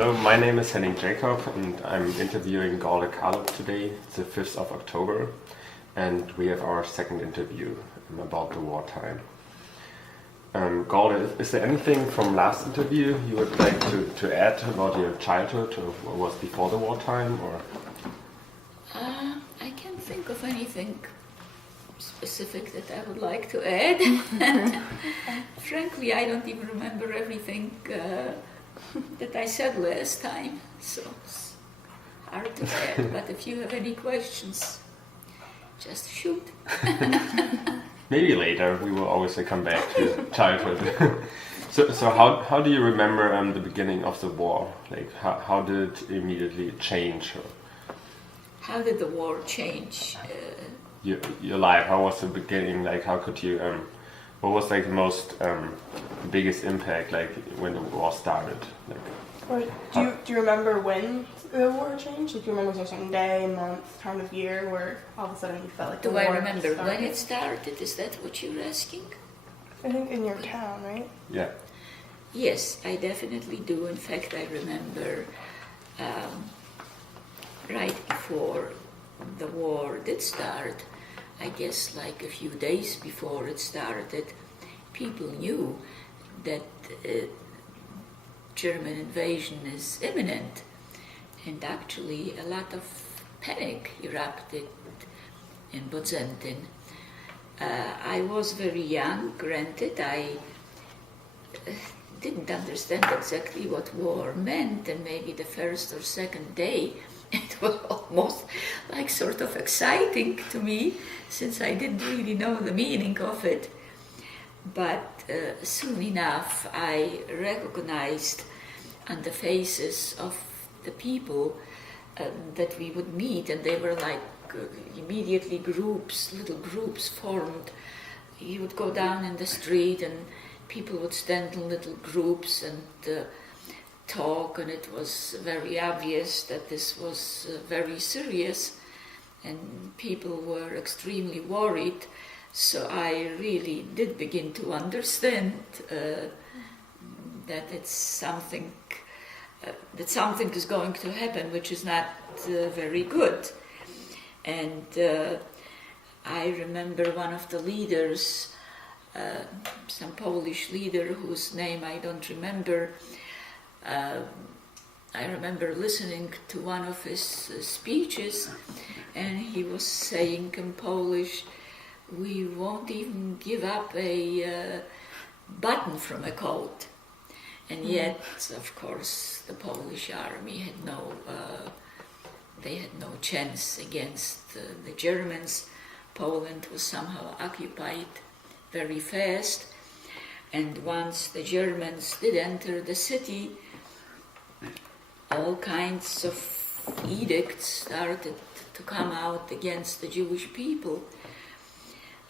Hello, my name is Henning Jacob and I'm interviewing Golda Kalib today. It's the 5th of October and we have our second interview about the wartime. Golda, is there anything from last interview you would like to add about your childhood or what was before the wartime? Or? I can't think of anything specific that I would like to add. Frankly, I don't even remember everything that I said last time, so it's hard to add. But if you have any questions, just shoot. Maybe later. We will always come back to childhood. So how do you remember the beginning of the war? Like how did it immediately change? How did the war change? Your life. How was the beginning? Like how could you? What was like the most biggest impact? Like when the war started? Like, or do you remember when the war changed? Like, do you remember a certain day, month, time of year where all of a sudden you felt like the war Do I remember started? when it started? Is that what you're asking? I think in your town, right? yeah. Yes, I definitely do. In fact, I remember right before the war did start, I guess like a few days before it started, people knew that German invasion is imminent. And actually a lot of panic erupted in Bozentin. I was very young, granted. I didn't understand exactly what war meant, and maybe the first or second day it was almost like sort of exciting to me, since I didn't really know the meaning of it. But soon enough I recognized on the faces of the people that we would meet, and they were like immediately groups, little groups formed. You would go down in the street and people would stand in little groups and talk, and it was very obvious that this was very serious and people were extremely worried. So I really did begin to understand that it's something that something is going to happen which is not very good. And I remember one of the leaders, some Polish leader whose name I don't remember. I remember listening to one of his speeches, and he was saying in Polish, "We won't even give up a button from a coat." And yet, of course, the Polish army had they had no chance against the Germans. Poland was somehow occupied very fast, and once the Germans did enter the city, all kinds of edicts started to come out against the Jewish people.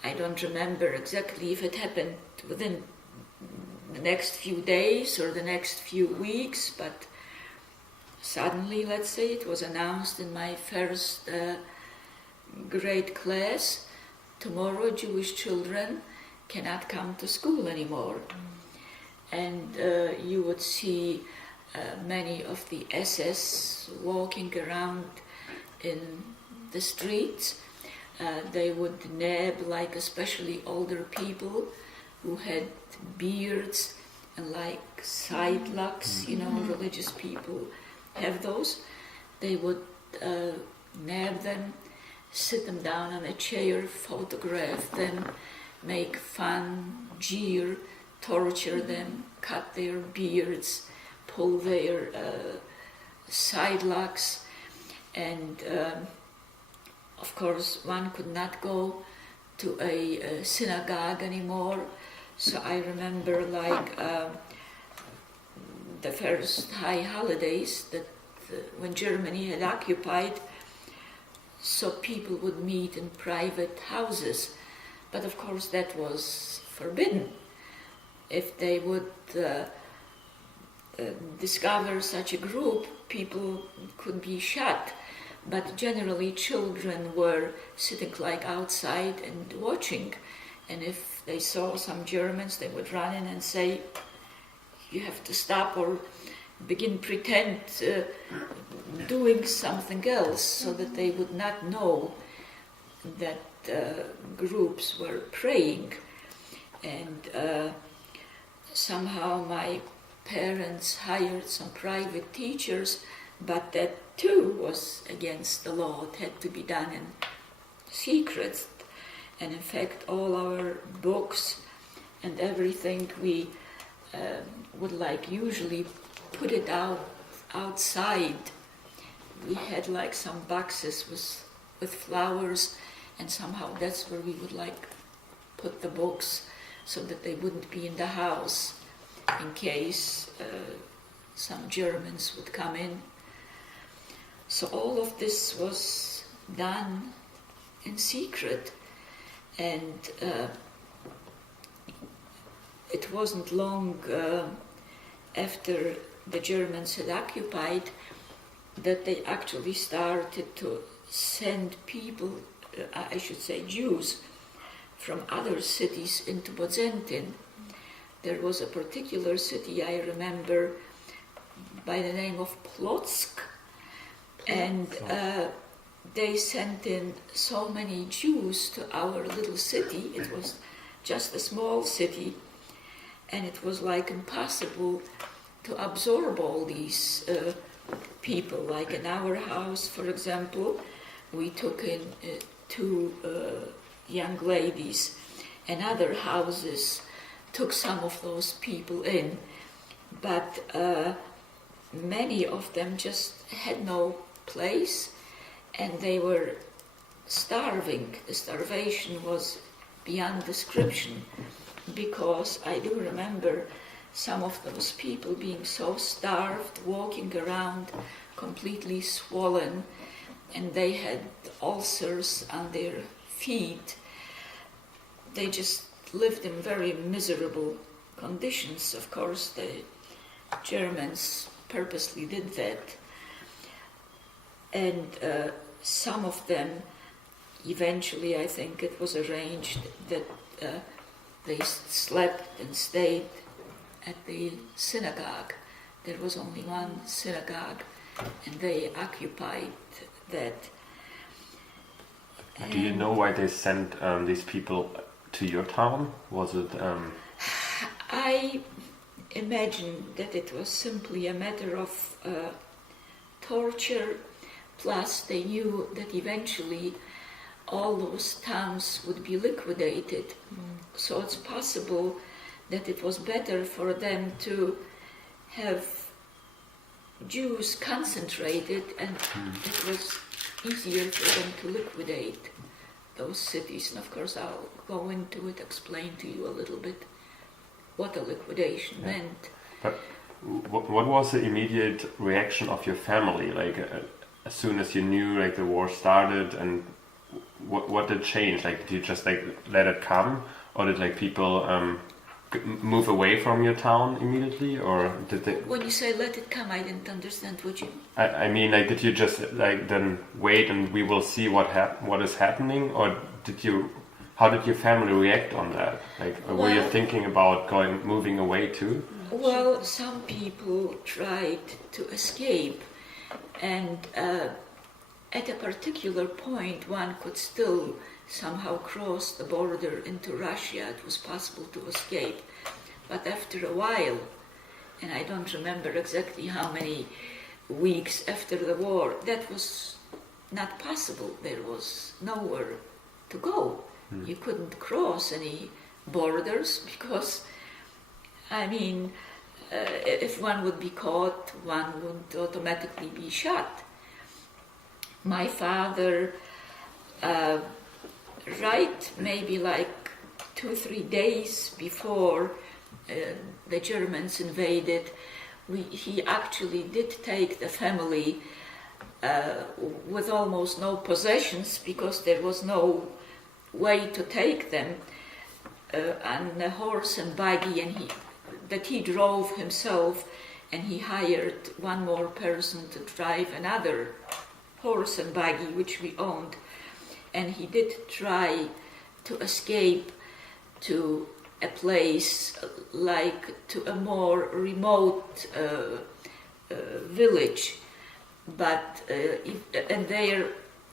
I don't remember exactly if it happened within the next few days or the next few weeks, but suddenly, let's say, it was announced in my first grade class, tomorrow Jewish children cannot come to school anymore. And you would see many of the SS walking around in the streets. They would nab, like especially older people who had beards and like side locks, you know, religious people have those. They would nab them, sit them down on a chair, photograph them, make fun, jeer, torture them, cut their beards, pull their side locks, and of course one could not go to a synagogue anymore. So I remember like the first high holidays that when Germany had occupied, so people would meet in private houses, but of course that was forbidden. If they would discover such a group, people could be shot. But generally children were sitting like outside and watching, and if they saw some Germans, they would run in and say, "You have to stop, or begin pretend doing something else so that they would not know that groups were praying. And somehow my parents hired some private teachers, but that too was against the law. It had to be done in secret. And in fact, all our books and everything, we would like usually put it outside. We had like some boxes with flowers, and somehow that's where we would like put the books so that they wouldn't be in the house in case some Germans would come in. So all of this was done in secret, and it wasn't long after the Germans had occupied that they actually started to send people, I should say Jews, from other cities into Bozentin. There was a particular city I remember by the name of Plock, and they sent in so many Jews to our little city. It was just a small city, and it was like impossible to absorb all these people. Like in our house, for example, we took in two young ladies, and other houses took some of those people in, but many of them just had no place, and they were starving. The starvation was beyond description, because I do remember some of those people being so starved, walking around completely swollen, and they had ulcers on their feet. They just lived in very miserable conditions. Of course, the Germans purposely did that. And some of them, eventually, I think it was arranged that they slept and stayed at the synagogue. There was only one synagogue, and they occupied that. Do you know why they sent these people to your town? Was it... I imagine that it was simply a matter of torture, plus they knew that eventually all those towns would be liquidated. So it's possible that it was better for them to have Jews concentrated, and it was easier for them to liquidate those cities. And of course I'll go into it, explain to you a little bit what a liquidation meant. But what was the immediate reaction of your family? Like as soon as you knew like the war started, and what did change? Like did you just like let it come, or did like people move away from your town immediately, or did they... When you say let it come, I didn't understand what you... I mean, like, did you just like then wait and we will see what is happening, or how did your family react on that? Like, were you thinking about moving away too? Well, some people tried to escape, and at a particular point one could still somehow cross the border into Russia. It was possible to escape. But after a while, and I don't remember exactly how many weeks after the war, that was not possible. There was nowhere to go. You couldn't cross any borders because, I mean, if one would be caught, one would automatically be shot. My father, right maybe like 2-3 days before the Germans invaded, he actually did take the family with almost no possessions, because there was no way to take them, on a horse and buggy, and he drove himself, and he hired one more person to drive another horse and buggy which we owned, and he did try to escape to a place, like to a more remote village, but and there,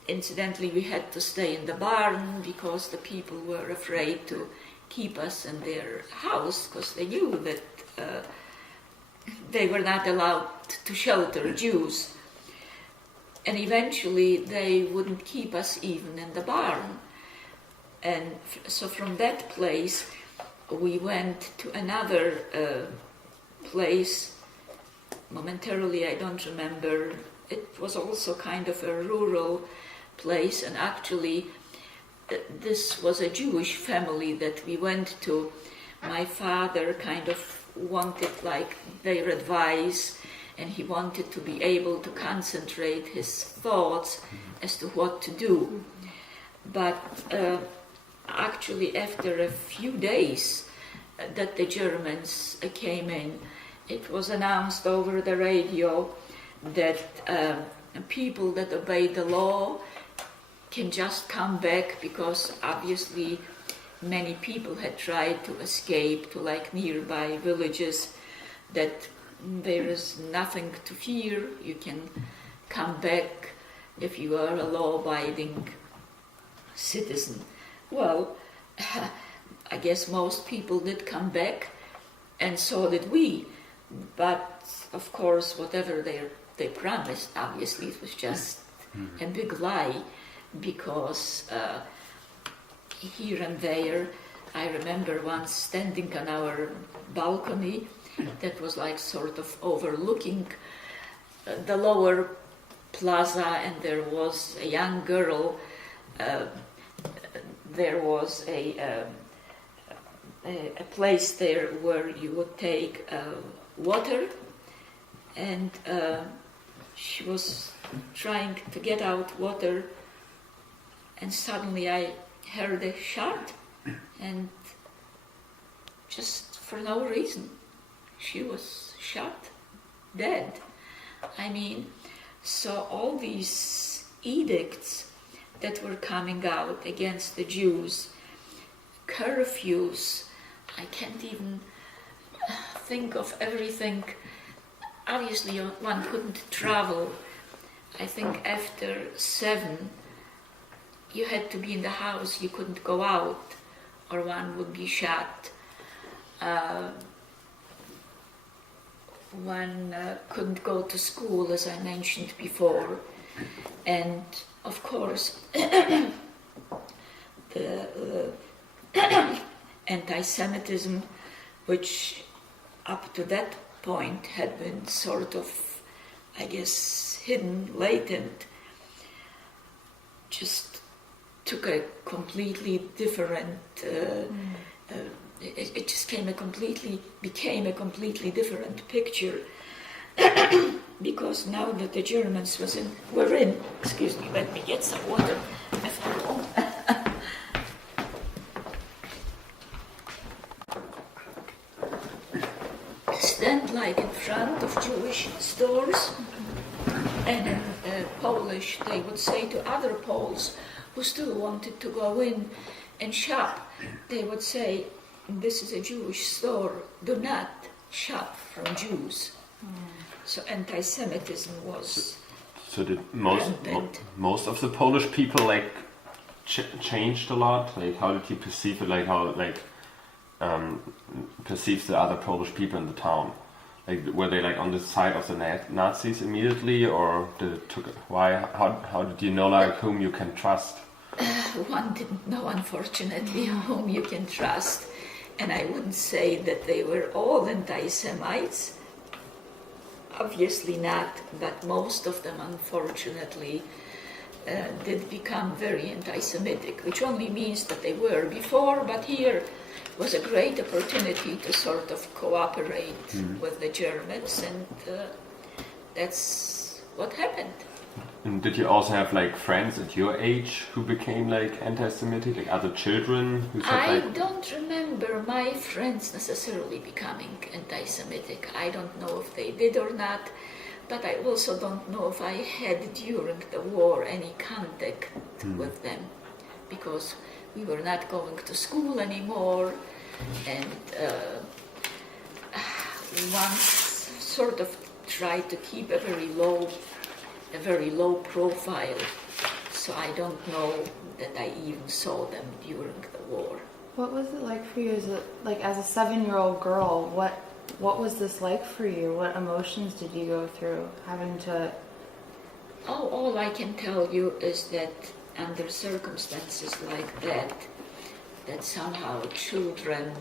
incidentally, we had to stay in the barn because the people were afraid to keep us in their house because they knew that they were not allowed to shelter Jews. And eventually they wouldn't keep us even in the barn. And so from that place we went to another place. Momentarily I don't remember. It was also kind of a rural place, and actually this was a Jewish family that we went to. My father kind of wanted like their advice, and he wanted to be able to concentrate his thoughts as to what to do. But actually after a few days that the Germans came in, it was announced over the radio that people that obey the law can just come back, because obviously many people had tried to escape to like nearby villages, that there is nothing to fear, you can come back if you are a law-abiding citizen. Well, I guess most people did come back, and so did we, but of course whatever they promised, obviously it was just a big lie, because here and there, I remember once standing on our balcony that was like sort of overlooking the lower plaza, and there was a young girl, there was a place there where you would take water, and she was trying to get out water, and suddenly I heard a shot, and just for no reason she was shot dead. I mean, so all these edicts that were coming out against the Jews, curfews, I can't even think of everything. Obviously one couldn't travel. I think after 7 you had to be in the house, you couldn't go out, or one would be shot. One couldn't go to school, as I mentioned before. And of course, the anti-Semitism, which up to that point had been sort of, I guess, hidden, latent, just took a completely different, it just became a completely different picture. Because now that the Germans were in, excuse me, let me get some water after all. Stand like in front of Jewish stores, and in Polish they would say to other Poles who still wanted to go in and shop, they would say, "This is a Jewish store, do not shop from Jews." So anti-Semitism was So did rampant. most of the Polish people like changed a lot? Like how did you perceive it? Like how perceive the other Polish people in the town? Like were they like on the side of the Nazis immediately, or did it took why? How did you know like whom you can trust? One didn't know, unfortunately, whom you can trust, and I wouldn't say that they were all anti-Semites. Obviously not, but most of them, unfortunately, did become very anti-Semitic, which only means that they were before, but here was a great opportunity to sort of cooperate with the Germans, and that's what happened. And did you also have like friends at your age who became like anti-Semitic, like other children who said I like... don't remember my friends necessarily becoming anti-Semitic. I don't know if they did or not, but I also don't know if I had during the war any contact with them, because we were not going to school anymore, and once sort of tried to keep a very low profile. So I don't know that I even saw them during the war. What was it like for you as a 7-year-old girl? What was this like for you? What emotions did you go through having to? Oh, all I can tell you is that under circumstances like that somehow children,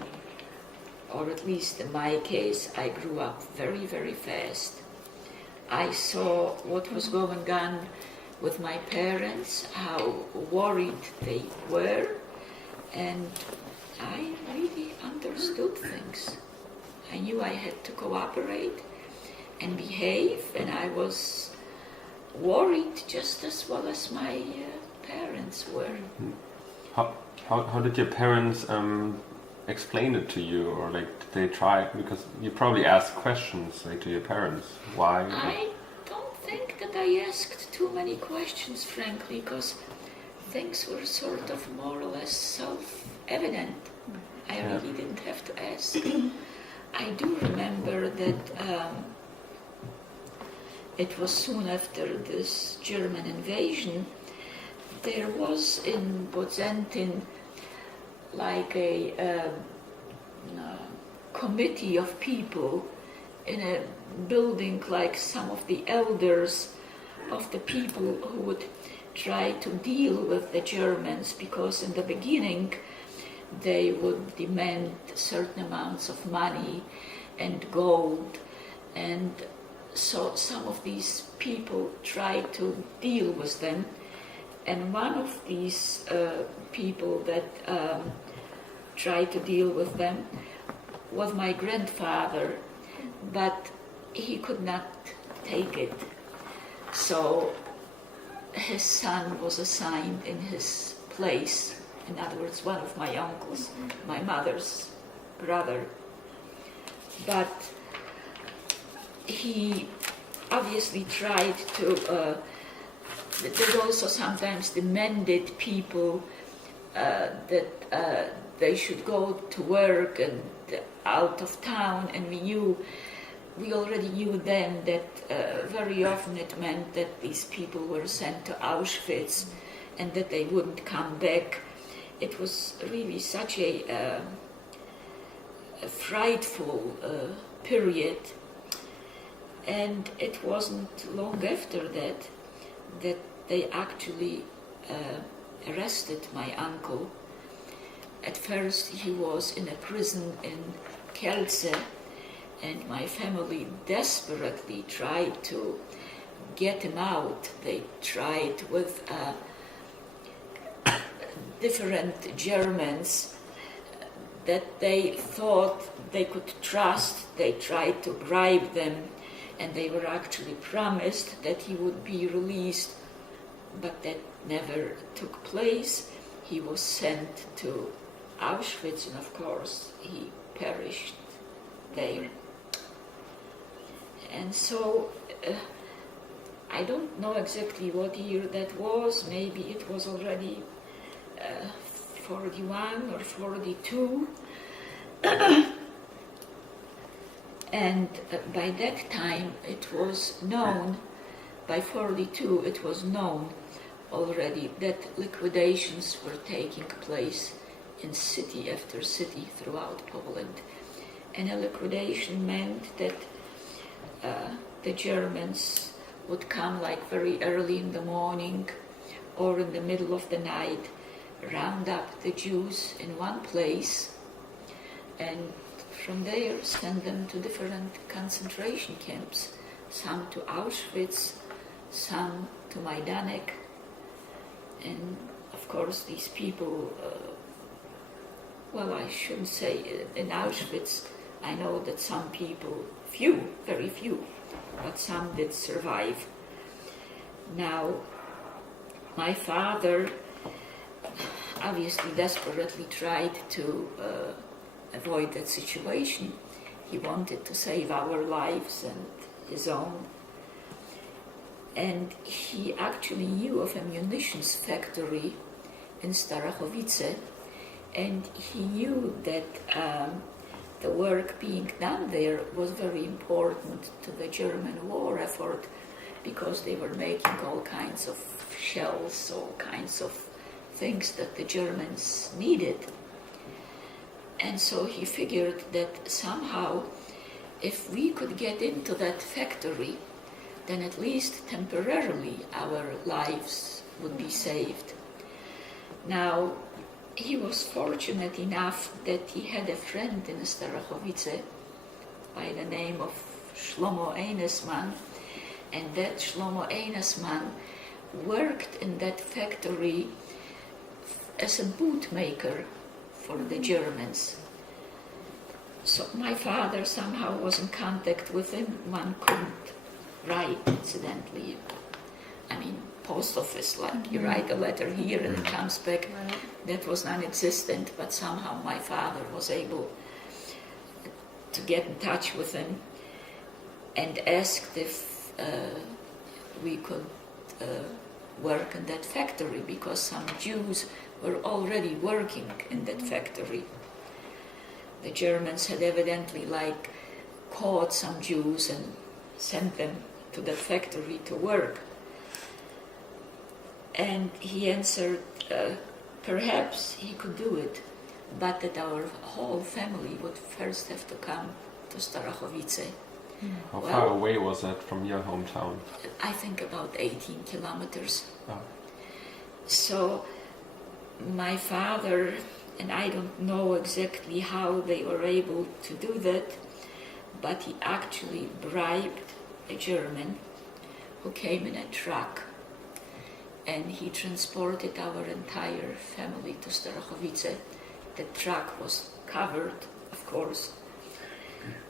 or at least in my case, I grew up very, very fast. I saw what was going on with my parents, how worried they were, and I really understood things. I knew I had to cooperate and behave, and I was worried just as well as my parents were. How did your parents explain it to you, or like did they try? Because you probably asked questions like to your parents. Why? I don't think that I asked too many questions, frankly, because things were sort of more or less self-evident. I really didn't have to ask. I do remember that it was soon after this German invasion. There was in Bozentin like a committee of people in a building, like some of the elders of the people who would try to deal with the Germans, because in the beginning they would demand certain amounts of money and gold, and so some of these people tried to deal with them. And one of these people that tried to deal with them was my grandfather, but he could not take it. So his son was assigned in his place. In other words, one of my uncles, my mother's brother. But he obviously tried to there also sometimes demanded people that they should go to work and out of town, and we already knew then that very often it meant that these people were sent to Auschwitz and that they wouldn't come back. It was really such a frightful period, and it wasn't long after that they actually arrested my uncle. At first he was in a prison in Kielce, and my family desperately tried to get him out. They tried with different Germans that they thought they could trust. They tried to bribe them, and they were actually promised that he would be released, but that never took place. He was sent to Auschwitz, and of course he perished there. And so I don't know exactly what year that was. Maybe it was already 41 or 42. And by that time it was known, by 42 it was known already that liquidations were taking place in city after city throughout Poland. And a liquidation meant that the Germans would come like very early in the morning or in the middle of the night, round up the Jews in one place, and from there send them to different concentration camps, some to Auschwitz, some to Majdanek. And of course these people, well, I shouldn't say in Auschwitz, I know that some people, few, very few, but some did survive. Now, my father obviously desperately tried to avoid that situation. He wanted to save our lives and his own. And he actually knew of a munitions factory in Starachowice, and he knew that the work being done there was very important to the German war effort, because they were making all kinds of shells, all kinds of things that the Germans needed. And so he figured that somehow, if we could get into that factory, then at least temporarily our lives would be saved. Now, he was fortunate enough that he had a friend in Starachowice by the name of Shlomo Einesman, and that Shlomo Einesman worked in that factory as a bootmaker for the Germans. So my father somehow was in contact with him. One couldn't write, incidentally. I mean, post office, like you write a letter here and it comes back. Right. That was non-existent, but somehow my father was able to get in touch with him and asked if we could work in that factory, because some Jews were already working in that factory. The Germans had evidently caught some Jews and sent them to the factory to work. And he answered, perhaps he could do it, but that our whole family would first have to come to Starachowice. How far away was that from your hometown? I think about 18 kilometers. Oh. So my father, and I don't know exactly how they were able to do that, but he actually bribed a German who came in a truck, and he transported our entire family to Starachowice. The truck was covered, of course.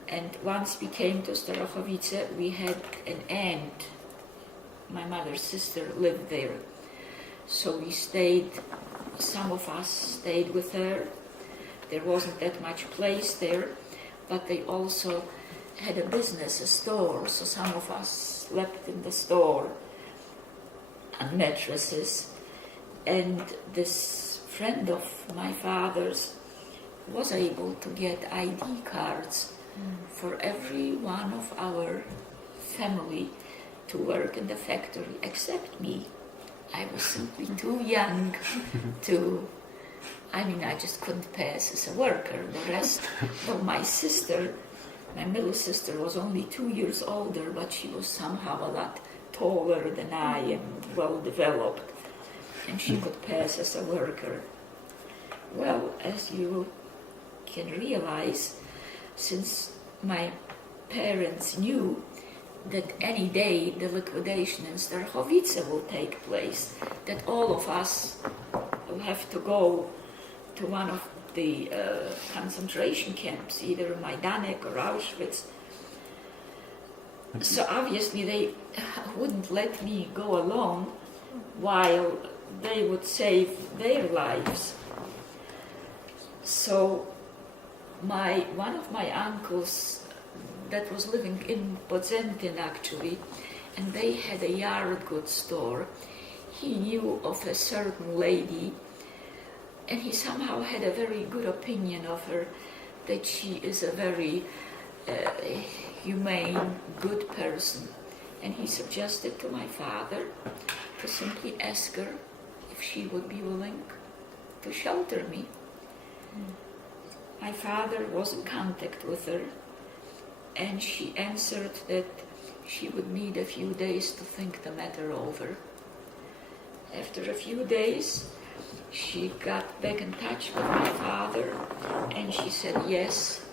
And once we came to Starachowice, we had an aunt. My mother's sister lived there. So we stayed, some of us stayed with her. There wasn't that much place there, but they also had a business, a store, so some of us slept in the store on mattresses. And this friend of my father's was able to get ID cards for every one of our family to work in the factory, except me. I was simply too young to, I just couldn't pass as a worker. The rest, well, my sister, my middle sister, was only 2 years older, but she was somehow a lot taller than I and well developed, and she could pass as a worker. Well, as you can realize, since my parents knew that any day the liquidation in Starachowice will take place, that all of us will have to go to one of the concentration camps, either Majdanek or Auschwitz. So obviously they wouldn't let me go alone while they would save their lives. So one of my uncles that was living in Podzentin actually, and they had a yard goods store. He knew of a certain lady, and he somehow had a very good opinion of her, that she is a very humane, good person. And he suggested to my father to simply ask her if she would be willing to shelter me. My father was in contact with her, and she answered that she would need a few days to think the matter over. After a few days, she got back in touch with my father, and she said yes,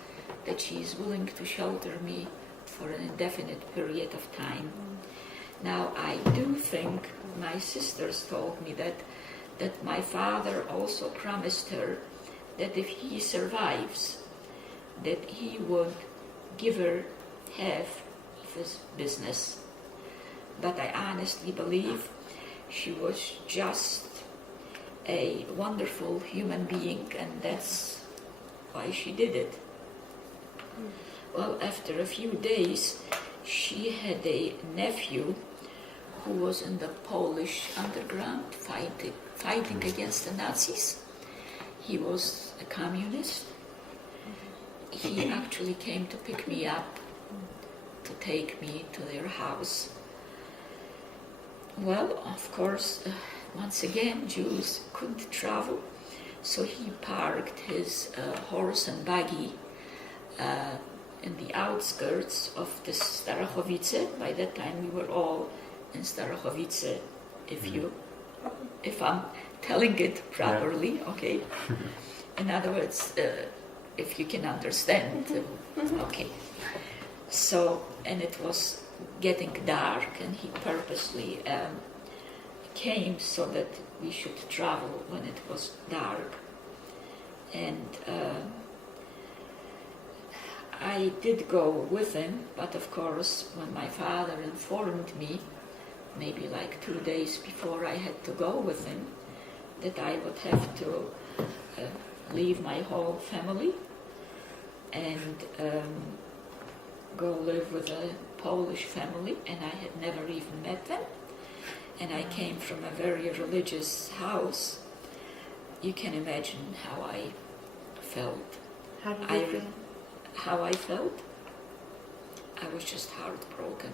that she is willing to shelter me for an indefinite period of time. Now, I do think, my sisters told me that my father also promised her that if he survives, that he would give her half of his business. But I honestly believe she was just a wonderful human being, and that's why she did it. Well, after a few days, she had a nephew who was in the Polish underground fighting against the Nazis. He was a communist, he actually came to pick me up, to take me to their house. Well, of course, once again, Jews couldn't travel, so he parked his horse and buggy in the outskirts of the Starachowice. By that time, we were all in Starachowice, if I'm telling it properly, okay? In other words, if you can understand, okay. So, and it was getting dark, and he purposely came so that we should travel when it was dark. And I did go with him, but of course, when my father informed me, maybe like 2 days before I had to go with him, that I would have to leave my whole family and go live with a Polish family, and I had never even met them. And I came from a very religious house. You can imagine how I felt. How did you feel? How I felt? I was just heartbroken.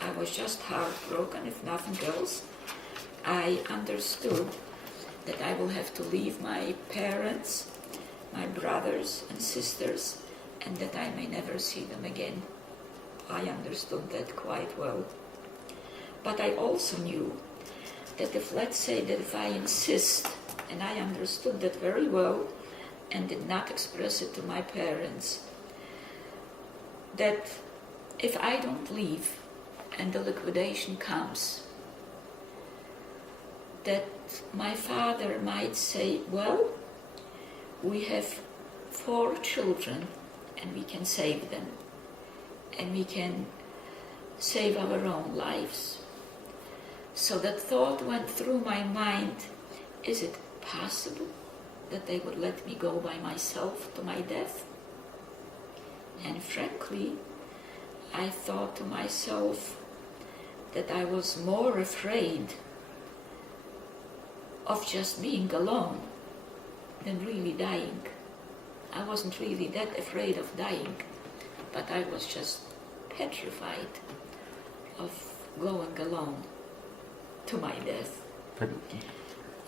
I was just heartbroken, if nothing else. I understood that I will have to leave my parents, my brothers and sisters, and that I may never see them again. I understood that quite well. But I also knew that if, let's say, that if I insist, and I understood that very well and did not express it to my parents, that if I don't leave and the liquidation comes, that my father might say, well, we have 4 children and we can save them, and we can save our own lives. So that thought went through my mind, is it possible that they would let me go by myself to my death? And frankly, I thought to myself that I was more afraid of just being alone than really dying. I wasn't really that afraid of dying, but I was just petrified of going alone to my death.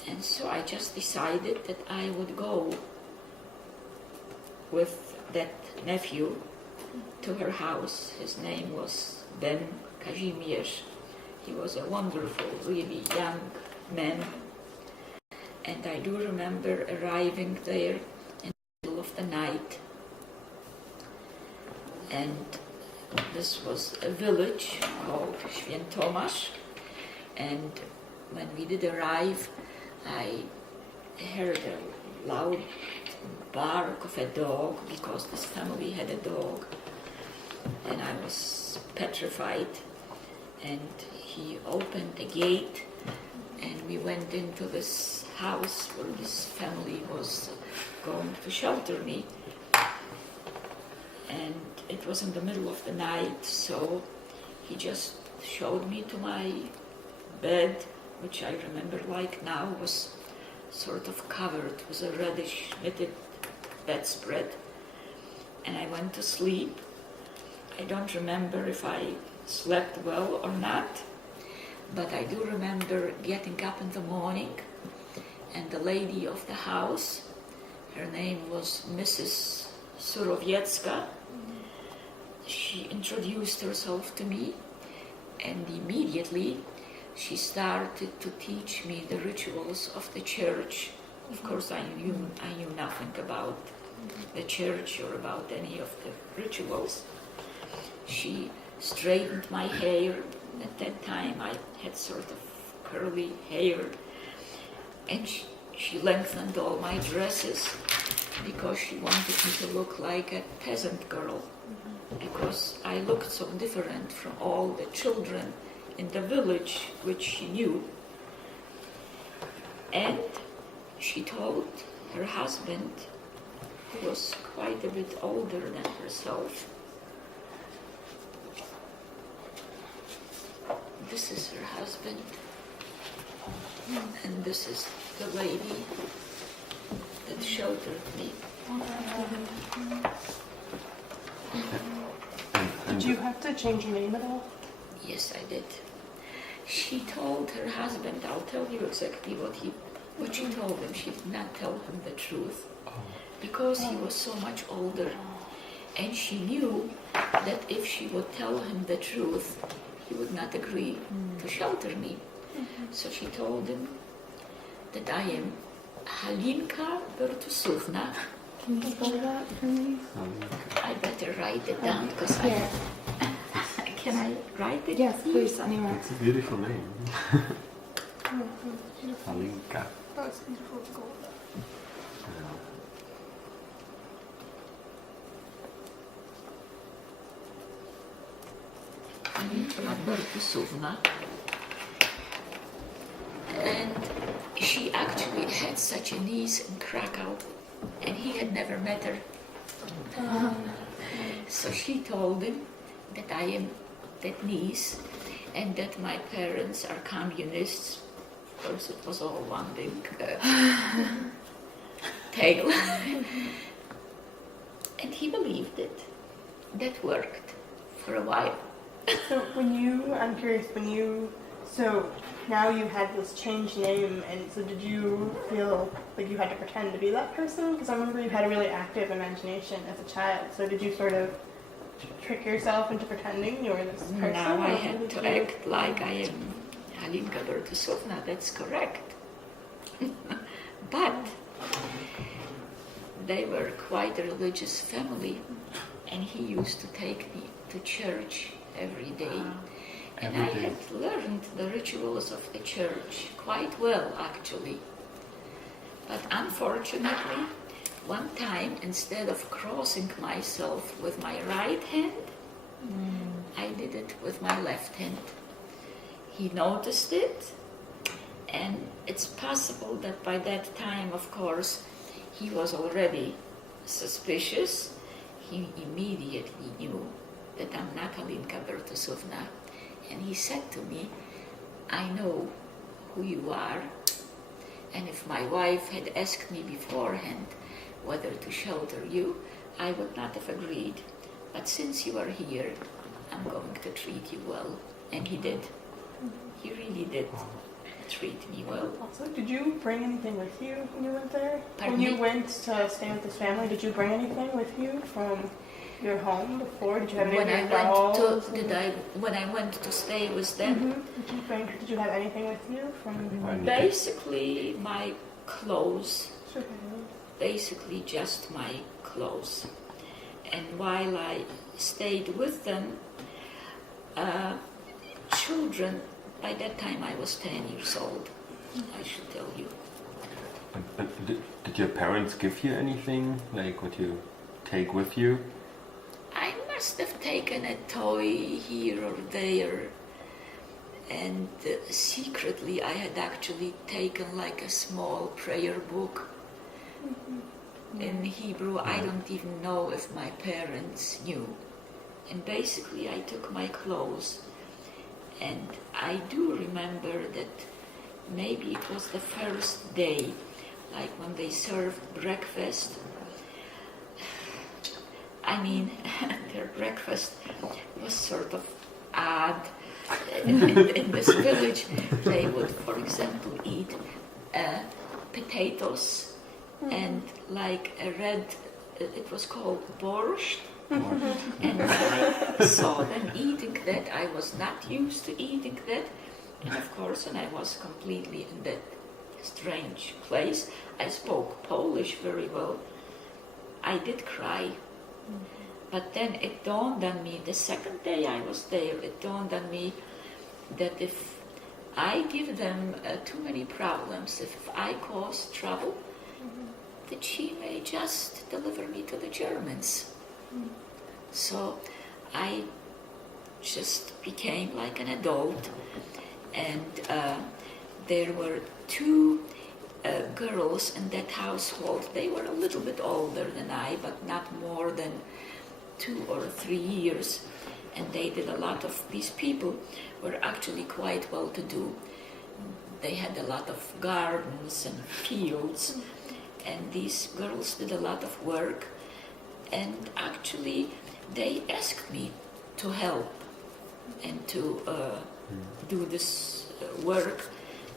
And so I just decided that I would go with that nephew to her house. His name was Ben Kazimierz. He was a wonderful, really young man. And I do remember arriving there in the middle of the night. And this was a village called Świętomasz. And when we did arrive, I heard a loud bark of a dog, because this family had a dog. And I was petrified. And he opened the gate, and we went into this house where this family was going to shelter me. And it was in the middle of the night, so he just showed me to my bed, which I remember like now was sort of covered with a reddish knitted bedspread. And I went to sleep. I don't remember if I slept well or not, but I do remember getting up in the morning, and the lady of the house, her name was Mrs. Surowiecka, she introduced herself to me, and immediately she started to teach me the rituals of the church. Of course, I knew nothing about the church or about any of the rituals. She straightened my hair. At that time I had sort of curly hair, and she lengthened all my dresses because she wanted me to look like a peasant girl, because I looked so different from all the children in the village, which she knew. And she told her husband, who was quite a bit older than herself, this is her husband, and this is the lady that sheltered me. Did you have to change your name at all? Yes, I did. She told her husband, I'll tell you exactly what she told him. She did not tell him the truth because he was so much older. And she knew that if she would tell him the truth, he would not agree to shelter me. So she told him that I am Halinka Bertusovna. Can you spell that for me? I better write it down because I... Can I write it? Yes, please, anywhere. It's a beautiful name. Halinka. Oh, it's beautiful. It's Golda. Bertusovna. And she actually had such a niece in Krakow, and he had never met her. So she told him that I am that niece and that my parents are communists. Of course, it was all one big tale. And he believed it. That worked for a while. So I'm curious, so now you had this changed name, and so did you feel like you had to pretend to be that person? Because I remember you had a really active imagination as a child, so did you sort of trick yourself into pretending you were this person? Now I had to act like I am Halinka Bertusovna, that's correct. But they were quite a religious family, and he used to take me to church every day. And I had learned the rituals of the church quite well, actually. But unfortunately, one time, instead of crossing myself with my right hand, I did it with my left hand. He noticed it, and it's possible that by that time, of course, he was already suspicious. He immediately knew that I'm not Halinka Bertusovna. And he said to me, I know who you are, and if my wife had asked me beforehand whether to shelter you, I would not have agreed. But since you are here, I'm going to treat you well. And he did. He really did treat me well. Also, did you bring anything with you when you went there? Pardon When you me? went to stay with this family, did you bring anything with you from your home before? Did you have any of your dolls? When I went to stay with them, Did you have anything with you from? basically my clothes, Sure. basically just my clothes. And while I stayed with them, children, by that time I was 10 years old, I should tell you. Did your parents give you anything? Like what you take with you? I must have taken a toy here or there, and secretly I had actually taken like a small prayer book in Hebrew. I don't even know if my parents knew. And basically I took my clothes, and I do remember that maybe it was the first day, like when they served breakfast. I mean, their breakfast was sort of odd. In this village, they would, for example, eat potatoes and like a red, it was called borscht. And when I saw them eating that, I was not used to eating that. And of course, when I was completely in that strange place, I spoke Polish very well. I did cry. But then it dawned on me, the second day I was there, it dawned on me that if I give them too many problems, if I cause trouble, that she may just deliver me to the Germans. So I just became like an adult, and there were two girls in that household. They were a little bit older than I, but not more than 2 or 3 years, and they did a lot of, these people were actually quite well to do. They had a lot of gardens and fields, and these girls did a lot of work, and actually they asked me to help and to do this work,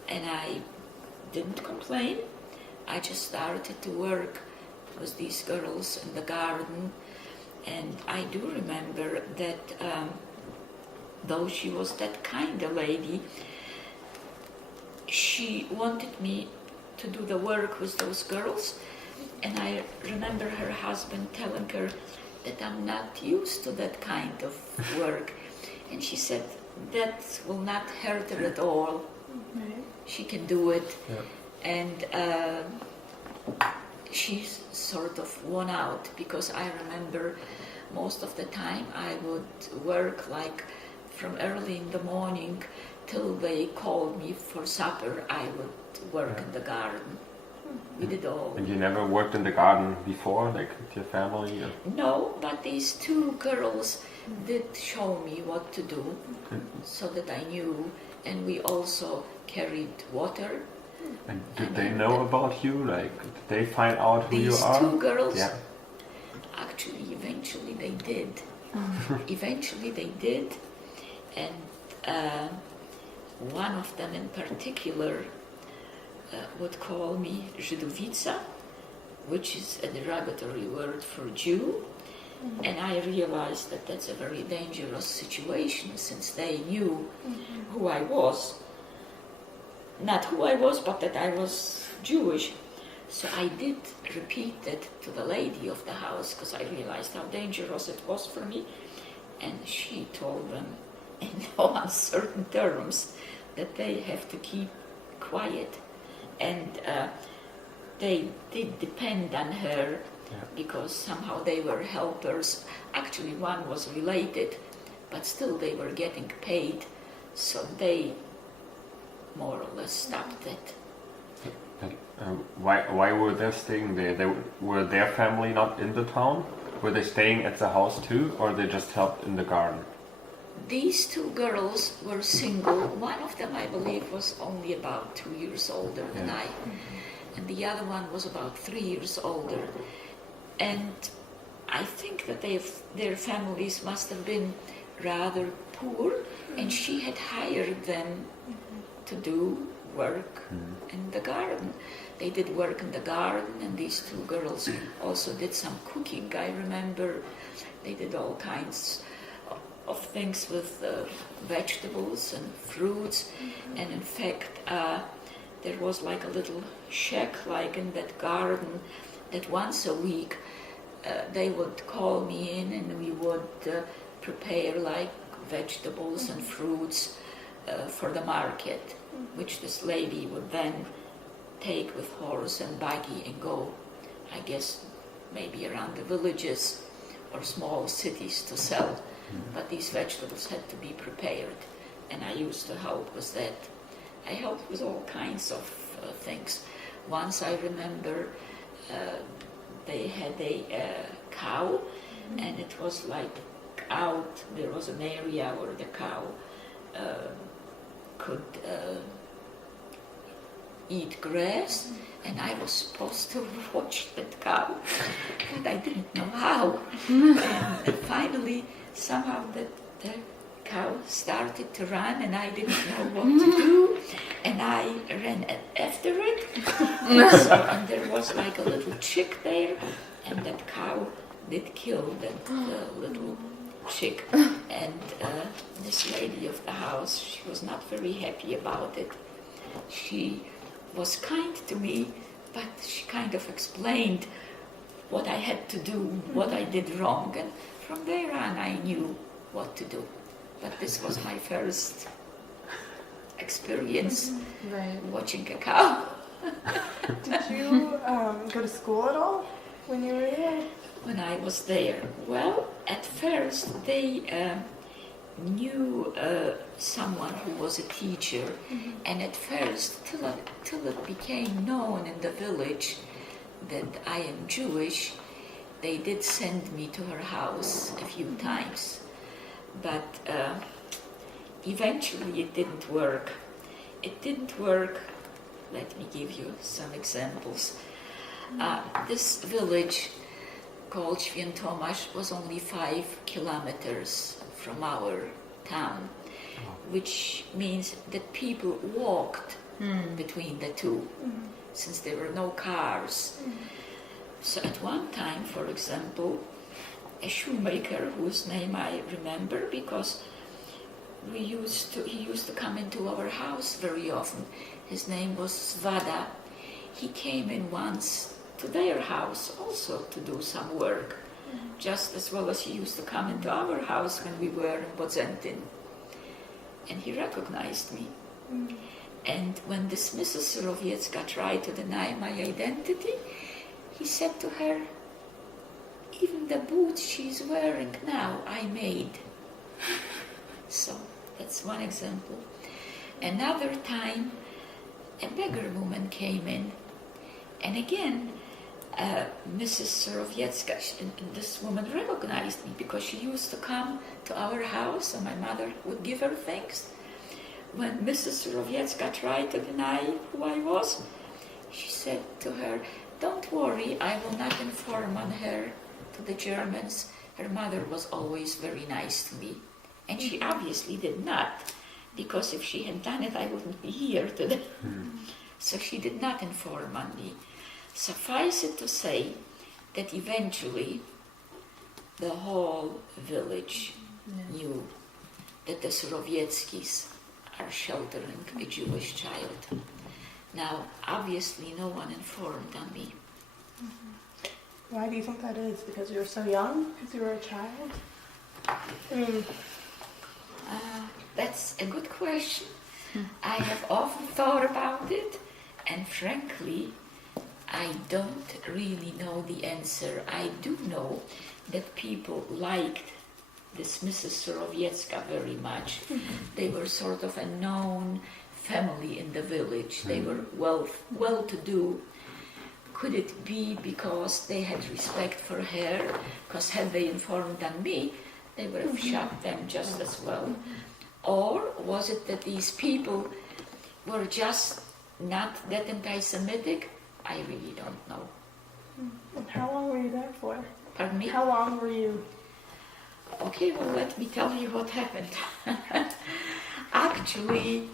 and I didn't complain. I just started to work with these girls in the garden, and I do remember that though she was that kind of lady, she wanted me to do the work with those girls, and I remember her husband telling her that I'm not used to that kind of work, and she said that will not hurt her at all. She can do it. And she sort of won out, because I remember most of the time I would work like from early in the morning till they called me for supper. I would work in the garden. We did all. And you never worked in the garden before, like with your family? Or? No, but these two girls did show me what to do, so that I knew, and we also carried water. And did they know about you? Like, did they find out who you are? These two girls? Yeah. Actually, eventually they did. Eventually they did, and one of them in particular would call me Żydowica, which is a derogatory word for Jew, and I realized that that's a very dangerous situation, since they knew who I was. Not who I was, but that I was Jewish. So I did repeat it to the lady of the house, because I realized how dangerous it was for me. And she told them in no uncertain terms that they have to keep quiet. And they did depend on her, because somehow they were helpers. Actually, one was related, but still they were getting paid. So they more or less stopped it. Why were they staying there? Were their family not in the town? Were they staying at the house too, or they just helped in the garden? These two girls were single. One of them, I believe, was only about 2 years older than I, and the other one was about 3 years older. And I think that their families must have been rather poor, and she had hired them to do work in the garden. They did work in the garden, and these two girls also did some cooking. I remember they did all kinds of things with vegetables and fruits, and in fact there was like a little shack like in that garden that once a week they would call me in, and we would prepare like vegetables and fruits for the market, which this lady would then take with horse and buggy and go, I guess, maybe around the villages or small cities to sell. But these vegetables had to be prepared, and I used to help with that. I helped with all kinds of things. Once I remember they had a cow, and it was like out, there was an area where the cow could eat grass, and I was supposed to watch that cow, but I didn't know how. And finally, somehow the cow started to run, and I didn't know what to do, and I ran after it. And there was like a little chick there, and that cow did kill that little chick. And this lady of the house, she was not very happy about it. She was kind to me, but she kind of explained what I had to do, what I did wrong, and from there on I knew what to do. But this was my first experience watching a cow. Did you go to school at all when you were there? When I was there, well, at first they knew someone who was a teacher, and at first, till it became known in the village that I am Jewish, they did send me to her house a few times. But eventually it didn't work. It didn't work. Let me give you some examples. This village called Świętomasz was only 5 kilometers from our town, which means that people walked between the two, since there were no cars. So at one time, for example, a shoemaker whose name I remember because he used to come into our house very often. His name was Svada. He came in once to their house also to do some work, just as well as he used to come into our house when we were in Bodzentin. And he recognized me. And when this Mrs. Surowiecka tried to deny my identity, he said to her, even the boots she's wearing now, I made. So that's one example. Another time, a beggar woman came in, and again, Mrs. Surowiecka, this woman recognized me because she used to come to our house, and my mother would give her things. When Mrs. Surowiecka tried to deny who I was, she said to her, don't worry, I will not inform on her to the Germans. Her mother was always very nice to me. And she obviously did not, because if she had done it, I wouldn't be here today. So she did not inform on me. Suffice it to say that eventually the whole village knew that the Surowieckis are sheltering a Jewish child. Now, obviously, no one informed on me. Why do you think that is? Because you were so young? Because you were a child? I mean... That's a good question. I have often thought about it, and frankly, I don't really know the answer. I do know that people liked this Mrs. Surowiecka very much. They were sort of a known family in the village. They were well-to-do. Could it be because they had respect for her? Because had they informed on me, they would have shot them just as well. Or was it that these people were just not that anti-Semitic? I really don't know. And how long were you there for? Pardon me? How long were you? Okay, well, let me tell you what happened. Actually,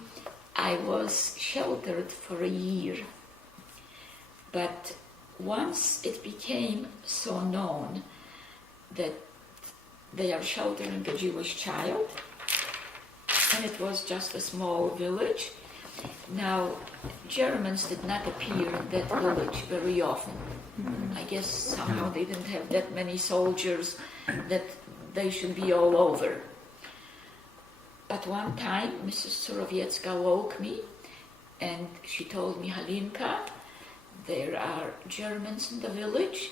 I was sheltered for a year. But once it became so known that they are sheltering a Jewish child, and it was just a small village. Now, Germans did not appear in that village very often. I guess somehow they didn't have that many soldiers that they should be all over. But one time, Mrs. Surowiecka woke me, and she told me, Halinka, there are Germans in the village.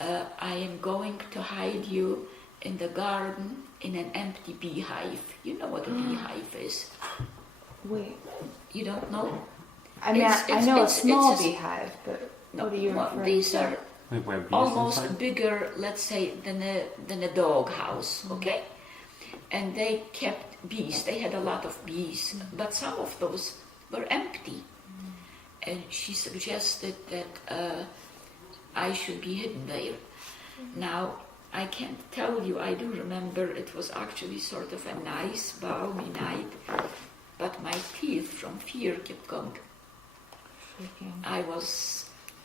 I am going to hide you in the garden in an empty beehive. You know what a beehive is. Wait. You don't know? I mean, I know a small beehive, but what are you referring to? These are Where bees almost inside? bigger, let's say, than a dog house, okay? And they kept bees. They had a lot of bees, but some of those were empty. And she suggested that I should be hidden there. Now, I can't tell you, I do remember it was actually sort of a nice, balmy night, but my teeth from fear kept going.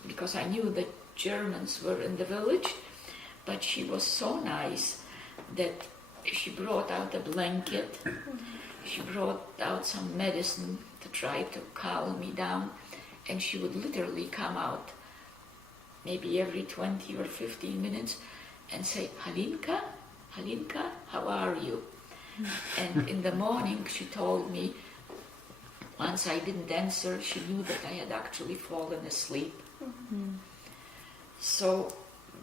Because I knew that Germans were in the village, but she was so nice that she brought out a blanket, she brought out some medicine to try to calm me down, and she would literally come out maybe every 20 or 15 minutes and say, Halinka, Halinka, how are you? And in the morning she told me, once I didn't answer, she knew that I had actually fallen asleep. So,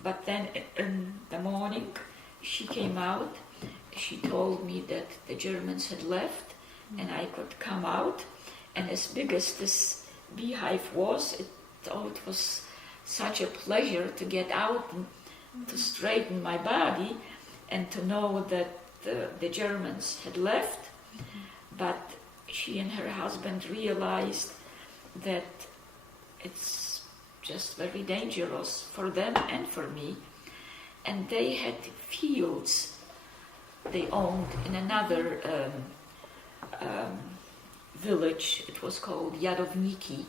but then in the morning she came out, she told me that the Germans had left and I could come out, and as big as this beehive was, it was such a pleasure to get out and to straighten my body and to know that the Germans had left. But she and her husband realized that it's just very dangerous for them and for me. And they had fields they owned in another village. It was called Jarowniki.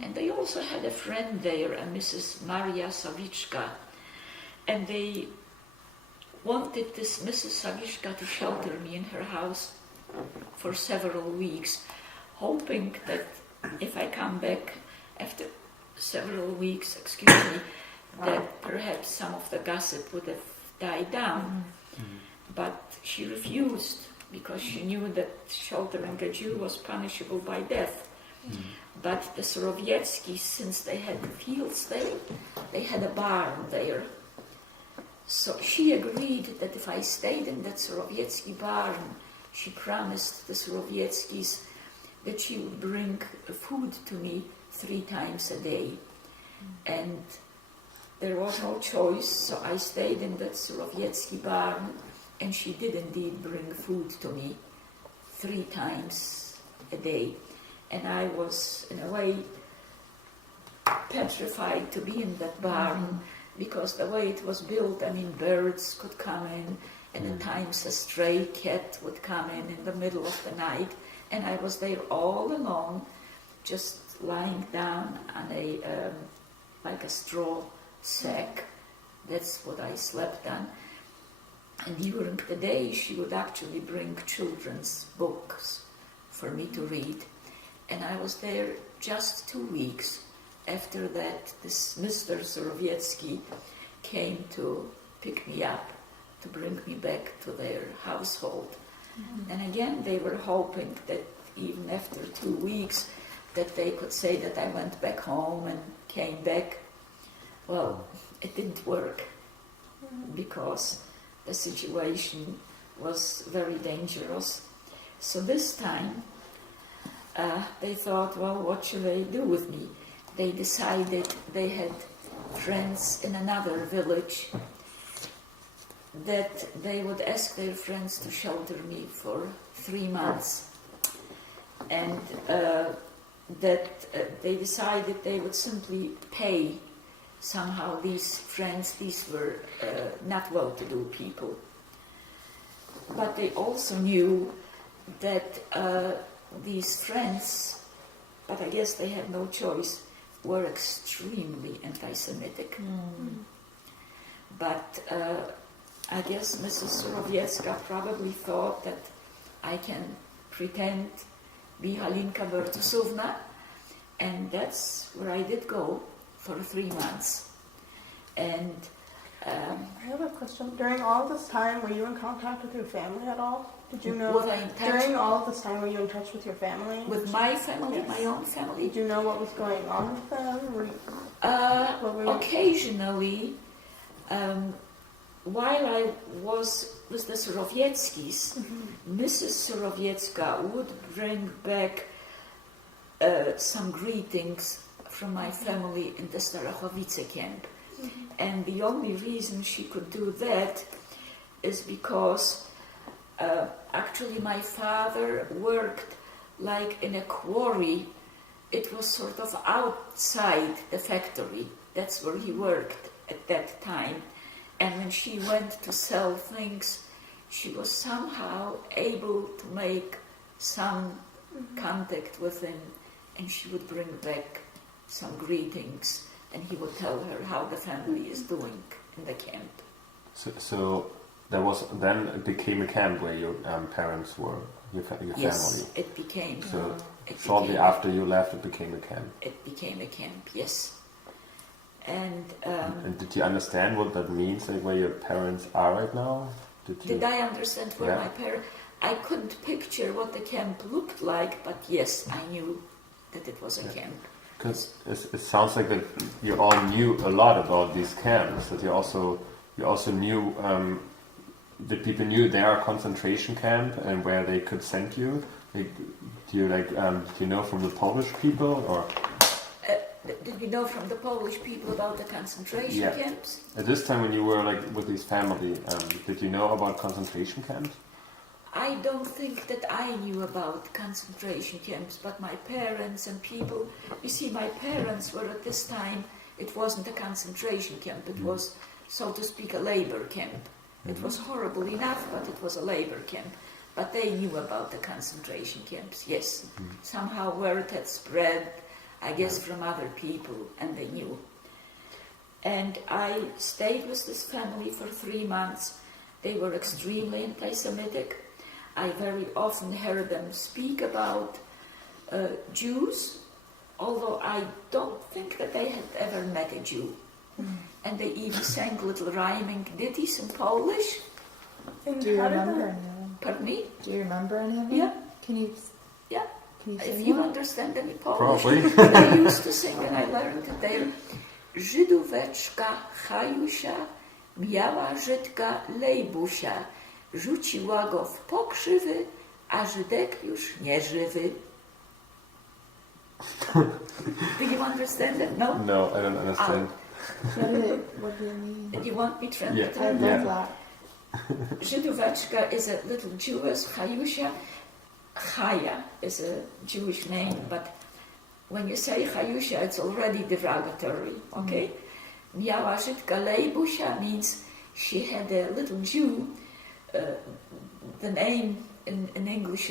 And they also had a friend there, a Mrs. Maria Savichka. And they wanted this Mrs. Savichka to shelter me in her house for several weeks, hoping that if I come back after several weeks, that perhaps some of the gossip would have died down. But she refused, because she knew that sheltering a Jew was punishable by death. But the Sorowiecki, since they had the fields there, they had a barn there. So she agreed that if I stayed in that Sorowiecki barn, she promised the Sorowieckis that she would bring food to me 3 times a day. And there was no choice, so I stayed in that Sorowiecki barn, and she did indeed bring food to me 3 times a day. And I was, in a way, petrified to be in that barn, because the way it was built, I mean, birds could come in, and at times a stray cat would come in the middle of the night, and I was there all alone, just lying down on like a straw sack. That's what I slept on. And during the day, she would actually bring children's books for me to read. And I was there just 2 weeks. After that, this Mr. Sorowiecki came to pick me up, to bring me back to their household. And again, they were hoping that even after 2 weeks, that they could say that I went back home and came back. Well, it didn't work, because the situation was very dangerous. So this time, they thought, well, what should they do with me? They decided they had friends in another village, that they would ask their friends to shelter me for 3 months. And that they decided they would simply pay somehow these friends. These were not well-to-do people. But they also knew that these friends, but I guess they had no choice, were extremely anti-Semitic. But I guess Mrs. Sorowiecka probably thought that I can pretend be Halinka Bertusovna, and that's where I did go for 3 months. And I have a question. During all this time, were you in contact with your family at all? Did you know? Was I in touch? During all this time, were you in touch with your family? With my family, Yes. my own family? Did you know what was going on with them? Were you- Occasionally, while I was with the Sorowieckis, Mrs. Sorowiecka would bring back some greetings from my family in the Starachowice camp. And the only reason she could do that is because actually my father worked like in a quarry. It was sort of outside the factory. That's where he worked at that time. And when she went to sell things, she was somehow able to make some contact with him, and she would bring back some greetings, and he would tell her how the family is doing in the camp. So there was, then it became a camp where your parents were, your Yes, family. it became. So it shortly became- after you left, it became a camp. It became a camp, yes. And And did you understand what that means, like where your parents are right now? did I understand where Yeah. my parents... I couldn't picture what the camp looked like, but yes, I knew that it was a camp. Because it sounds like that you all knew a lot about these camps. That you also knew that people knew there are concentration camp and where they could send you. Like, do you know from the Polish people, or Did we know from the Polish people about the concentration Yeah. camps? at this time when you were like with this family, did you know about concentration camps? I don't think that I knew about concentration camps, but my parents and people... You see, my parents were at this time It wasn't a concentration camp, it was, so to speak, a labor camp. It was horrible enough, but it was a labor camp. But they knew about the concentration camps, yes. Somehow word had spread, I guess, from other people, and they knew. And I stayed with this family for 3 months. They were extremely anti-Semitic. I very often heard them speak about Jews, although I don't think that they had ever met a Jew. And they even sang little rhyming ditties in Polish. And Do you how did remember that- any of them? Pardon me? Do you remember any of them? Yeah. Can you Yeah. Can you If sing you one? understand any Polish. Probably. I used to sing and I learned it there. Żydóweczka Hajusia miała Żydka Lejbusia. Rzuciła go w pokrzywy, a Żydek już nie żywy. Do you understand it? No? No, I don't understand. What do they mean? You want me to Yeah. translate? I love Yeah. that. Żydóweczka is a little Jewish, Hajusia. Chaya is a Jewish name, but when you say Hajusia, it's already derogatory, okay? Miała Żydka Lejbusia means she had a little Jew. The name in English,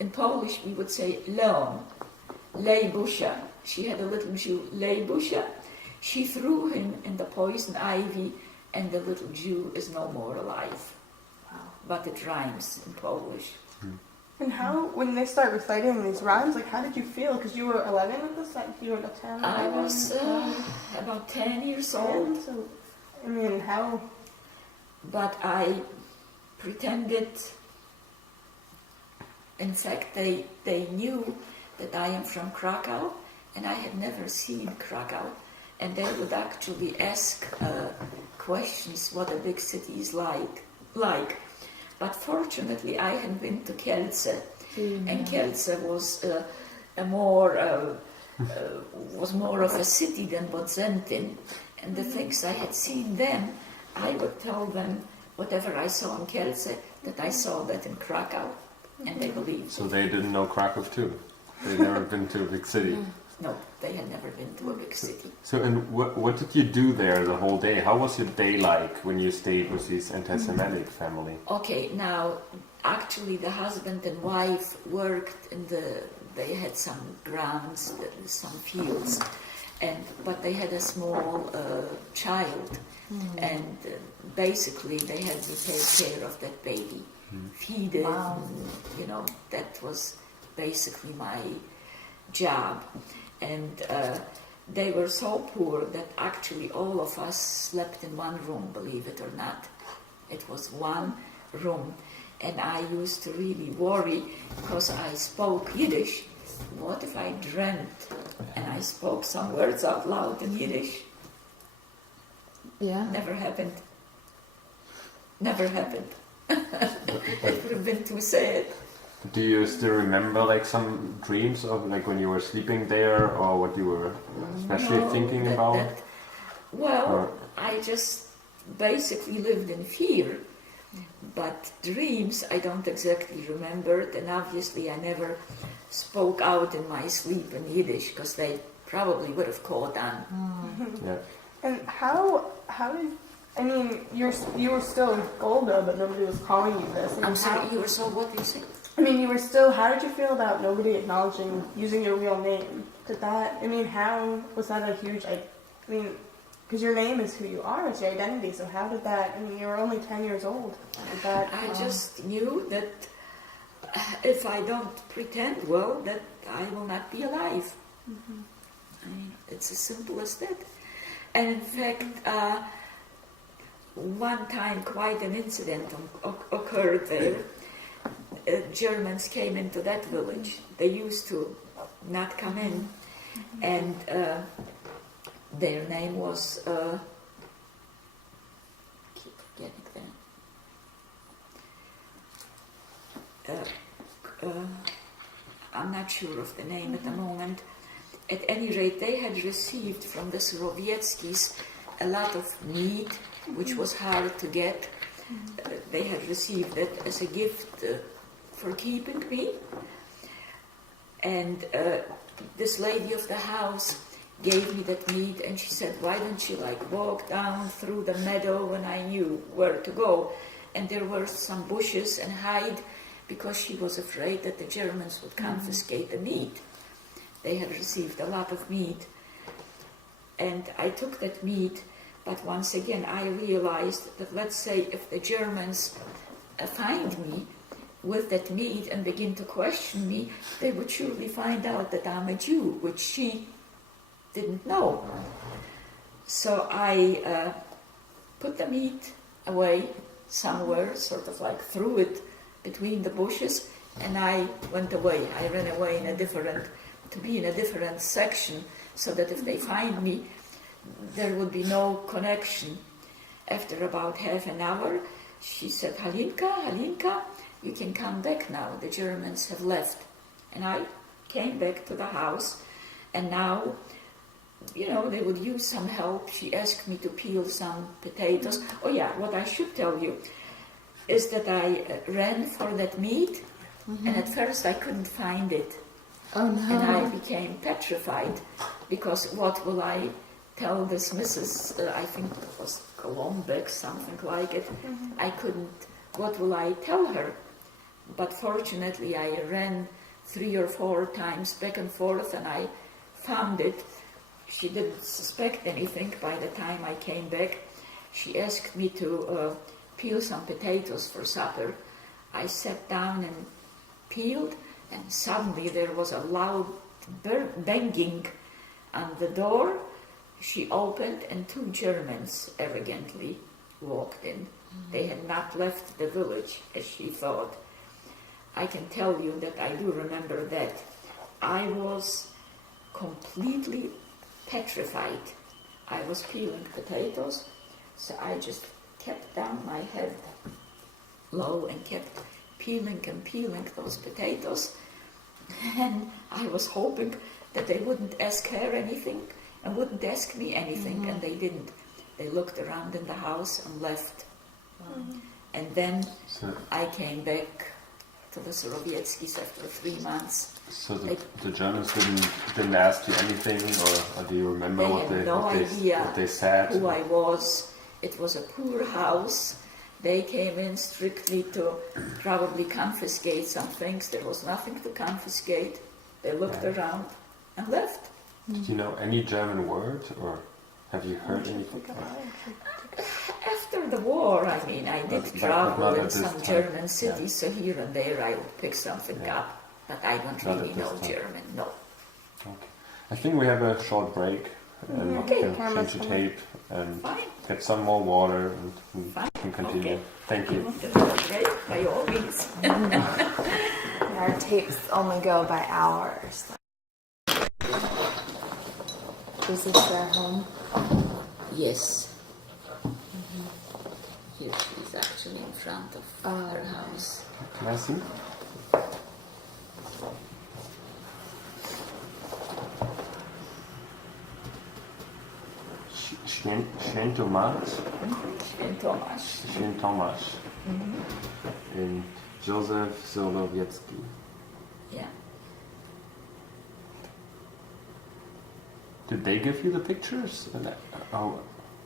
in Polish, we would say Leon, Lejbusia. She had a little Jew, Lejbusia. She threw him in the poison ivy, and the little Jew is no more alive. Wow. But it rhymes in Polish. And how, when they start reciting these rhymes, like how did you feel? Because you were 11 at this time, you were 10. I 11, was 12, about 10 years 10, old, So, I mean, how? but I pretended. In fact, they knew that I am from Krakow, and I had never seen Krakow, and they would actually ask questions what a big city is like. But fortunately, I had been to Kielce, and Kielce was was more of a city than Bodzentin, and the things I had seen then, I would tell them whatever I saw in Kielce, that I saw that in Krakow, and they believed. So they didn't know Krakow too. They'd never been to a big city. No, they had never been to a big city. So, and what did you do there the whole day? How was your day like when you stayed with this anti-Semitic family? Okay, now, actually the husband and wife worked they had some grounds, some fields, but they had a small child, and basically they had to take care of that baby, feed it, that was basically my job. And they were so poor that actually all of us slept in one room, believe it or not. It was one room. And I used to really worry because I spoke Yiddish. What if I dreamt and I spoke some words out loud in Yiddish? Yeah. Never happened. Never happened. It would have been too sad. Do you still remember like some dreams of like when you were sleeping there, or what you were especially thinking about? I just basically lived in fear, but dreams I don't exactly remember, and obviously I never spoke out in my sleep in Yiddish because they probably would have caught on. Yeah. And how did, I mean, you were still in Golda, but nobody was calling you this. And I'm sorry, you were so, what do you say? I mean, you were still, how did you feel about nobody acknowledging using your real name? How was that a huge, because your name is who you are, it's your identity, so how did that, you were only 10 years old. I just knew that if I don't pretend well, that I will not be alive. It's as simple as that. And in fact, one time quite an incident occurred there. Germans came into that village. They used to not come in, and their name was keep forgetting that. I'm not sure of the name at the moment. At any rate, they had received from the Sovietskis a lot of meat, which was hard to get. They had received it as a gift for keeping me, and this lady of the house gave me that meat, and she said, why don't you like walk down through the meadow, and I knew where to go. And there were some bushes, and hide, because she was afraid that the Germans would confiscate the meat. They had received a lot of meat. And I took that meat, but once again I realized that, let's say, if the Germans find me with that meat and begin to question me, they would surely find out that I'm a Jew, which she didn't know. So I put the meat away somewhere, sort of like threw it between the bushes, and I went away. I ran away to be in a different section, so that if they find me, there would be no connection. After about half an hour, she said, Halinka, you can come back now. The Germans have left. And I came back to the house, and now, they would use some help. She asked me to peel some potatoes. Oh yeah, what I should tell you is that I ran for that meat, and at first I couldn't find it. Oh no. And I became petrified, because what will I tell this Mrs. I think it was Kolombeck, something like it. I couldn't, what will I tell her? But fortunately I ran 3 or 4 times back and forth, and I found it. She didn't suspect anything by the time I came back. She asked me to peel some potatoes for supper. I sat down and peeled, and suddenly there was a loud banging on the door. She opened, and 2 Germans arrogantly walked in. They had not left the village, as she thought. I can tell you that I do remember that. I was completely petrified. I was peeling potatoes, so I just kept down my head low and kept peeling those potatoes. And I was hoping that they wouldn't ask her anything and wouldn't ask me anything, and they didn't. They looked around in the house and left. And then I came back to the Sorowiecki's after 3 months. So the Germans didn't ask you anything, or do you remember what they said? Who I was. It was a poor house. They came in strictly to probably confiscate some things. There was nothing to confiscate. They looked around and left. Do you know any German word, or have you heard anything? After the war, I did travel in some German cities, so here and there I would pick something up, but I don't really know German, no. Okay. I think we have a short break, and we can change the tape and get some more water, and we can continue. Okay. Thank you. Break, by all means. Our tapes only go by hours. Is this their home? Yes. Here she is actually in front of her house. Can I see? Świętomasz. Świętomasz. In Joseph Solowiecki. Yeah. Did they give you the pictures?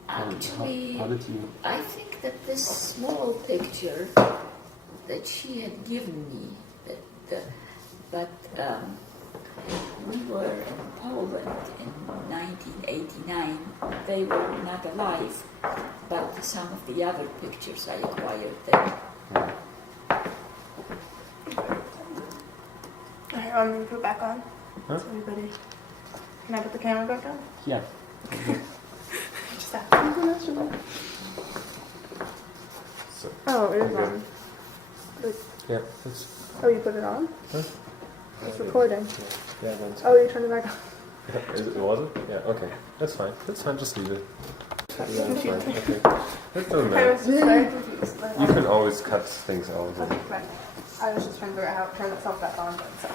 Actually, how did you? I think that this small picture that she had given me, but we were in Poland in 1989. They were not alive, but some of the other pictures I acquired there. Alright, I'm going to put it back on. Huh? So everybody... Can I put the camera back on? Yeah. Just that. So, Oh, it is okay. on. Like, yeah. That's, oh, you put it on? huh? It's recording. Yeah. That's, Oh, you turned it back on. it wasn't? Yeah. Okay. That's fine. That's fine. Just leave it. Yeah, that's fine. Okay. That doesn't I matter. was just very confused. But You can always cut things out. Okay, right. I was just trying to figure out how to turn itself back on, but so.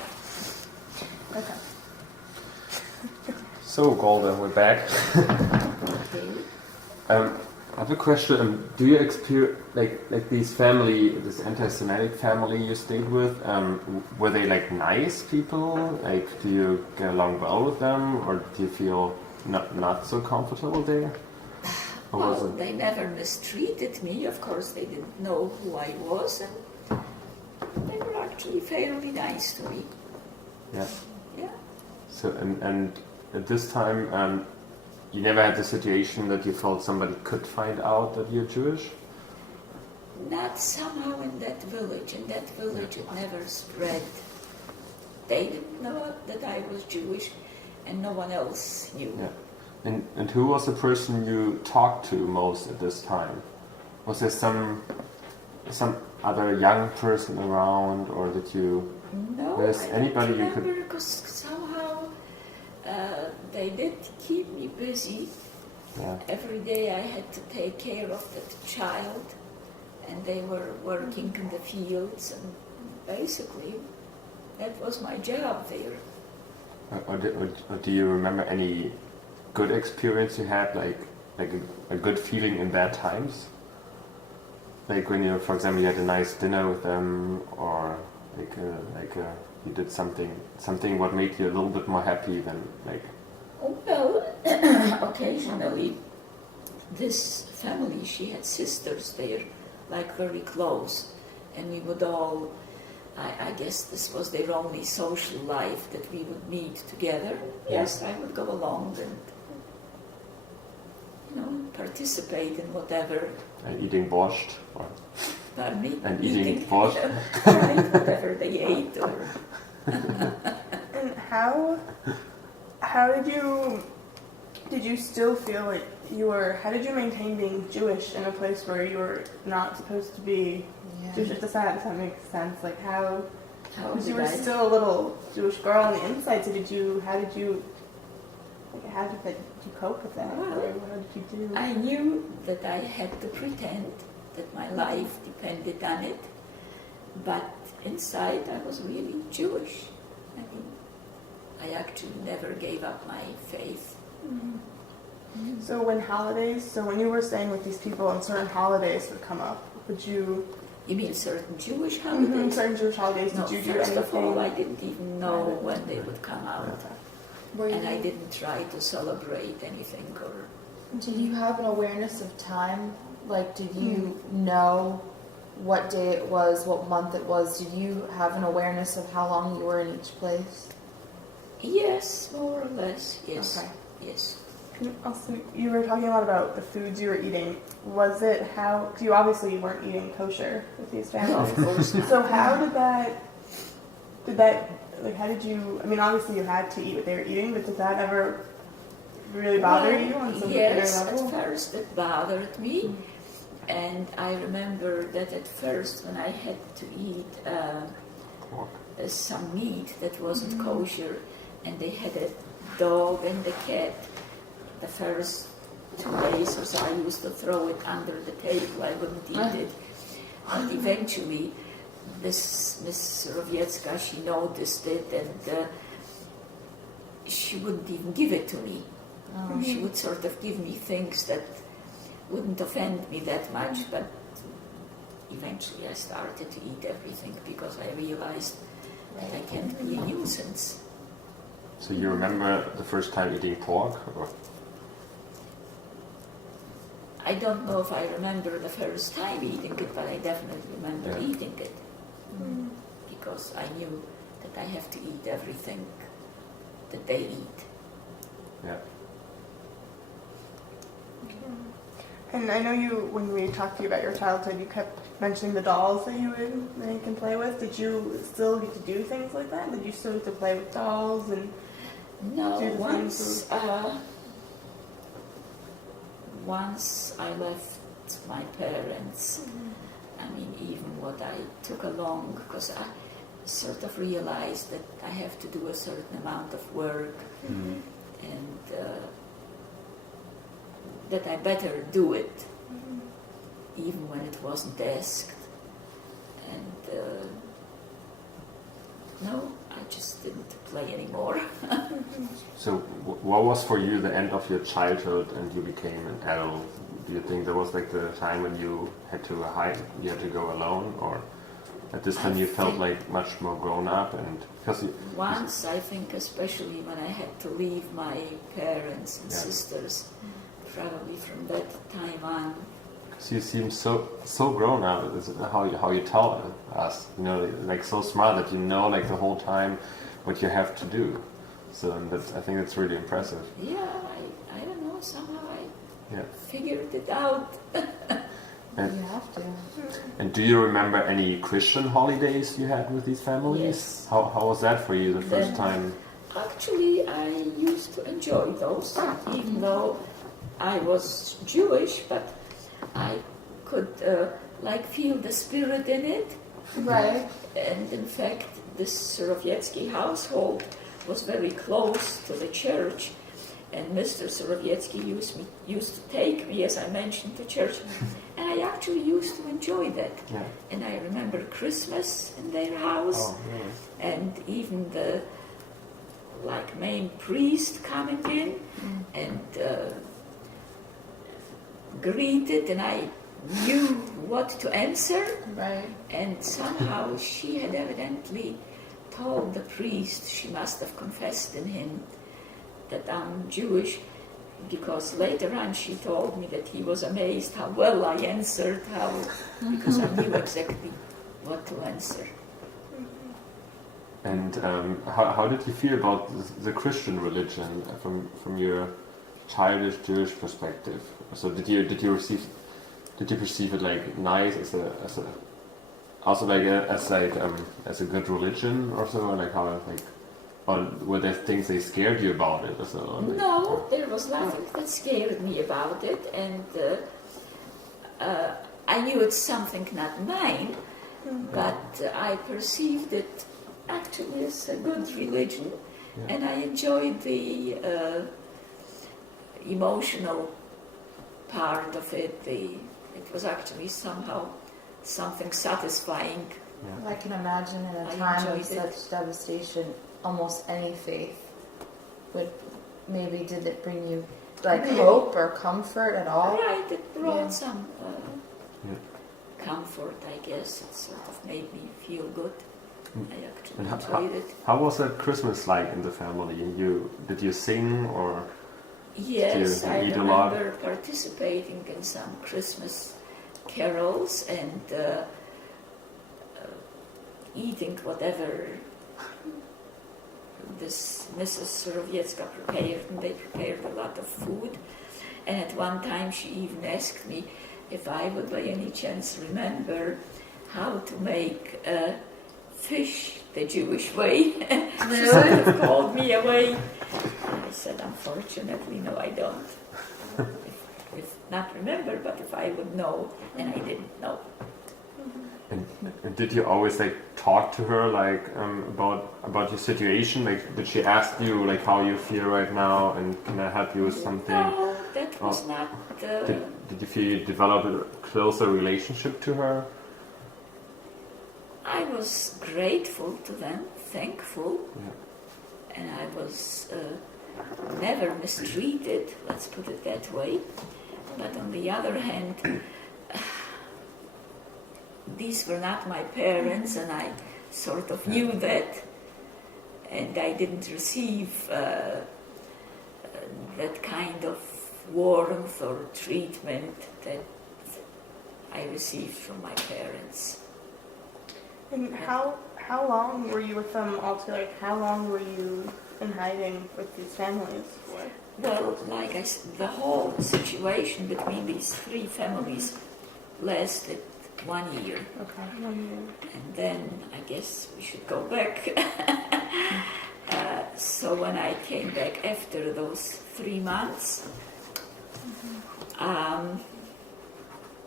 Okay. So, Golda, we're back. Okay. I have a question. Do you experience like this anti-Semitic family you stayed with? Were they like nice people? Like, do you get along well with them, or do you feel not so comfortable there? Or was Well, it? they never mistreated me. Of course, they didn't know who I was, and they were actually fairly nice to me. Yeah. Yeah. So and at this time, you never had the situation that you felt somebody could find out that you're Jewish? Not somehow in that village. In that village, it never spread. They didn't know that I was Jewish, and no one else knew. Yeah. And who was the person you talked to most at this time? Was there some other young person around, or did you? No, Was I anybody don't you could? remember, because somehow they did keep me busy. Yeah. Every day I had to take care of that child, and they were working in the fields, and basically that was my job there. Or do you remember any good experience you had, like a good feeling in bad times? Like when you, for example, you had a nice dinner with them, or you did something what made you a little bit more happy than like. Well, occasionally this family, she had sisters there, like very close, and we would all, I guess this was their only social life, that we would meet together. Yes, I would go along and, participate in whatever. And eating borscht, or Pardon me? and eating borscht. Right, whatever they ate, or And how did you still feel like how did you maintain being Jewish in a place where you were not supposed to be Jewish? Does that make sense? Like how because you were still a little Jewish girl on the inside, so how did you cope with that? Well, Or what did you do? I knew that I had to pretend that my life depended on it, but inside I was really Jewish. I mean, I actually never gave up my faith. So when you were staying with these people and certain holidays would come up, would you? You mean certain Jewish holidays? Certain Jewish holidays, No, did you do first anything? of all, I didn't even know when they would come out. Were And I you, didn't try to celebrate anything or... did you have an awareness of time? Like, did you know what day it was, what month it was? Did you have an awareness of how long you were in each place? Yes, more or less, yes. Okay. Yes. Also, you were talking a lot about the foods you were eating. Was it because you obviously weren't eating kosher with these No, families. of course not. So how how did you, I mean, obviously you had to eat what they were eating, but did that ever really bother you on some Yes, level? at first it bothered me. And I remember that at first when I had to eat some meat that wasn't kosher, and they had a dog and a cat, the first 2 days or so I used to throw it under the table. I wouldn't eat it. But eventually Miss Rowiecka, she noticed it, and she wouldn't even give it to me. She would sort of give me things that wouldn't offend me that much, but eventually I started to eat everything because I realized that I can't be a nuisance. So you remember the first time eating pork, or? I don't know if I remember the first time eating it, but I definitely remember eating it. Because I knew that I have to eat everything that they eat. Yeah. And I know when we talked to you about your childhood, you kept mentioning the dolls that you would make and play with. Did you still get to do things like that? Did you still get to play with dolls and No, do the once I left my parents, I mean, even what I took along, because I sort of realized that I have to do a certain amount of work, and that I better do it, even when it wasn't asked. And no, I just didn't play anymore. So what was for you the end of your childhood and you became an adult? Do you think there was like the time when you had to hide, you had to go alone, or? at this time I you felt think- like much more grown up, and because you, Once, I think, especially when I had to leave my parents and Yeah. sisters, probably from that time on. because you seem so grown up. Is how you tell us, you know, like so smart that you know like the whole time what you have to do. So and I think that's really impressive. Yeah, I don't know, somehow I Yeah. figured it out. You have to. And do you remember any Christian holidays you had with these families? Yes. How was that for you the first time? Actually, I used to enjoy those, even though I was Jewish, but I could like feel the spirit in it. Right. And in fact, this Sorowiecki household was very close to the church, and Mr. Sorowiecki used to take me, as I mentioned, to church, and I actually used to enjoy that. Yeah. And I remember Christmas in their house, Oh, really? and even the main priest coming in and greeted, and I knew what to answer. Right. And somehow she had evidently told the priest, she must have confessed in him, that I'm Jewish, because later on she told me that he was amazed how well I answered, because I knew exactly what to answer. And how did you feel about the Christian religion from your childish Jewish perspective? So did you perceive it like nice as a also like as a good religion or so, or like how like, or were there things they scared you about it or so? Or like, No, there was nothing that scared me about it, and I knew it's something not mine, but I perceived it actually as a good religion, and I enjoyed the emotional part of it. It was actually somehow something satisfying. I can imagine in a I time of enjoyed it. such devastation, almost any faith would maybe did it bring you like Maybe. hope or comfort at all? Right, it brought Yeah. some comfort, I guess. It sort of made me feel good. I actually And enjoyed it. how was that Christmas like in the family? Did you sing or? Yes, you I eat a lot? remember participating in some Christmas carols and eating whatever this Mrs. Sorowiecka prepared, and they prepared a lot of food. And at one time she even asked me if I would by any chance remember how to make fish the Jewish way. She sort of called me away. And I said, unfortunately, no, I don't. If not remember, but if I would know, and I didn't know. And did you always like talk to her like about your situation? Like, did she ask you like how you feel right now, and can I help you with something? No, that was not. Did you feel you developed a closer relationship to her? I was grateful to them, thankful, Yeah. and I was never mistreated, let's put it that way. But on the other hand, these were not my parents, and I sort of knew that, and I didn't receive that kind of warmth or treatment that I received from my parents. And how long were you with them altogether? Like, how long were you in hiding with these families for? Well, like I said, the whole situation between these three families lasted 1 year. Okay, 1 year. And then I guess we should go back. So when I came back after those 3 months,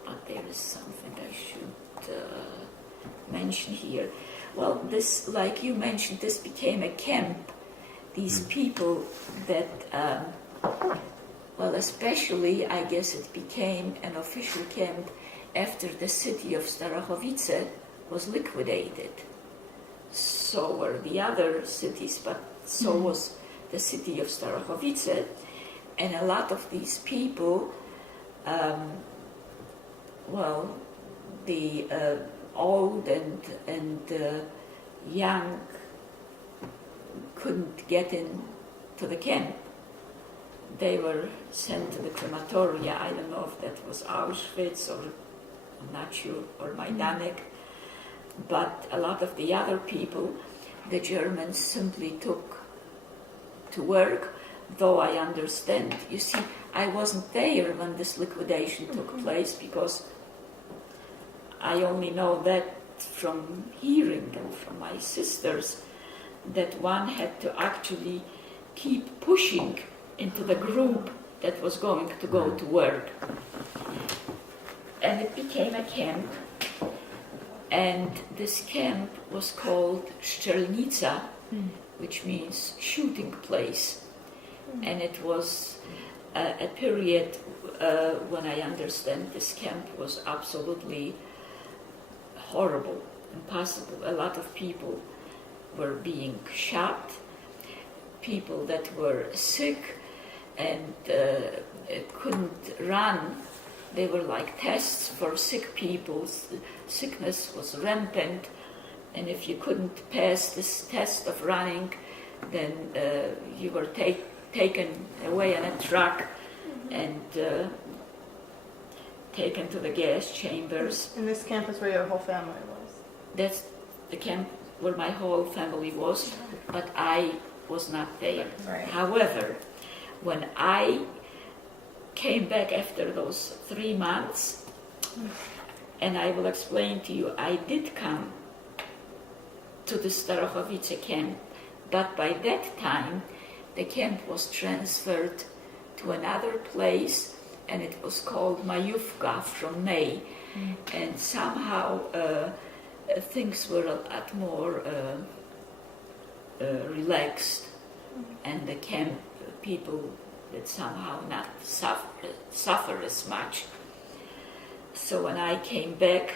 but there is something I should mention here. Well, this, like you mentioned, this became a camp. These people that, well, especially I guess it became an official camp after the city of Starachowice was liquidated. So were the other cities, but so was the city of Starachowice. And a lot of these people, well, the old and young couldn't get in to the camp. They were sent to the crematoria. I don't know if that was Auschwitz or I'm not sure, or Majdanek. But a lot of the other people, the Germans simply took to work, though I understand. You see, I wasn't there when this liquidation took place because I only know that from hearing and from my sisters that one had to actually keep pushing into the group that was going to go to work. And it became a camp, and this camp was called Strzelnica, which means shooting place. And it was a period when I understand this camp was absolutely horrible, impossible. A lot of people were being shot, people that were sick and couldn't run. They were like tests for sick people. Sickness was rampant, and if you couldn't pass this test of running, then you were taken away in a truck and taken to the gas chambers. And this camp is where your whole family was? That's the camp where my whole family was, but I was not there. Right. However, when I came back after those 3 months, and I will explain to you, I did come to the Starachowice camp, but by that time the camp was transferred to another place, and it was called Majówka from May, and somehow things were a lot more relaxed, and the camp people did somehow not suffer as much. So when I came back,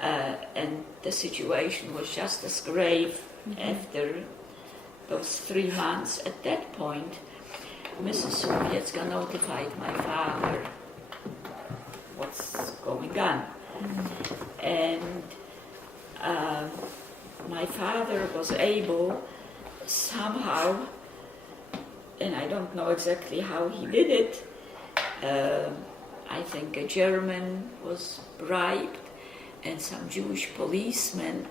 and the situation was just as grave after those 3 months, at that point, Mrs. Sowiecka notified my father what's going on. And my father was able somehow, and I don't know exactly how he did it, I think a German was bribed and some Jewish policemen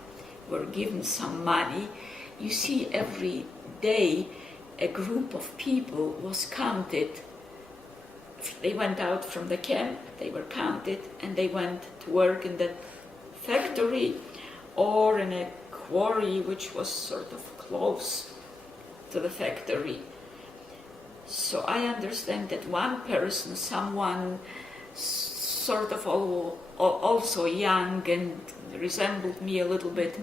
were given some money. You see, every day a group of people was counted. They went out from the camp, they were counted, and they went to work in that factory or in a quarry which was sort of close to the factory. So I understand that one person, someone sort of also young and resembled me a little bit,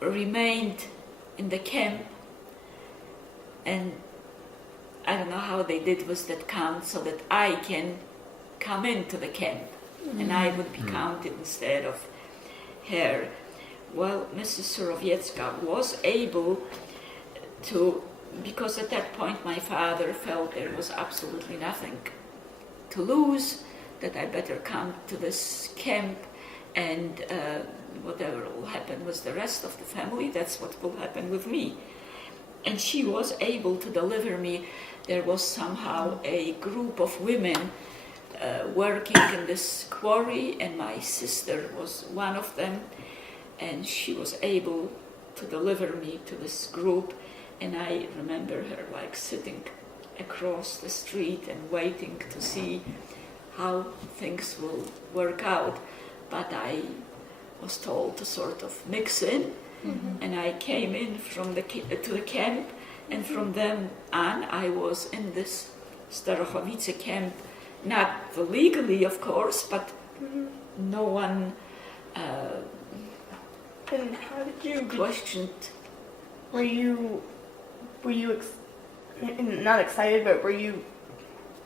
remained in the camp, and I don't know how they did with that count so that I can come into the camp and I would be counted instead of her. Well, Mrs. Sowiecka was able to, because at that point my father felt there was absolutely nothing to lose, that I better come to this camp, and whatever will happen with the rest of the family, that's what will happen with me. And she was able to deliver me. There was somehow a group of women working in this quarry, and my sister was one of them, and she was able to deliver me to this group. And I remember her like sitting across the street and waiting to see how things will work out. But I was told to sort of mix in, and I came in from to the camp, and from then on I was in this Starachowice camp, not legally of course, but no one And how did you questioned. Were you not excited, but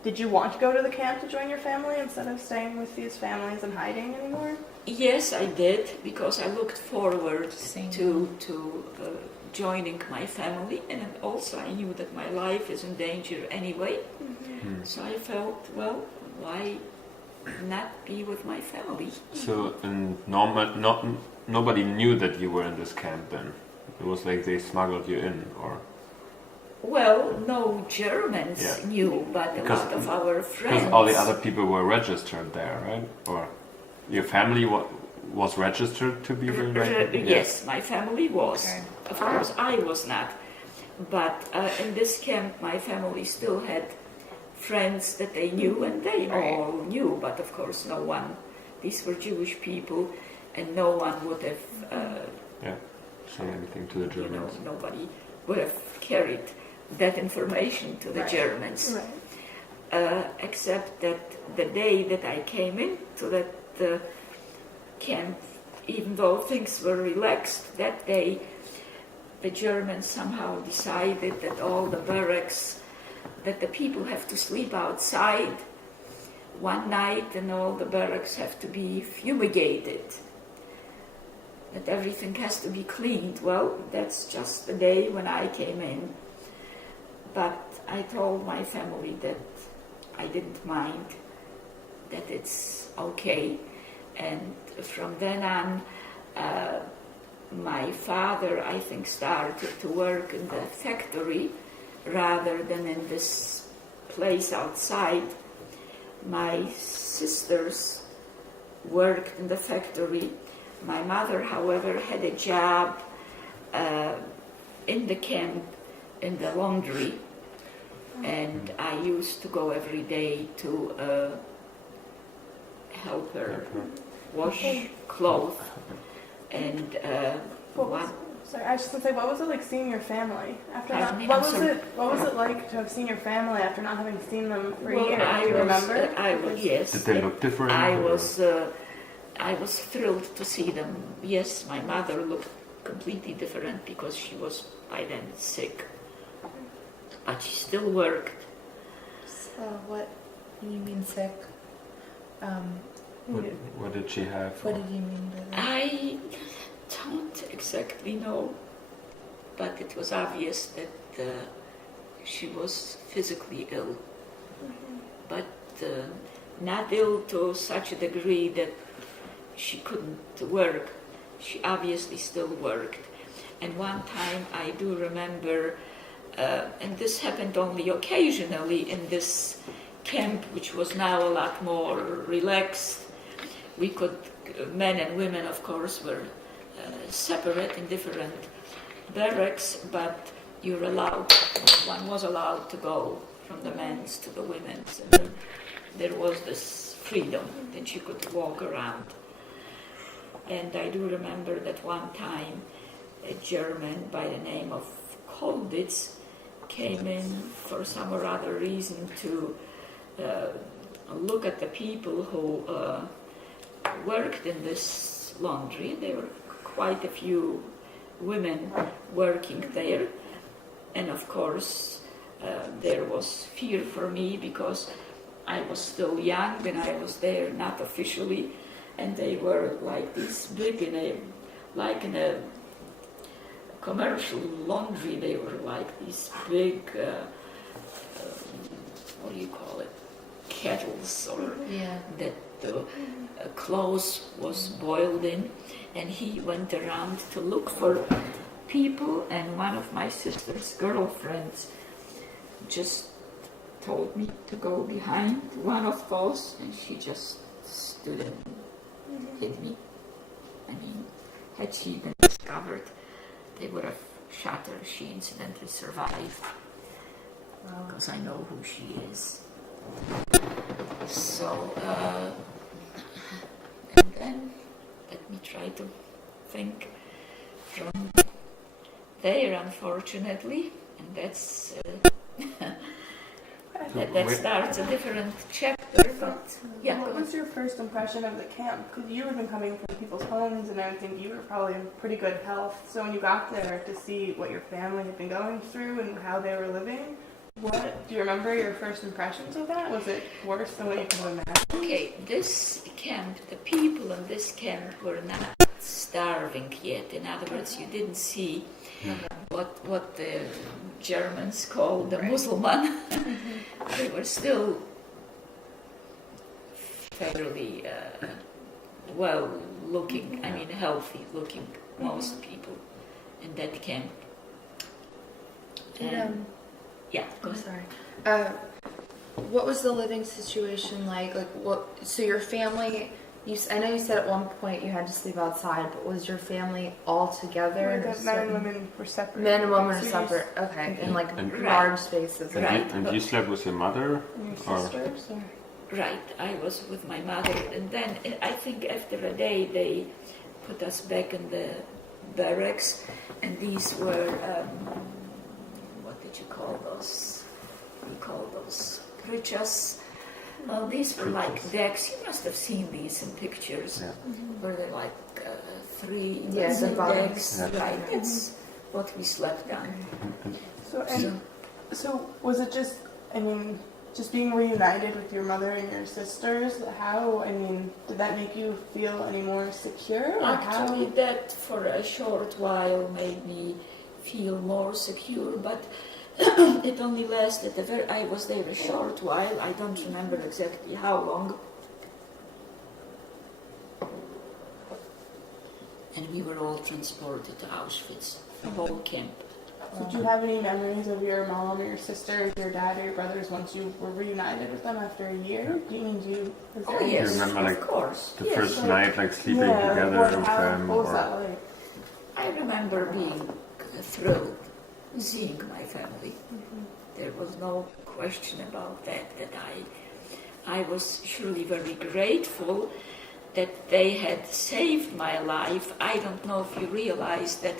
did you want to go to the camp to join your family instead of staying with these families and hiding anymore? Yes, I did, because I looked forward Same. to joining my family, and also I knew that my life is in danger anyway. So I felt, well, why not be with my family. So, and nobody knew that you were in this camp then? It was like they smuggled you in, or? Well, no Germans Yeah. knew, but Because- a lot of our friends. Because all the other people were registered there, right? Or your family was registered to be related? Yes, my family was. Okay. Of course, I was not. But in this camp, my family still had friends that they knew, and they all knew. But of course, no one. These were Jewish people, and no one would have. Say anything to the Germans. Nobody would have carried that information to the Right. Germans. Right. Except that the day that I came into that camp, even though things were relaxed, that day the Germans somehow decided that all the barracks, that the people have to sleep outside one night and all the barracks have to be fumigated, that everything has to be cleaned. Well, that's just the day when I came in. But I told my family that I didn't mind, that it's okay. And from then on, my father, I think, started to work in the factory rather than in this place outside. My sisters worked in the factory. My mother, however, had a job in the camp in the laundry, and I used to go every day to help her wash clothes. And Sorry, I was just gonna say, what was it like seeing your family after that? Pardon me, What I'm was sorry. it? What was it like to have seen your family after not having seen them for well, years? I Do you was, remember? I was, yes. Did they look different? I or- was thrilled to see them. Yes, my mother looked completely different because she was by then sick, but she still worked. So what do you mean sick? What did she have? What did you mean by that? I don't exactly know, but it was obvious that she was physically ill, but not ill to such a degree that she couldn't work. She obviously still worked. And one time I do remember, and this happened only occasionally in this camp, which was now a lot more relaxed. We could, men and women, of course, were separate in different barracks, but one was allowed to go from the men's to the women's, and there was this freedom that you could walk around. And I do remember that one time a German by the name of Golda came in for some or other reason to look at the people who worked in this laundry. There were quite a few women working there, and of course there was fear for me because I was still young and I was there not officially, and they were like this big in a commercial laundry. They were like these big what do you call it, kettles, or that the clothes was boiled in, and he went around to look for people, and one of my sister's girlfriends just told me to go behind one of those, and she just stood and hit me. I mean, had she been discovered, they would have shot her. She incidentally survived, because I know who she is. So, and then let me try to think from there, unfortunately, and that's that starts a different chapter. But yeah, What was your first impression of the camp? Because you had been coming from people's homes and everything. You were probably in pretty good health. So when you got there to see what your family had been going through and how they were living, do you remember your first impressions of that? Was it worse than what you could have imagined? okay, this camp, the people in this camp were not starving yet. In other words, you didn't see what the Germans call the Musliman. They were still fairly well looking, I mean healthy looking, most people in that camp. And, yeah, go I'm ahead. sorry. What was the living situation like? Like, what? So your family. I know you said at one point you had to sleep outside, but was your family all together? in a Men and certain- women were separate. Men and women are So you separate. Okay, in like And- large spaces. Right. And you slept with your mother? And your Or- sisters? Or? Right, I was with my mother, and then I think after a day they put us back in the barracks, and these were, what did you call those? We call those prychas. These were like decks. You must have seen these in pictures. Yeah. Were they like three Yeah, the bottoms. decks? Yeah. Right, that's what we slept on. So was it just, I mean, just being reunited with your mother and your sisters? How, I mean, did that make you feel any more secure? Or Actually, how? that for a short while made me feel more secure, but it only lasted I was there a short while. I don't remember exactly how long. And we were all transported to Auschwitz, the whole camp. So did you have any memories of your mom or your sister, your dad or your brothers once you were reunited with them after a year? Was there Oh any- yes, You remember, like, of course. The Yes, first like- night, like sleeping Yeah, together what, with how, them? what was or- that like? I remember being thrilled seeing my family. There was no question about that I was surely very grateful that they had saved my life. I don't know if you realize that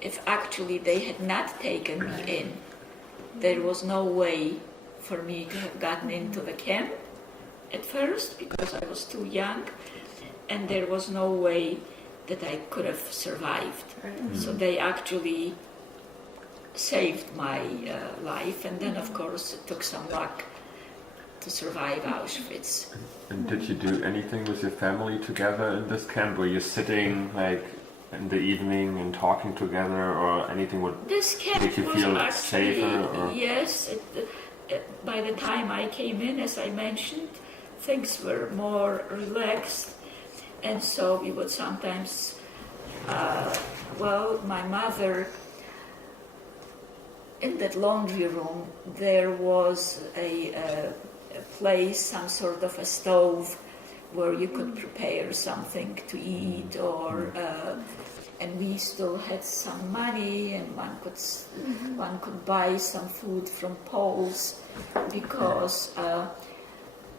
if actually they had not taken me in, there was no way for me to have gotten into the camp at first because I was too young, and there was no way that I could have survived. So they actually saved my life, and then of course it took some luck to survive Auschwitz. And did you do anything with your family together in this camp? Were you sitting like in the evening and talking together, or anything would This camp make you was feel actually, safer? Or? yes, by the time I came in, as I mentioned, things were more relaxed, and so we would sometimes, my mother, in that laundry room, there was a place, some sort of a stove where you could prepare something to eat, or and we still had some money, and one could buy some food from Poles, because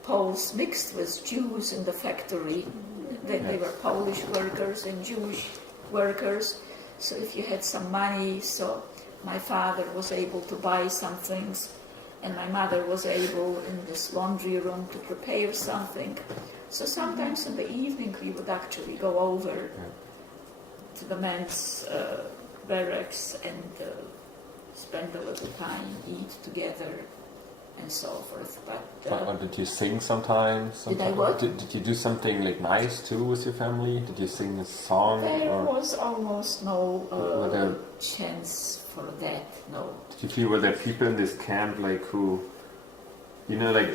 Poles mixed with Jews in the factory. They were Polish workers and Jewish workers, so if you had some money, so my father was able to buy some things, and my mother was able in this laundry room to prepare something. So sometimes in the evening we would actually go over to the men's barracks and spend a little time, eat together, and so forth. But Did you sing sometimes? Did I what? Did you do something like nice too with your family? Did you sing a song? there or was almost no Were there- chance for that, no. did you feel, were there people in this camp like who, you know, like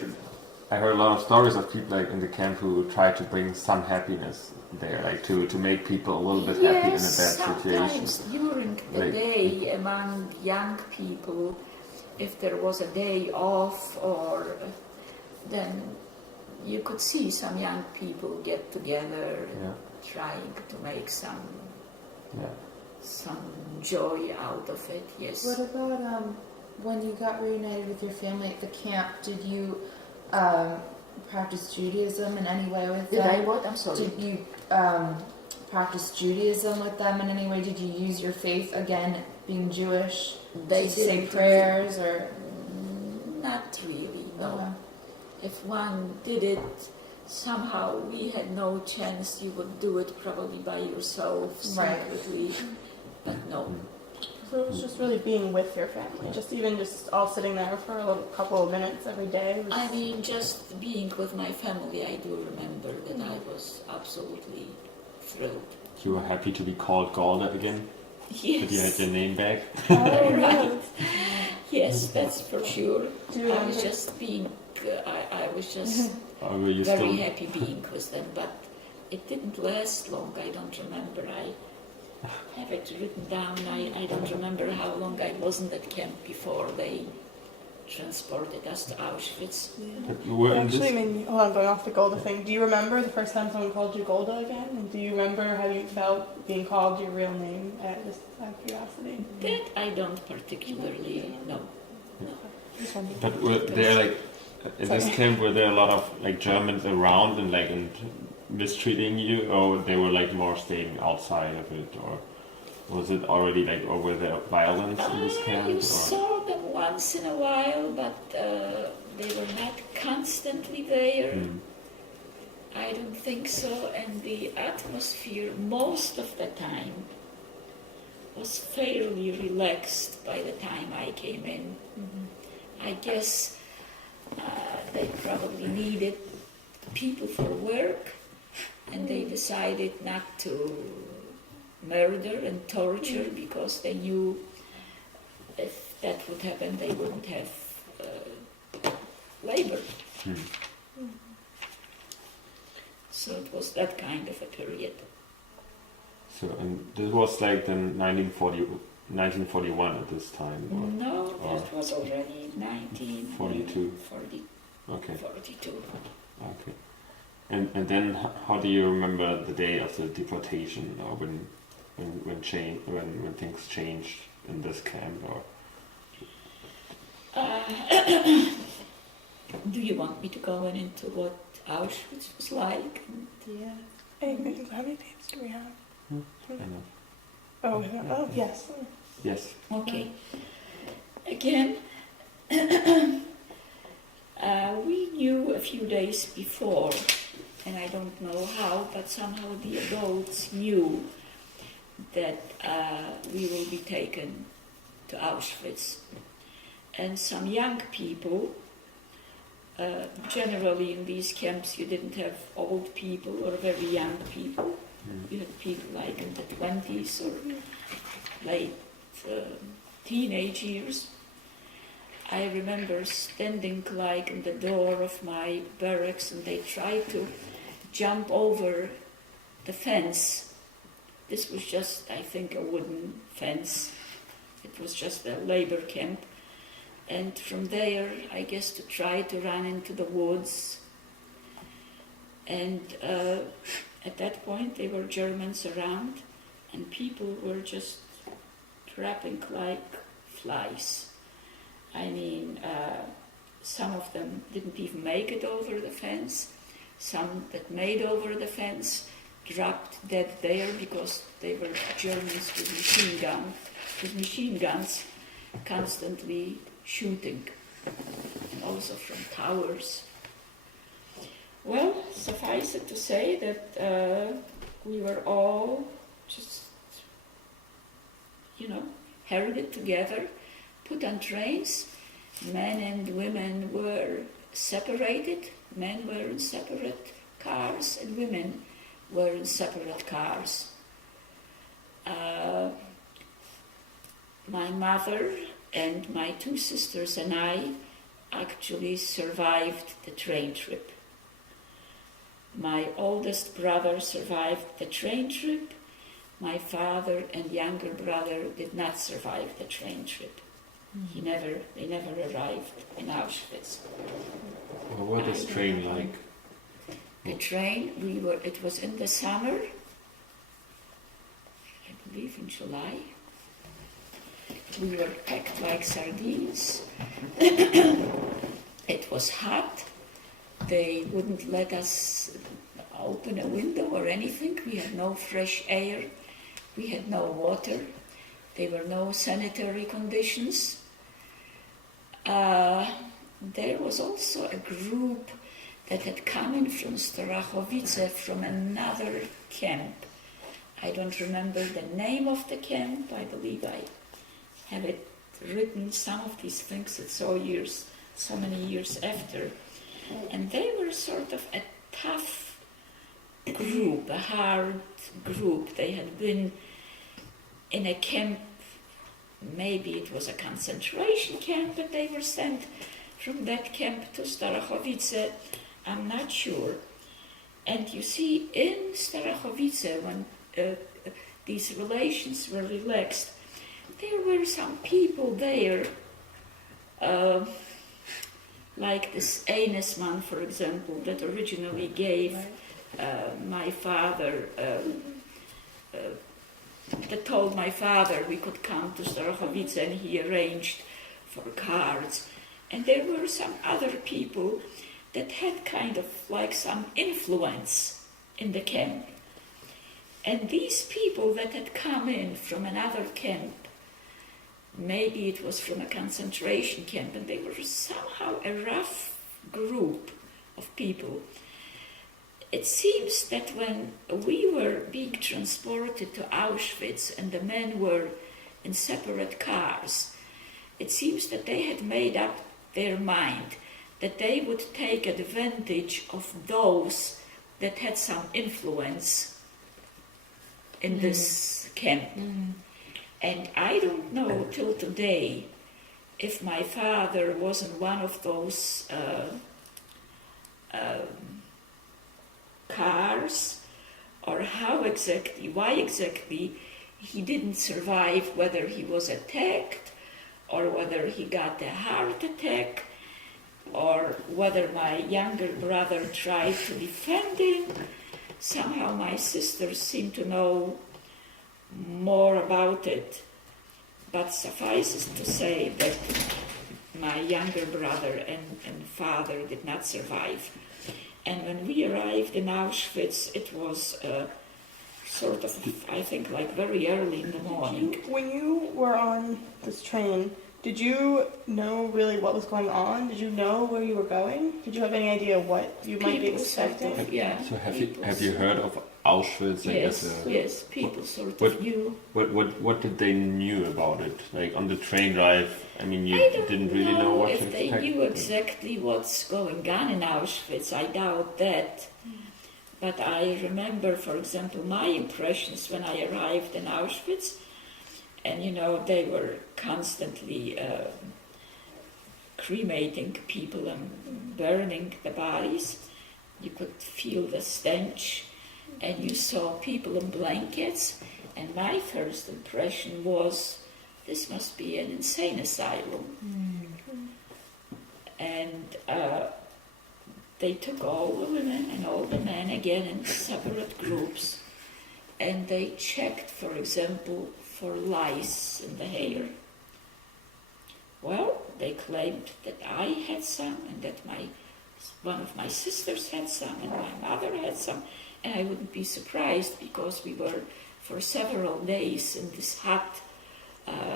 I heard a lot of stories of people like in the camp who tried to bring some happiness there, like to make people a little bit happy in a bad situation. Sometimes during the Like- day among young people, if there was a day off, or then you could see some young people get together Yeah, trying to make some yeah. joy out of it. Yes. What about when you got reunited with your family at the camp? Did you practice Judaism in any way with Did them? I what? I'm sorry. Did you practice Judaism with them in any way? Did you use your faith again, being Jewish, They to say didn't. prayers or? Not really, no. Okay. If one did it, somehow we had no chance. You would do it probably by yourself, Right. secretly, but no. So it was just really being with your family, just all sitting there for a little couple of minutes every day. I mean, just being with my family, I do remember that I was absolutely thrilled. You were happy to be called Golda again? That you had Yes, your name back? Oh, right. Yes, that's for sure. Do you I was remember? just being I was just Were you very still? happy being with them, but it didn't last long. I don't remember. I have it written down. I don't remember how long I was in that camp before they transported us to Auschwitz. You were in Actually, this? hold on, going off the Golda thing. Do you remember the first time someone called you Golda again? And do you remember how you felt being called your real name? Just out of curiosity. That I don't particularly know. Just wondering. But were there like in this Sorry. camp? Were there a lot of like Germans around and like and mistreating you, or they were like more staying outside of it, or was it already like, or were there violence in this camp? You Or? saw them once in a while, but they were not constantly there. Mm. I don't think so. And the atmosphere most of the time was fairly relaxed by the time I came in. I guess they probably needed people for work, and they decided not to murder and torture because they knew if that would happen, they wouldn't have labor. Mm. So it was that kind of a period. So and this was like the 1941 at this time, or No, or that was already 42. 40, Okay, 42. okay. And then how do you remember the day of the deportation, or when things changed in this camp, or? Do you want me to go into what Auschwitz was like? Yeah. Hey, how many tapes do we have? I know. Oh, yes. Yes. Okay. Again, we knew a few days before, and I don't know how, but somehow the adults knew that we will be taken to Auschwitz. And some young people, generally in these camps you didn't have old people or very young people. You had people like in the 20s or late teenage years. I remember standing like in the door of my barracks, and they tried to jump over the fence. This was just, I think, a wooden fence. It was just a labor camp. And from there, I guess, to try to run into the woods. And at that point, there were Germans around, and people were just trapping like flies. I mean, some of them didn't even make it over the fence. Some that made over the fence dropped dead there because they were Germans with machine guns, constantly shooting, and also from towers. Well, suffice it to say that we were all just, herded together, put on trains. Men and women were separated. Men were in separate cars, and women were in separate cars. My mother and my two sisters and I actually survived the train trip. My oldest brother survived the train trip. My father and younger brother did not survive the train trip. They never arrived in Auschwitz. What was this train like? The train, it was in the summer, I believe in July. We were packed like sardines. It was hot. They wouldn't let us open a window or anything. We had no fresh air. We had no water. There were no sanitary conditions. There was also a group that had come in from Strachowice, from another camp. I don't remember the name of the camp. I believe I have it written, some of these things, it's so many years after. And they were sort of a tough group, a hard group. They had been in a camp, maybe it was a concentration camp, but they were sent from that camp to Starachowice, I'm not sure. And you see, in Starachowice, when these relations were relaxed, there were some people there, like this Enesman, for example, that originally gave my father, that told my father we could come to Starachowice, and he arranged for cards. And there were some other people that had kind of like some influence in the camp. And these people that had come in from another camp, maybe it was from a concentration camp, and they were somehow a rough group of people. It seems that when we were being transported to Auschwitz and the men were in separate cars, it seems that they had made up their mind that they would take advantage of those that had some influence in this camp. And I don't know till today if my father wasn't one of those cars, or why exactly he didn't survive, whether he was attacked or whether he got a heart attack, or whether my younger brother tried to defend him. Somehow my sisters seem to know more about it, but suffices to say that my younger brother and father did not survive. And when we arrived in Auschwitz, it was sort of, I think, like very early in the morning. When you were on this train, did you know really what was going on? Did you know where you were going? Did you have any idea what you might be expecting? So have you heard of Auschwitz? Yes, people sort of knew. What did they knew about it? Like on the train drive, I mean, you didn't really know what to expect. If they knew exactly what's going on in Auschwitz, I doubt that. But I remember, for example, my impressions when I arrived in Auschwitz, and they were constantly cremating people and burning the bodies. You could feel the stench, and you saw people in blankets, and my first impression was, this must be an insane asylum. And they took all the women and all the men again in separate groups, and they checked, for example, for lice in the hair. Well, they claimed that I had some, and that one of my sisters had some, and my mother had some, and I wouldn't be surprised because we were for several days in this hot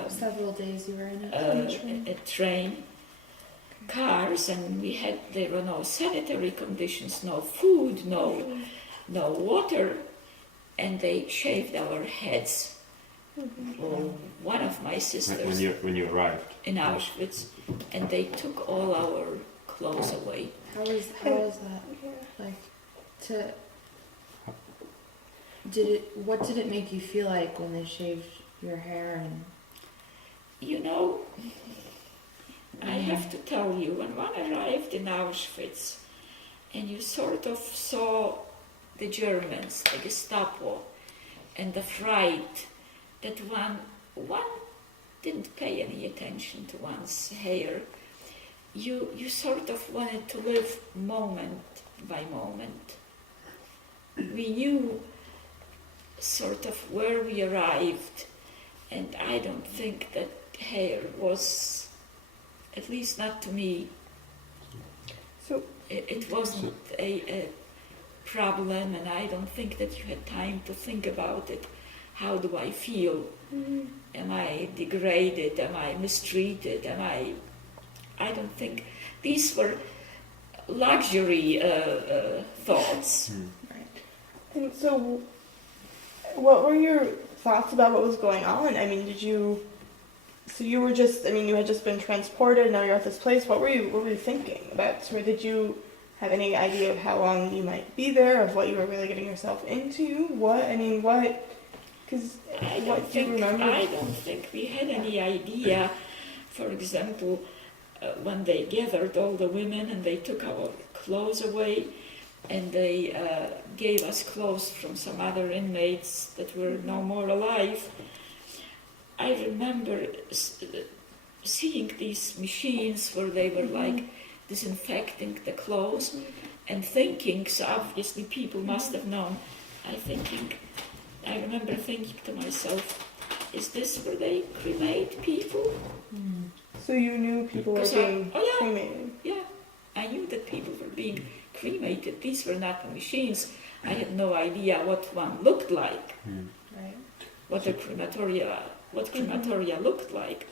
Several days you were in a train, cars, and there were no sanitary conditions, no food, no water, and they shaved our heads. Well, one of my sisters when you arrived in Auschwitz, and they took all our clothes away. How was that? Like, what did it make you feel like when they shaved your hair? And I have to tell you, when one arrived in Auschwitz, and you sort of saw the Germans, the Gestapo, and the fright that one didn't pay any attention to one's hair. You sort of wanted to live moment by moment. We knew sort of where we arrived, and I don't think that hair was, at least not to me, So it wasn't a problem, and I don't think that you had time to think about it. How do I feel? Am I degraded? Am I mistreated? I don't think these were luxury thoughts. Right. And so, what were your thoughts about what was going on? I mean, you had just been transported, now you're at this place. What were you thinking about? So did you have any idea of how long you might be there, of what you were really getting yourself into? I don't think we had any idea. For example, when they gathered all the women and they took our clothes away, and they gave us clothes from some other inmates that were no more alive. I remember seeing these machines where they were like disinfecting the clothes and thinking, so obviously people must have known. I remember thinking to myself, is this where they cremate people? So you knew people were being cremated? Yeah, I knew that people were being cremated. These were not machines. I had no idea what one looked like, Right. what crematoria looked like.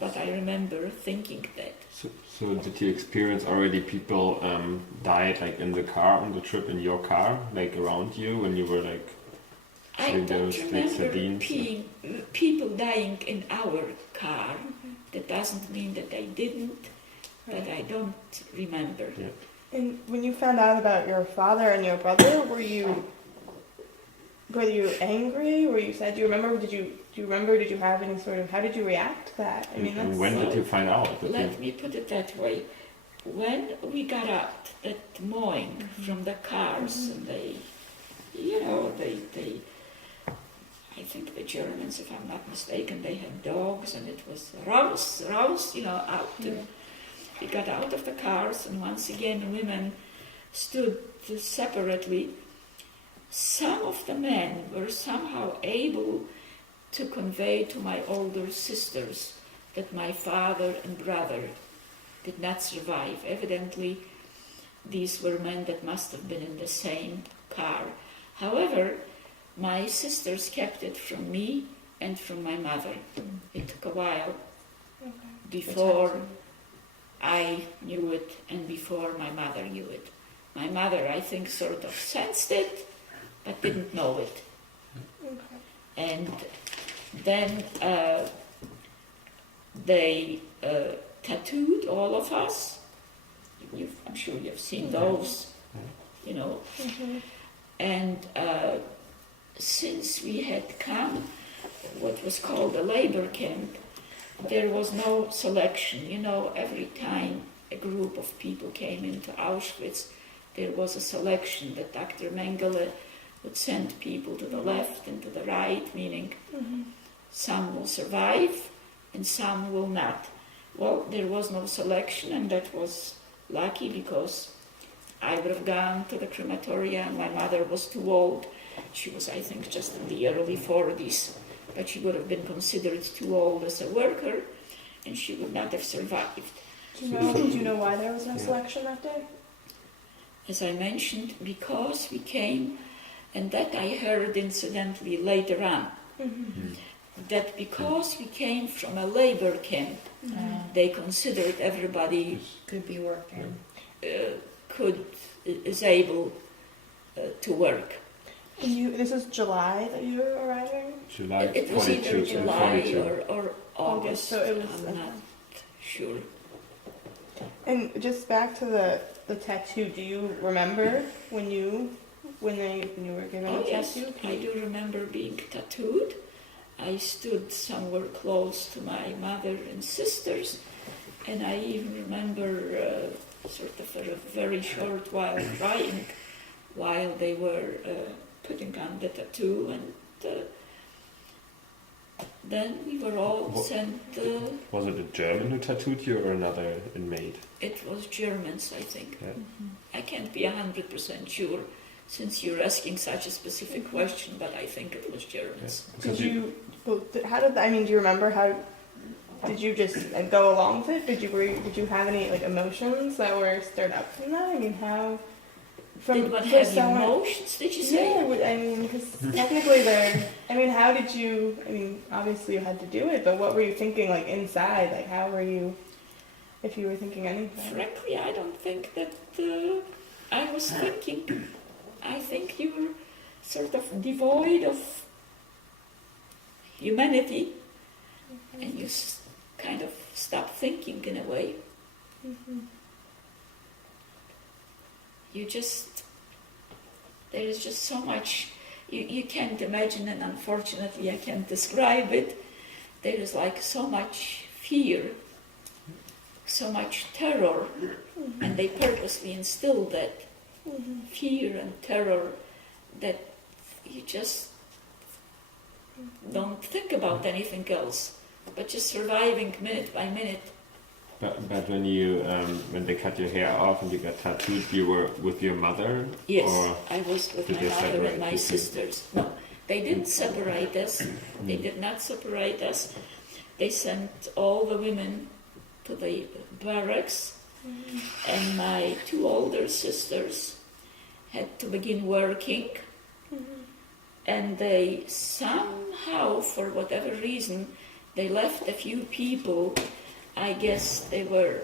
But I remember thinking that. So did you experience already people died like in the car, on the trip in your car, like around you when you were like I sitting there don't with like remember sardines? people dying in our car. That doesn't mean that I didn't, but I don't remember. Yeah. And when you found out about your father and your brother, were you angry? Were you sad? Do you remember? Did you have any sort of? How did you react to that? I mean, And that's. when did you find out? Let me put it that way. When we got out that morning from the cars, and they, I think the Germans, if I'm not mistaken, they had dogs, and it was raus, out. And we got out of the cars, and once again women stood separately. Some of the men were somehow able to convey to my older sisters that my father and brother did not survive. Evidently, these were men that must have been in the same car. However, my sisters kept it from me and from my mother. It took a while before I knew it and before my mother knew it. My mother, I think, sort of sensed it, but didn't know it. And then they tattooed all of us. I'm sure you've seen those, And since we had come, what was called a labor camp, there was no selection. Every time a group of people came into Auschwitz, there was a selection that Dr. Mengele would send people to the left and to the right, meaning some will survive and some will not. Well, there was no selection, and that was lucky because I would have gone to the crematoria, and my mother was too old. She was, I think, just in the early 40s, but she would have been considered too old as a worker, and she would not have survived. Do you know why there was no selection that day? As I mentioned, because we came, and that I heard incidentally later on, that because we came from a labor camp, they considered everybody Could be working. is able to work. This is July that you were arriving? July It was 42 either and July 42. or August. So it was. I'm not sure. And just back to the tattoo. Do you remember when you were given Oh a yes, tattoo? I do remember being tattooed. I stood somewhere close to my mother and sisters, and I even remember sort of for a very short while crying while they were putting on the tattoo, and then we were all sent. Was it a German who tattooed you or another inmate? It was Germans, I think. Yeah. I can't be 100% sure since you're asking such a specific question, but I think it was Germans. Did you? How did that? I mean, do you remember how? Did you just go along with it? Did you have any emotions that were stirred up from that? I mean, how? Did one have emotions? Did you say? Yeah, I mean, because technically they're. I mean, how did you? I mean, obviously you had to do it, but what were you thinking, like inside? Like, how were you? If you were thinking anything. Frankly, I don't think that I was thinking. I think you were sort of devoid of humanity, and you kind of stopped thinking in a way. You just, there is just so much, you can't imagine, and unfortunately I can't describe it. There is like so much fear so much terror, and they purposely instilled that fear and terror that you just don't think about anything else, but just surviving minute by minute. But when you when they cut your hair off and you got tattooed, you were with your mother? Yes, Or I was with did my they mother separate and my you two? sisters. No, they didn't separate us. They did not separate us. They sent all the women to the barracks, and my 2 older sisters had to begin working, and they somehow, for whatever reason, they left a few people. I guess there were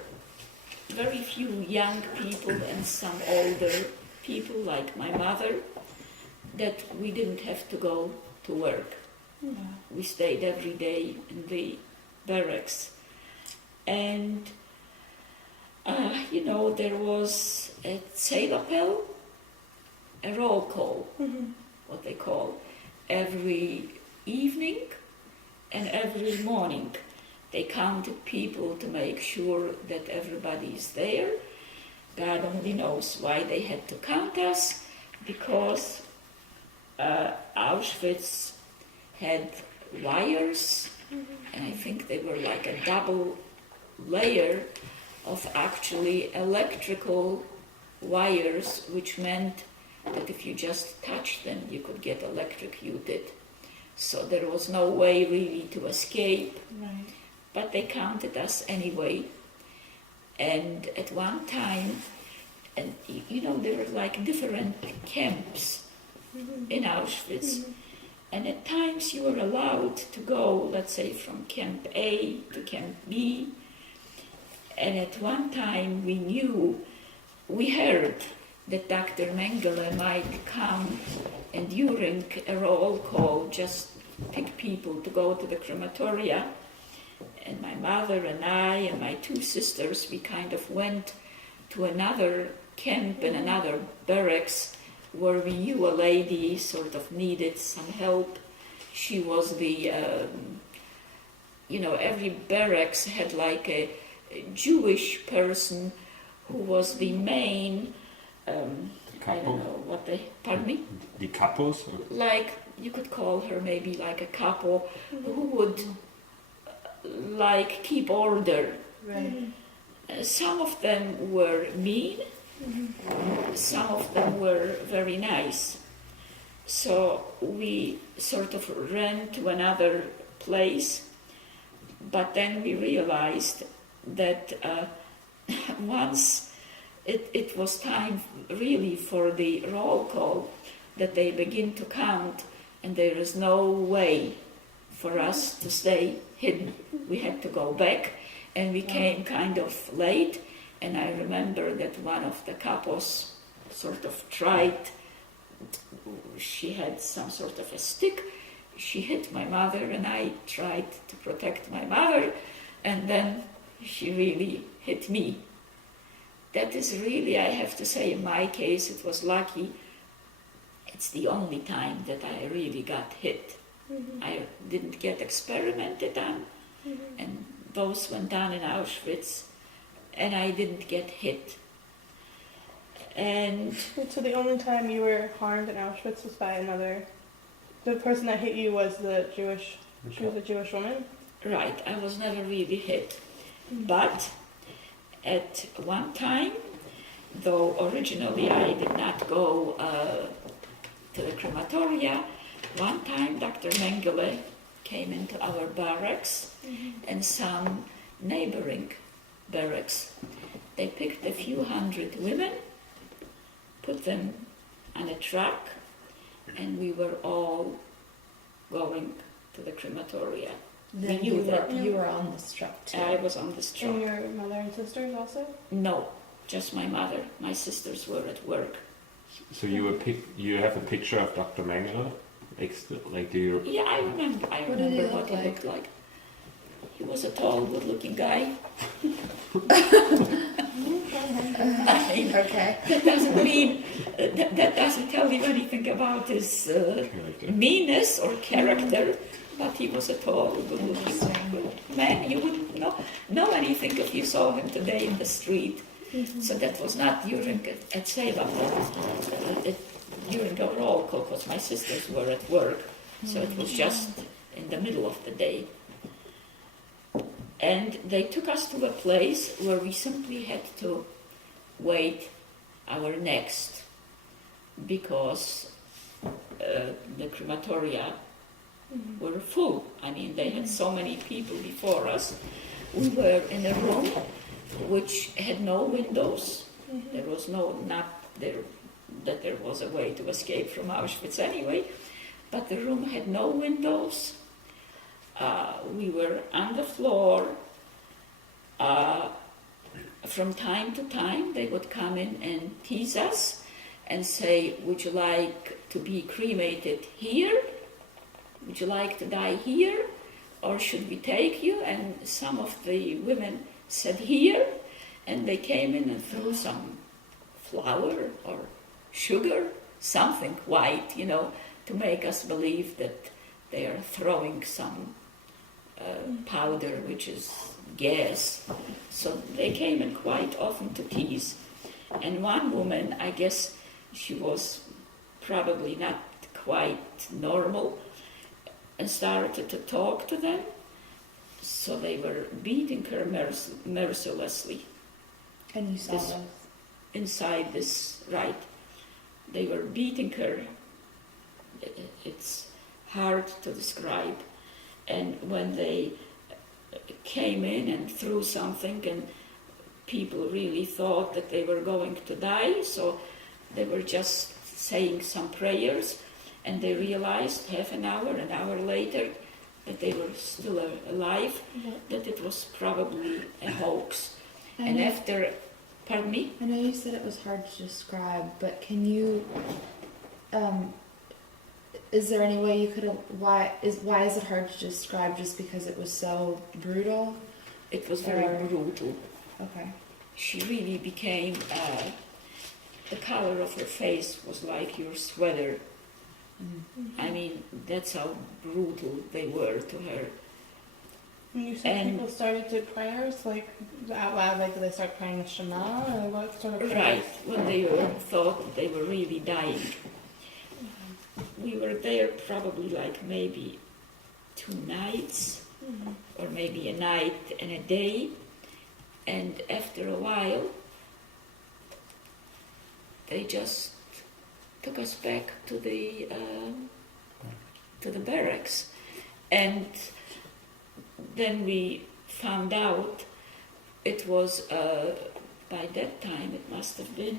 very few young people and some older people, like my mother, that we didn't have to go to work. We stayed every day in the barracks. And, there was a Zeilapel, a roll call, what they call, every evening and every morning. They counted people to make sure that everybody is there. God only knows why they had to count us, because Auschwitz had wires, and I think they were like a double layer of actually electrical wires, which meant that if you just touched them, you could get electrocuted. So there was no way really to escape. Right. But they counted us anyway. And at one time, and there were like different camps in Auschwitz. And at times you were allowed to go, let's say, from Camp A to Camp B. And at one time we heard that Dr. Mengele might come and during a roll call just pick people to go to the crematoria. And my mother and I and my 2 sisters, we kind of went to another camp in another barracks where we knew a lady sort of needed some help. She was the, every barracks had like a Jewish person who was the main, I don't know what they, pardon me? The couples? Like, you could call her maybe like a couple who would like keep order. Right. Some of them were mean, some of them were very nice. So we sort of ran to another place, but then we realized that once it was time really for the roll call, that they begin to count, and there is no way for us to stay hidden. We had to go back, and we came kind of late, and I remember that one of the couples sort of tried, she had some sort of a stick, she hit my mother, and I tried to protect my mother, and then she really hit me. That is really, I have to say, in my case, it was lucky. It's the only time that I really got hit. I didn't get experimented on, and those went down in Auschwitz, and I didn't get hit. And So the only time you were harmed in Auschwitz was by another. The person that hit you was she was a Jewish woman? right, I was never really hit. But at one time, though originally I did not go to the crematoria, one time Dr. Mengele came into our barracks and some neighboring barracks. They picked a few hundred women, put them on a truck, and we were all going to the crematoria. Then We knew that. you were on this truck too. I was on this truck. And your mother and sisters also? No, just my mother. My sisters were at work. So you have a picture of Dr. Mengele? Like, do you? Yeah, I remember. I What did remember he what he look looked like. He was a tall, good-looking guy. I mean, Okay. that doesn't mean that doesn't tell you anything about his meanness or character. But he was a tall, good man. You wouldn't know anything if you saw him today in the street. So that was not during at Seva, but during a roll call, because my sisters were at work. So it was just in the middle of the day. And they took us to a place where we simply had to wait our next, because the crematoria were full. I mean, they had so many people before us. We were in a room which had no windows. There was not there that there was a way to escape from Auschwitz anyway, but the room had no windows. We were on the floor. From time to time, they would come in and tease us and say, "Would you like to be cremated here? Would you like to die here? Or should we take you?" And some of the women said here, and they came in and threw some flour or sugar, something white, to make us believe that they are throwing some powder, which is gas. So they came in quite often to tease. And one woman, I guess she was probably not quite normal, and started to talk to them. So they were beating her mercilessly. And you saw This- this. Inside this, right? They were beating her. It's hard to describe. And when they came in and threw something, and people really thought that they were going to die, so they were just saying some prayers, and they realized an hour later, that they were still alive, that it was probably a hoax. And after, pardon me? I know you said it was hard to describe, but can you, is there any way you could, why is it hard to describe, just because it was so brutal? It was very brutal. Okay. She really became, the color of her face was like your sweater. I mean, that's how brutal they were to her. And you said And- people started to prayers, like out loud, like did they start praying the Shema, or what sort of prayers? Right, when they thought they were really dying. We were there probably like maybe 2 nights, or maybe a night and a day, and after a while, they just took us back to the barracks, and then we found out it was by that time it must have been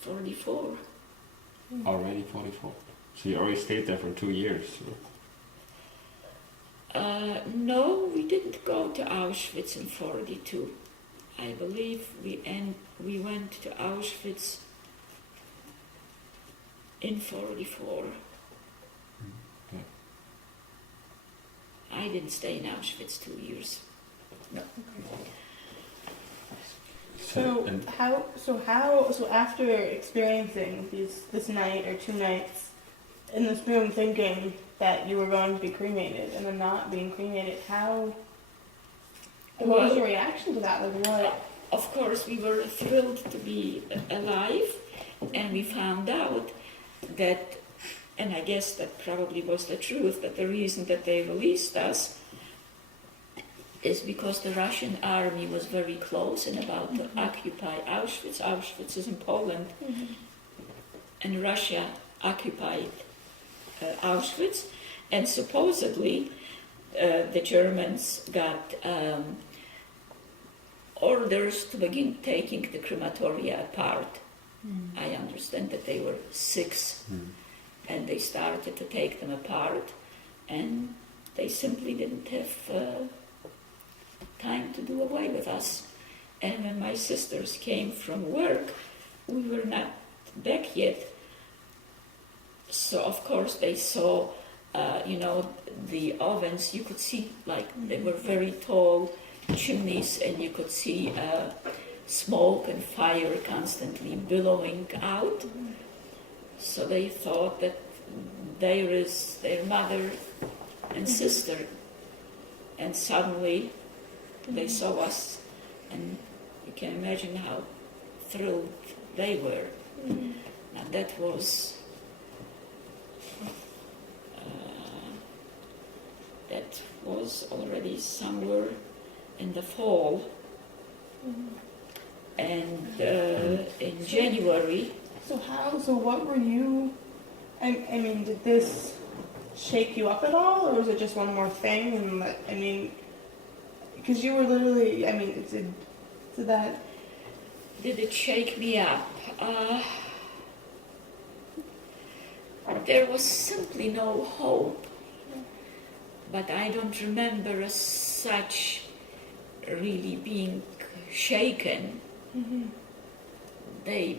44. Already 44. So you already stayed there for 2 years. No, we didn't go to Auschwitz in 42. I believe we went to Auschwitz in 44. Okay. I didn't stay in Auschwitz 2 years. No. So and how after experiencing this night or 2 nights in this room, thinking that you were going to be cremated and then not being cremated, what was your reaction to that? Like what? Of course, we were thrilled to be alive, and we found out that, and I guess that probably was the truth, that the reason that they released us is because the Russian army was very close and about to occupy Auschwitz. Auschwitz is in Poland, and Russia occupied Auschwitz, and supposedly the Germans got orders to begin taking the crematoria apart. I understand that they were 6, and they started to take them apart, and they simply didn't have time to do away with us. And when my sisters came from work, we were not back yet. So of course they saw, the ovens. You could see, like, they were very tall, chimneys, and you could see smoke and fire constantly billowing out. So they thought that there is their mother and sister, and suddenly they saw us, and you can imagine how thrilled they were. Now that was already somewhere in the fall, and in January. So what were you, I mean, did this shake you up at all, or was it just one more thing? And I mean, because you were literally, I mean, did that... Did it shake me up? There was simply no hope, but I don't remember as such really being shaken. There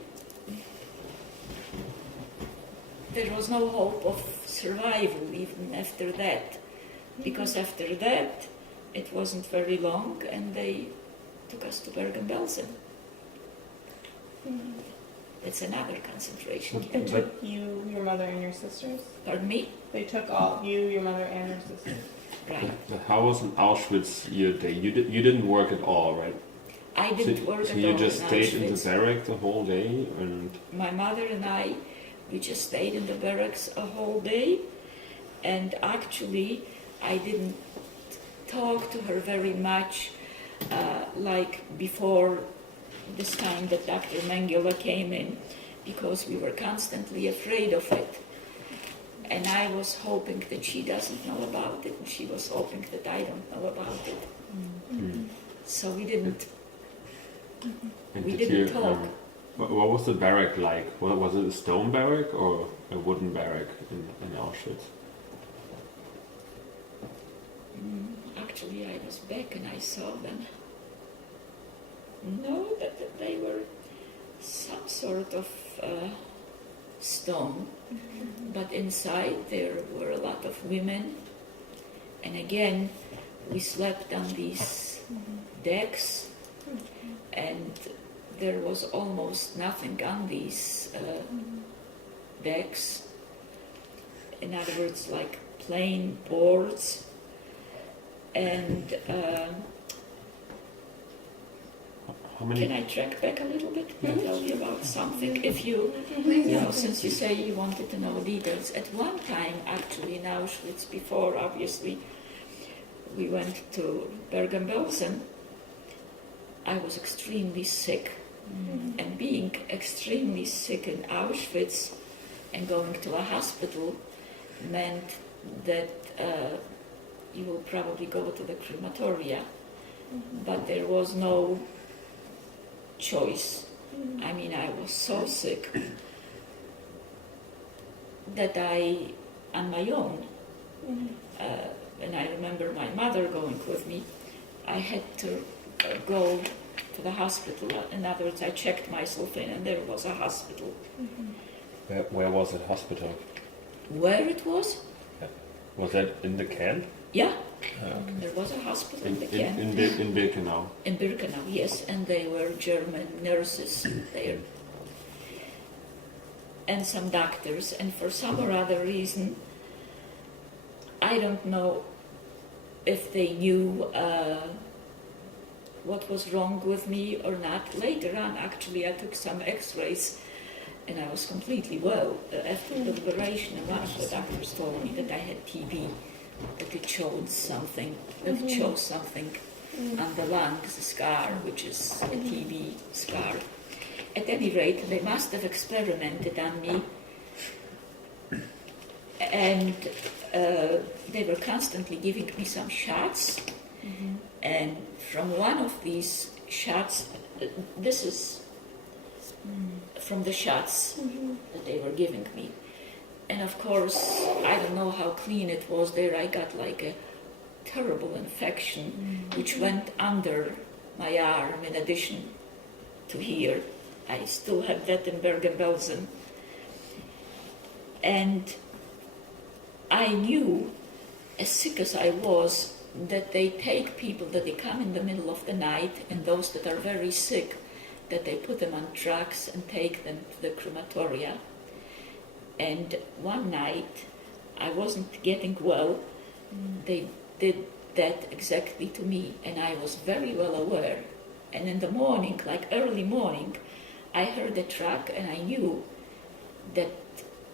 was no hope of survival even after that, because after that it wasn't very long and they took us to Bergen-Belsen. It's another concentration They camp. took you, your mother, and your sisters? Pardon me? They took all you, your mother, and your sisters? Right. But how was in Auschwitz your day? You didn't work at all, right? I didn't work at So all you just in stayed in the Auschwitz. barrack the whole day, and My mother and I, we just stayed in the barracks a whole day, and actually I didn't talk to her very much like before this time that Dr. Mengele came in, because we were constantly afraid of it. And I was hoping that she doesn't know about it, and she was hoping that I don't know about it. So we didn't and We did didn't you, talk. What was the barrack like? Was it a stone barrack or a wooden barrack in Auschwitz? Actually, I was back and I saw them. No, that they were some sort of stone, but inside there were a lot of women. And again, we slept on these decks, and there was almost nothing on these decks. In other words, like plain boards. And How many? can I track back a little bit and tell you about something? If you, since you say you wanted to know details, at one time, actually in Auschwitz, before obviously we went to Bergen-Belsen, I was extremely sick. And being extremely sick in Auschwitz and going to a hospital meant that you will probably go to the crematoria, but there was no choice. I mean, I was so sick that I, on my own, and I remember my mother going with me, I had to go to the hospital. In other words, I checked myself in and there was a hospital. Where was the hospital? Where it was? Was that in the camp? Yeah, Okay. there was a hospital in In, the in, camp. in Birkenau. In Birkenau, yes, and they were German nurses there. And some doctors, and for some or other reason, I don't know if they knew what was wrong with me or not. Later on, actually, I took some x-rays and I was completely well. After the liberation, and one of the doctors told me that I had TB, that it showed something, it shows something on the lungs, the scar, which is a TB scar. At any rate, they must have experimented on me, and they were constantly giving me some shots, and from one of these shots, this is from the shots that they were giving me. And of course, I don't know how clean it was there. I got like a terrible infection which went under my arm in addition to here. I still had that in Bergen-Belsen. And I knew, as sick as I was, that they take people, that they come in the middle of the night, and those that are very sick, that they put them on trucks and take them to the crematoria. And one night, I wasn't getting well. They did that exactly to me, and I was very well aware. And in the morning, like early morning, I heard a truck, and I knew that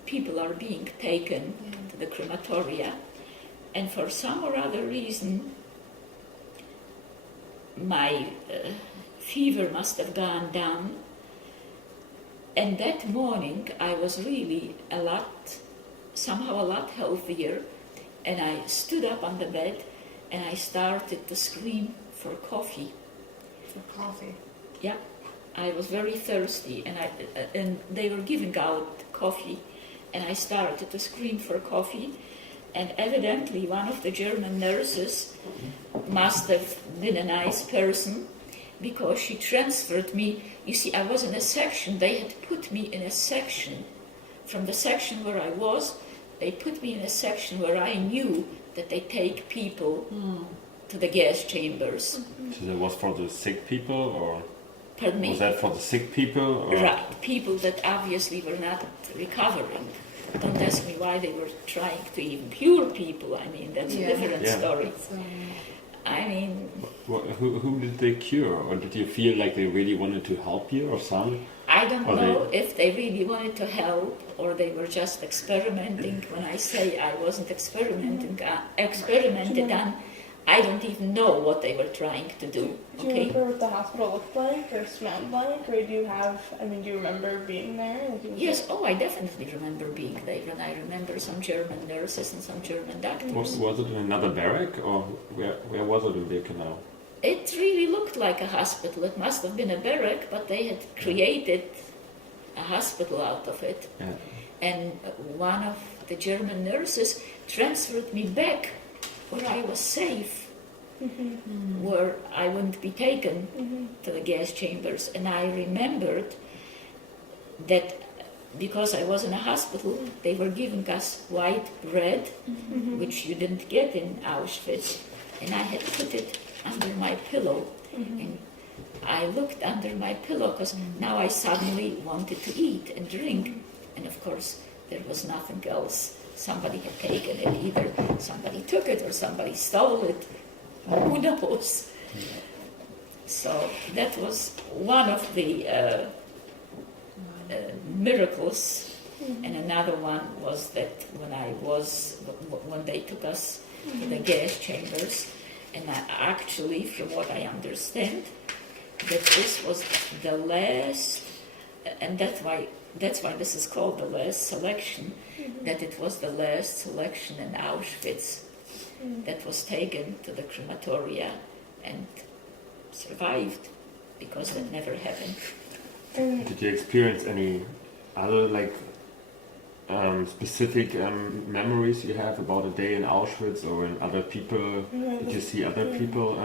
people are being taken to the crematoria. And for some or other reason, my fever must have gone down. And that morning, I was really somehow a lot healthier. And I stood up on the bed and I started to scream for coffee. For coffee. Yeah, I was very thirsty, and they were giving out coffee, and I started to scream for coffee. And evidently, one of the German nurses must have been a nice person, because she transferred me. You see, I was in a section. They had put me in a section. From the section where I was, they put me in a section where I knew that they take people to the gas chambers. So that was for the sick people, or Pardon me? was that for the sick people? Or? Right, people that obviously were not recovering. Don't ask me why they were trying to even cure people. I mean, that's a different story. I mean... Who did they cure? Or did you feel like they really wanted to help you, or some? I don't know if they really wanted to help, or they were just experimenting. When I say I wasn't experimented on, I don't even know what they were trying to do. Do you remember what the hospital looked like or smelled like? Or do you remember being there? Yes, I definitely remember being there, and I remember some German nurses and some German doctors. Was it in another barrack, or where was it in Birkenau? It really looked like a hospital. It must have been a barrack, but they had created a hospital out of it. Yeah. And one of the German nurses transferred me back where I was safe, where I wouldn't be taken to the gas chambers. And I remembered that because I was in a hospital, they were giving us white bread, which you didn't get in Auschwitz. And I had put it under my pillow. And I looked under my pillow because now I suddenly wanted to eat and drink. And of course, there was nothing else. Somebody had taken it. Either somebody took it or somebody stole it. Who knows? So that was one of the miracles. And another one was that when they took us to the gas chambers, and actually, from what I understand, that this was the last, and that's why this is called the last selection, that it was the last selection in Auschwitz that was taken to the crematoria and survived, because that never happened. Did you experience any other specific memories you have about a day in Auschwitz, or when other people? Did you see other people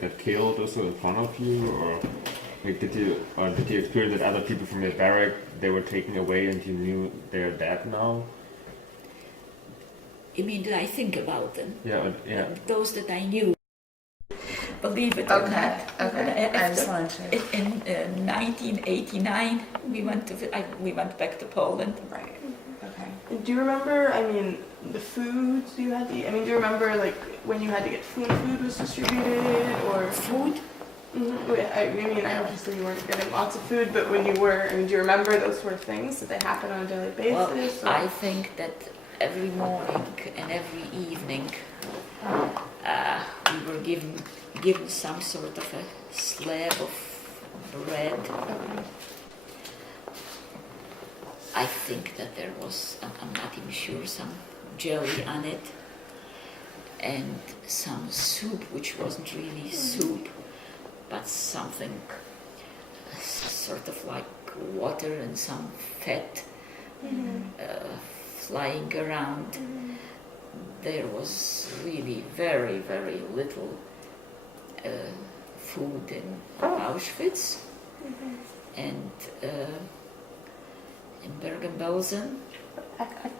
got killed also in front of you, or did you experience that other people from the barrack, they were taken away and you knew they're dead now? You mean, did I think about them? Yeah. Those that I knew. Believe it or not. Okay. I just wanted to. In 1989, we went back to Poland. Right. Okay. Do you remember, the foods you had to eat? Do you remember, when you had to get food was distributed, or... Food? Obviously you weren't getting lots of food, but when you were, do you remember those sort of things? Did they happen on a daily basis? Well, I think that every morning and every evening we were given some sort of a slab of bread. I think that there was, I'm not even sure, some jelly on it, and some soup, which wasn't really soup, but something sort of like water and some fat flying around. There was really very, very little food in Auschwitz, and in Bergen-Belsen.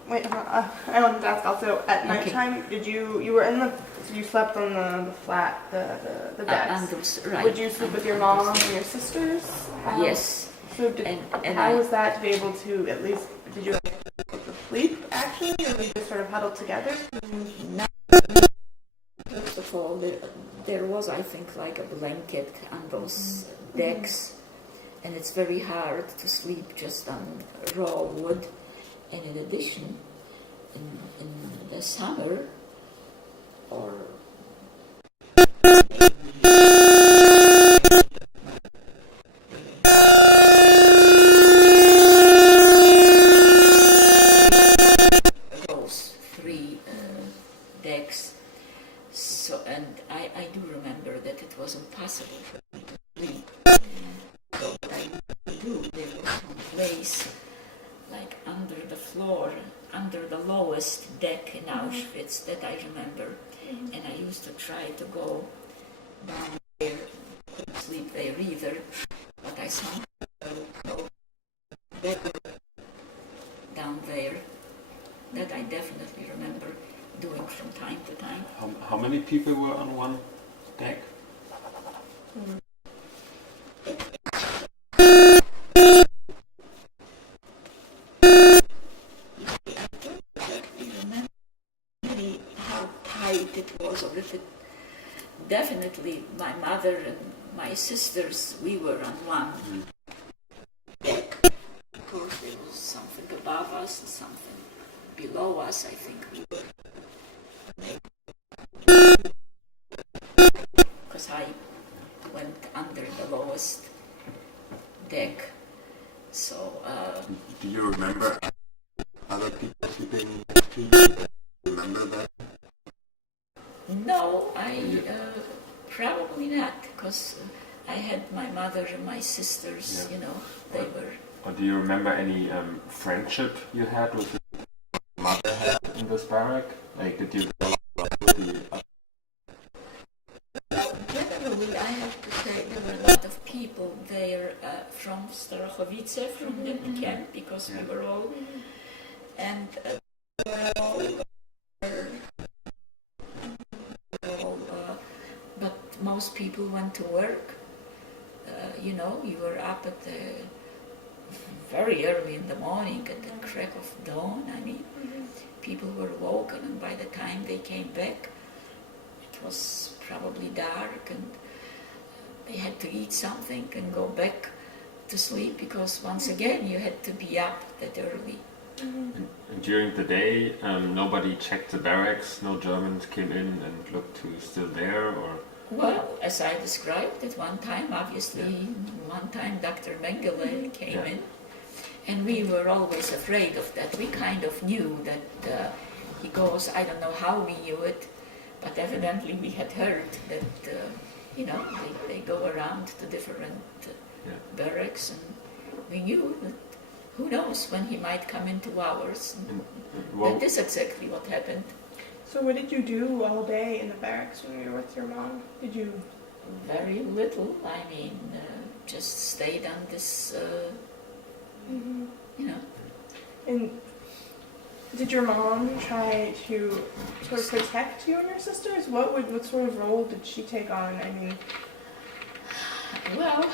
wait, I wanted to ask also, at nighttime, did you were in so you slept on the flat, the decks. Right. Would you sleep with your mom and your sisters? Yes. So And how was that to be able to, at least, did you sleep actually, or did you just sort of huddle together? First of all, there was, I think, like a blanket on those decks, and it's very hard to sleep just on raw wood. And in addition, in the summer, or those three decks. So, and I do remember that it was impossible for me to sleep. So what I do, there was some place like under the floor, under the lowest deck in Auschwitz that I remember. And I used to try to go down there, couldn't sleep there either, but I somehow go better down there. That I definitely remember doing from time to time. How many people were on one deck? How tight it was, or if it definitely my mother and my sisters, we were on one deck. Of course there was something above us and something below us. I think we were, because I went under the lowest deck. So Do you remember other people sleeping next to you? Remember that? no, I probably not, because I had my mother and my sisters, Yeah. they were. Or do you remember any friendship you had with your mother had in this barrack? Like, did you go out with the Generally, I have to say there were a lot of people there from Starachowice, from the camp, because we were all, and but most people went to work. You were up at very early in the morning, at the crack of dawn. I mean, people were woken, and by the time they came back, it was probably dark, and they had to eat something and go back to sleep, because once again you had to be up that early. And during the day, nobody checked the barracks, no Germans came in and looked who's still there, or? Well, as I described at one time, obviously, one time Dr. Mengele came in, and we were always afraid of that. We kind of knew that he goes, I don't know how we knew it, but evidently we had heard that, they go around to different barracks, and we knew that who knows when he might come into ours. That is exactly what happened. So what did you do all day in the barracks when you were with your mom? Did you? Very little. I mean, just stayed on this, And did your mom try to sort of protect you and your sisters? What sort of role did she take on? I mean, well,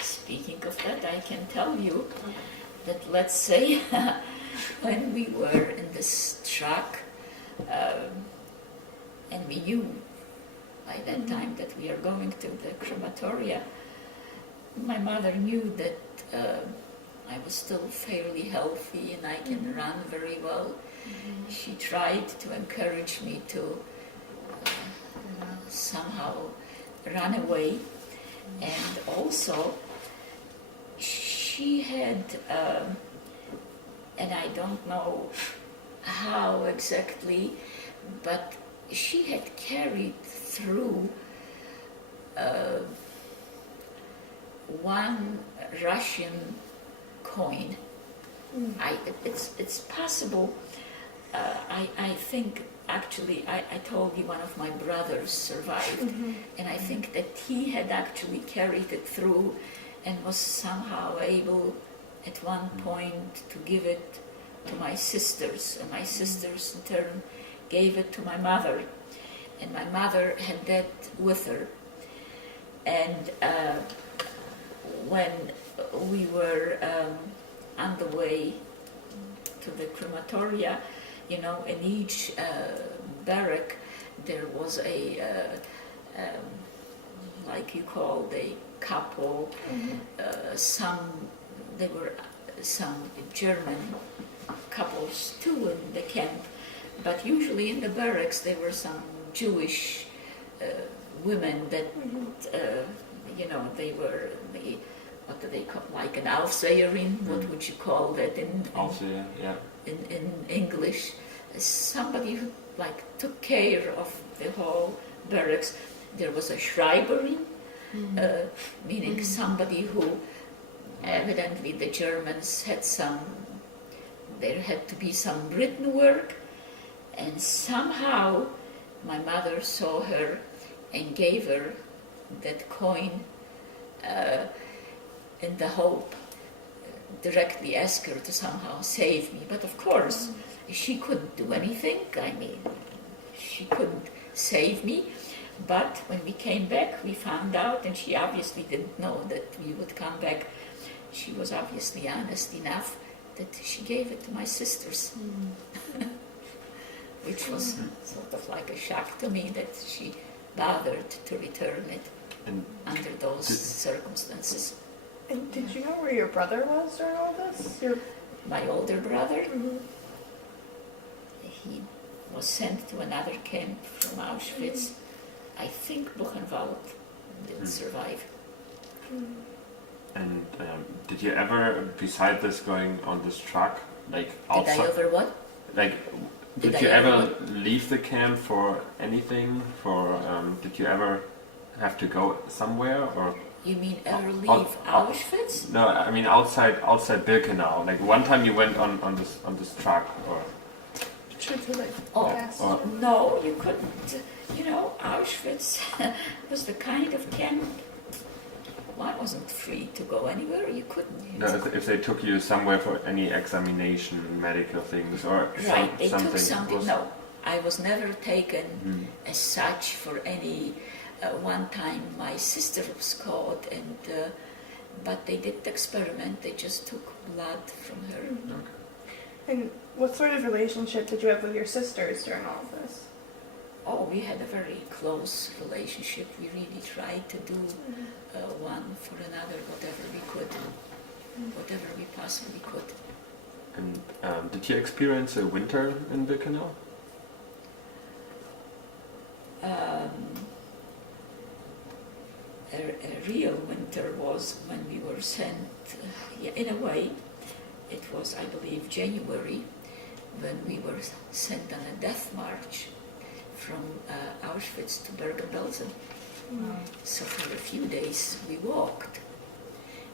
speaking of that, I can tell you that, let's say, when we were in this truck, and we knew by that time that we are going to the crematoria, my mother knew that I was still fairly healthy and I can run very well. She tried to encourage me to somehow run away, and also she had, and I don't know how exactly, but she had carried through one Russian coin. It's possible. I think actually I told you one of my brothers survived, and I think that he had actually carried it through and was somehow able at one point to give it to my sisters, and my sisters in turn gave it to my mother, and my mother had that with her. And when we were on the way to the crematoria, you know, in each barrack there was a like you called a couple. There were some German couples too in the camp, but usually in the barracks there were some Jewish women that you know, they were what do they call, like an Aufseherin? What would you call that in Aufseher, yeah. in English? Somebody who like took care of the whole barracks. There was a Schreiberin, meaning somebody who evidently the Germans had there had to be some written work, and somehow my mother saw her and gave her that coin in the hope, directly asked her to somehow save me. But of course, she couldn't do anything. I mean, she couldn't save me. But when we came back, we found out, and she obviously didn't know that we would come back. She was obviously honest enough that she gave it to my sisters, which was sort of like a shock to me that she bothered to return it under those circumstances. And did you know where your brother was during all this? My older brother, he was sent to another camp from Auschwitz. I think Buchenwald didn't survive. And did you ever, beside this going on this truck, like outside? Did I ever what? Like, did you ever leave the camp for anything? Did you ever have to go somewhere, or? You mean ever leave Auschwitz? No, I mean outside Birkenau. Like one time you went on this truck, or? No, you couldn't. You know, Auschwitz was the kind of camp. One wasn't free to go anywhere. You couldn't. No, if they took you somewhere for any examination, medical things, or right, they something. took something. No, I was never taken as such for any. One time, my sister was caught, but they did the experiment. They just took blood from her. Okay. And what sort of relationship did you have with your sisters during all of this? Oh, we had a very close relationship. We really tried to do one for another, whatever we could, whatever we possibly could. And did you experience a winter in Birkenau? A real winter was when we were sent, in a way, it was, I believe, January, when we were sent on a death march from Auschwitz to Bergen-Belsen. So for a few days we walked,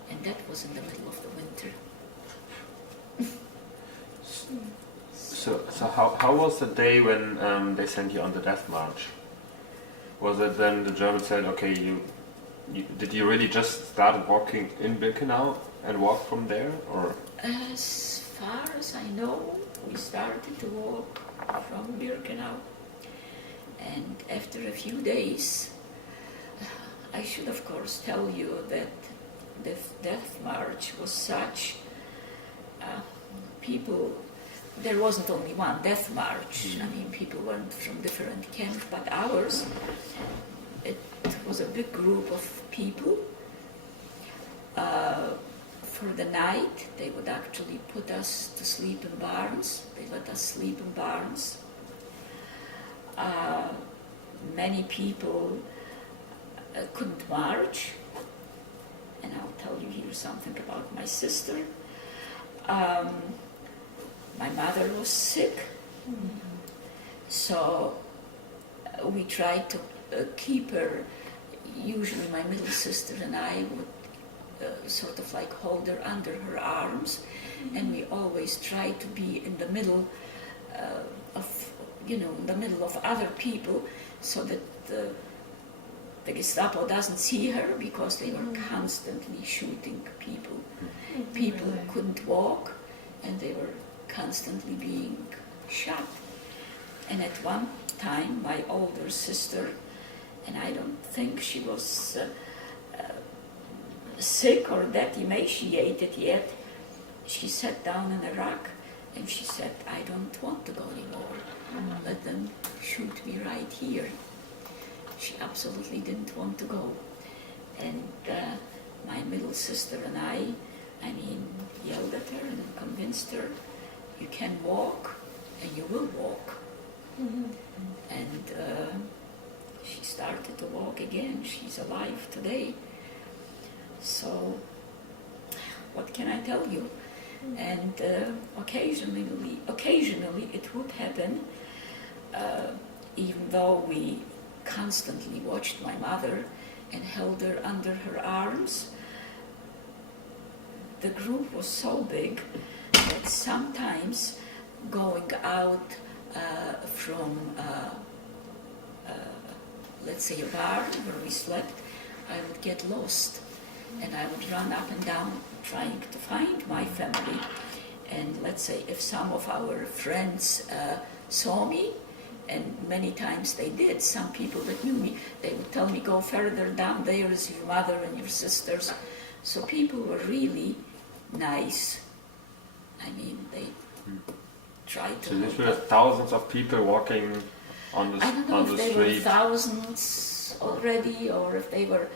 and that was in the middle of the winter. So how was the day when they sent you on the death march? Was it then the Germans said, okay, did you really just start walking in Birkenau and walk from there, or? As far as I know, we started to walk from Birkenau, and after a few days, I should of course tell you that the death march was such, there wasn't only one death march. I mean, people went from different camps, but ours, it was a big group of people. For the night, they would actually put us to sleep in barns. They let us sleep in barns. Many people couldn't march, and I'll tell you here something about my sister. My mother was sick, so we tried to keep her. Usually my middle sister and I would sort of like hold her under her arms, and we always tried to be in the middle in the middle of other people, so that the Gestapo doesn't see her, because they were constantly shooting people. People couldn't walk, and they were constantly being shot. And at one time, my older sister, and I don't think she was sick or that emaciated yet, she sat down on a rock and she said, I don't want to go anymore. Let them shoot me right here. She absolutely didn't want to go. And my middle sister and I yelled at her and convinced her, you can walk and you will walk. And she started to walk again. She's alive today. So what can I tell you? And occasionally it would happen, even though we constantly watched my mother and held her under her arms. The group was so big that sometimes going out from, let's say, a bar where we slept, I would get lost. And I would run up and down trying to find my family. And let's say if some of our friends saw me, and many times they did, some people that knew me, they would tell me, go further down, there is your mother and your sisters. So people were really nice. I mean, they tried to... So this were thousands of people walking on the I don't know if they were street. thousands already, or if they were...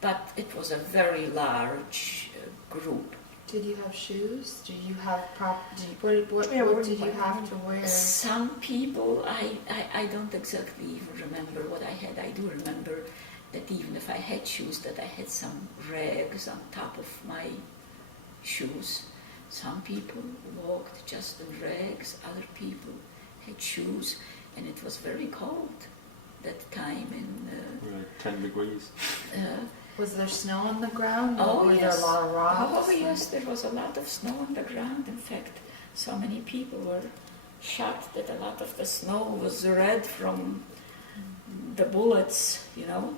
But it was a very large group. Did you have shoes? Did you have what did you have to wear? Some people, I don't exactly even remember what I had. I do remember that even if I had shoes, that I had some rags on top of my shoes. Some people walked just in rags, other people had shoes, and it was very cold that time in 10 degrees. Was there snow on the ground, or Oh, were yes. there a lot of rocks? Oh yes, there was a lot of snow on the ground. In fact, so many people were shot that a lot of the snow was red from the bullets, you know.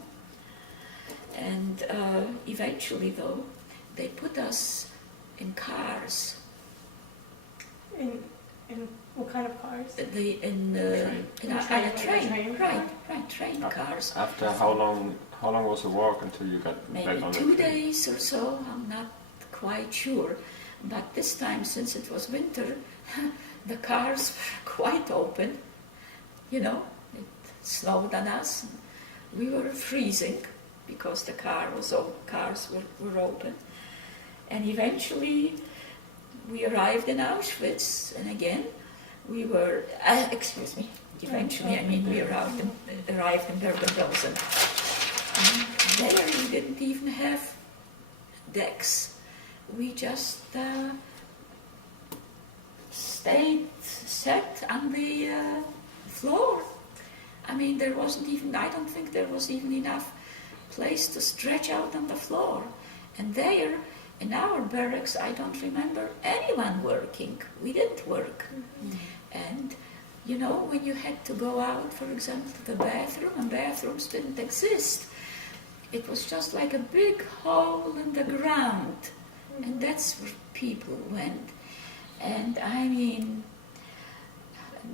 And eventually, though, they put us in cars. In what kind of cars? On a train, right, train cars. After how long was the walk until you got Maybe back on the 2 train? days or so, I'm not quite sure. But this time, since it was winter, the cars were quite open. You know, it snowed on us. We were freezing because the cars were open. And eventually, we arrived in Auschwitz, and again, we were, eventually, we arrived in Bergen-Belsen. There we didn't even have decks. We just sat on the floor. I mean, there wasn't even, I don't think there was even enough place to stretch out on the floor. And there, in our barracks, I don't remember anyone working. We didn't work. And, you know, when you had to go out, for example, to the bathroom, and bathrooms didn't exist. It was just like a big hole in the ground. And that's where people went. And I mean,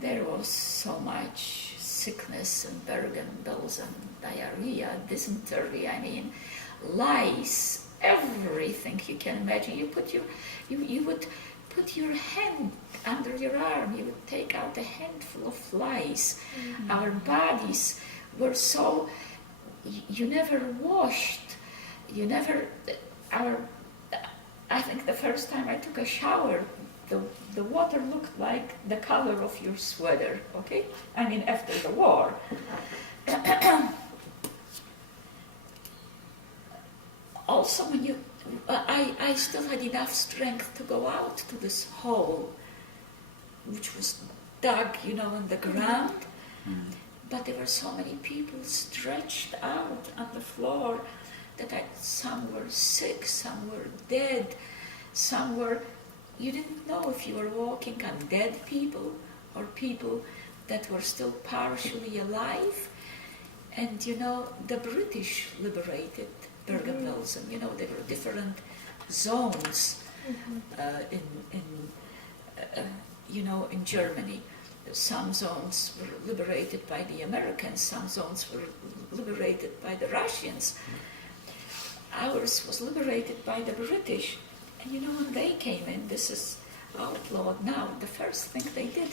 there was so much sickness in Bergen-Belsen, diarrhea, dysentery, I mean, lice, everything you can imagine. You would put your hand under your arm, you would take out a handful of lice. Our bodies were so, you never washed, I think the first time I took a shower, the water looked like the color of your sweater, okay? I mean, after the war. Also, when I still had enough strength to go out to this hole, which was dug, you know, in the ground. But there were so many people stretched out on the floor that some were sick, some were dead, some were, you didn't know if you were walking on dead people or people that were still partially alive. And, you know, the British liberated Bergen-Belsen. You know, there were different zones in in Germany, some zones were liberated by the Americans, some zones were liberated by the Russians. Ours was liberated by the British. And when they came in, this is outlawed now, the first thing they did,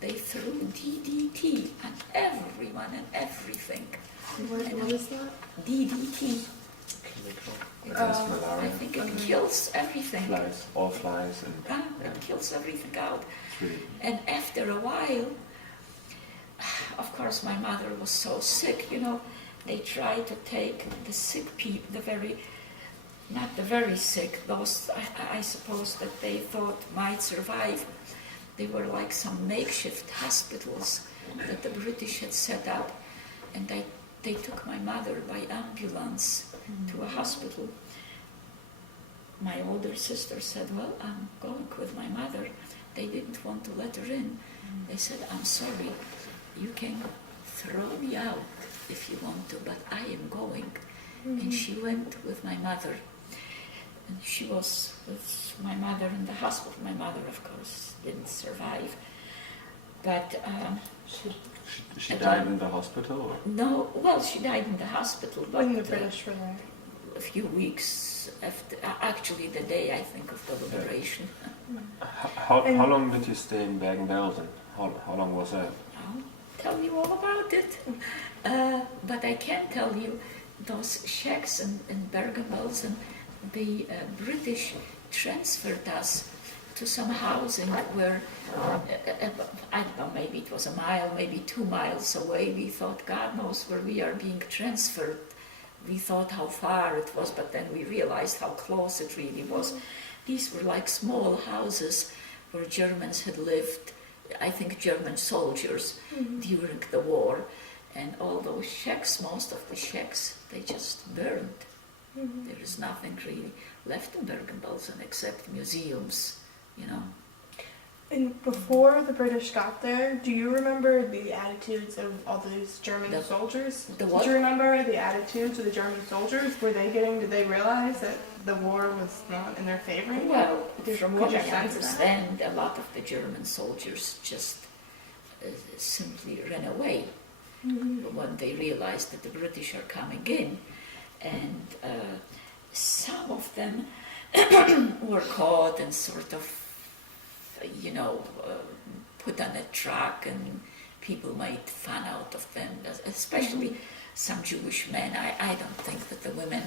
they threw DDT on everyone and everything. What is that? DDT. Against malaria. I think it kills everything. Flies, all flies, and yeah, It kills everything out. it's really And after a while, of course, my mother was so sick, they tried to take the sick people, not the very sick, those I suppose that they thought might survive. They were like some makeshift hospitals that the British had set up, and they took my mother by ambulance to a hospital. My older sister said, well, I'm going with my mother. They didn't want to let her in. They said, I'm sorry, you can throw me out if you want to, but I am going. And she went with my mother. And she was with my mother in the hospital. My mother, of course, didn't survive. But She died in the hospital? Or? no, well, she died in the hospital. But When the British were there. a few weeks after, actually the day, I think, of the liberation. How long did you stay in Bergen-Belsen? How long was that? I'll tell you all about it. But I can tell you, those shacks in Bergen-Belsen, the British transferred us to some housing where, I don't know, maybe it was a mile, maybe 2 miles away. We thought, God knows where we are being transferred. We thought how far it was, but then we realized how close it really was. These were like small houses where Germans had lived, I think German soldiers, during the war. And all those shacks, most of the shacks, they just burned. There is nothing really left in Bergen-Belsen except museums, And before the British got there, do you remember the attitudes of all these German soldiers? the what? Do you remember the attitudes of the German soldiers? Did they realize that the war was not in their favor anymore? Well, Did from you what I sense that? understand, a lot of the German soldiers just simply ran away when they realized that the British are coming in. And some of them were caught and sort of, put on a truck, and people made fun out of them, especially some Jewish men. I don't think that the women,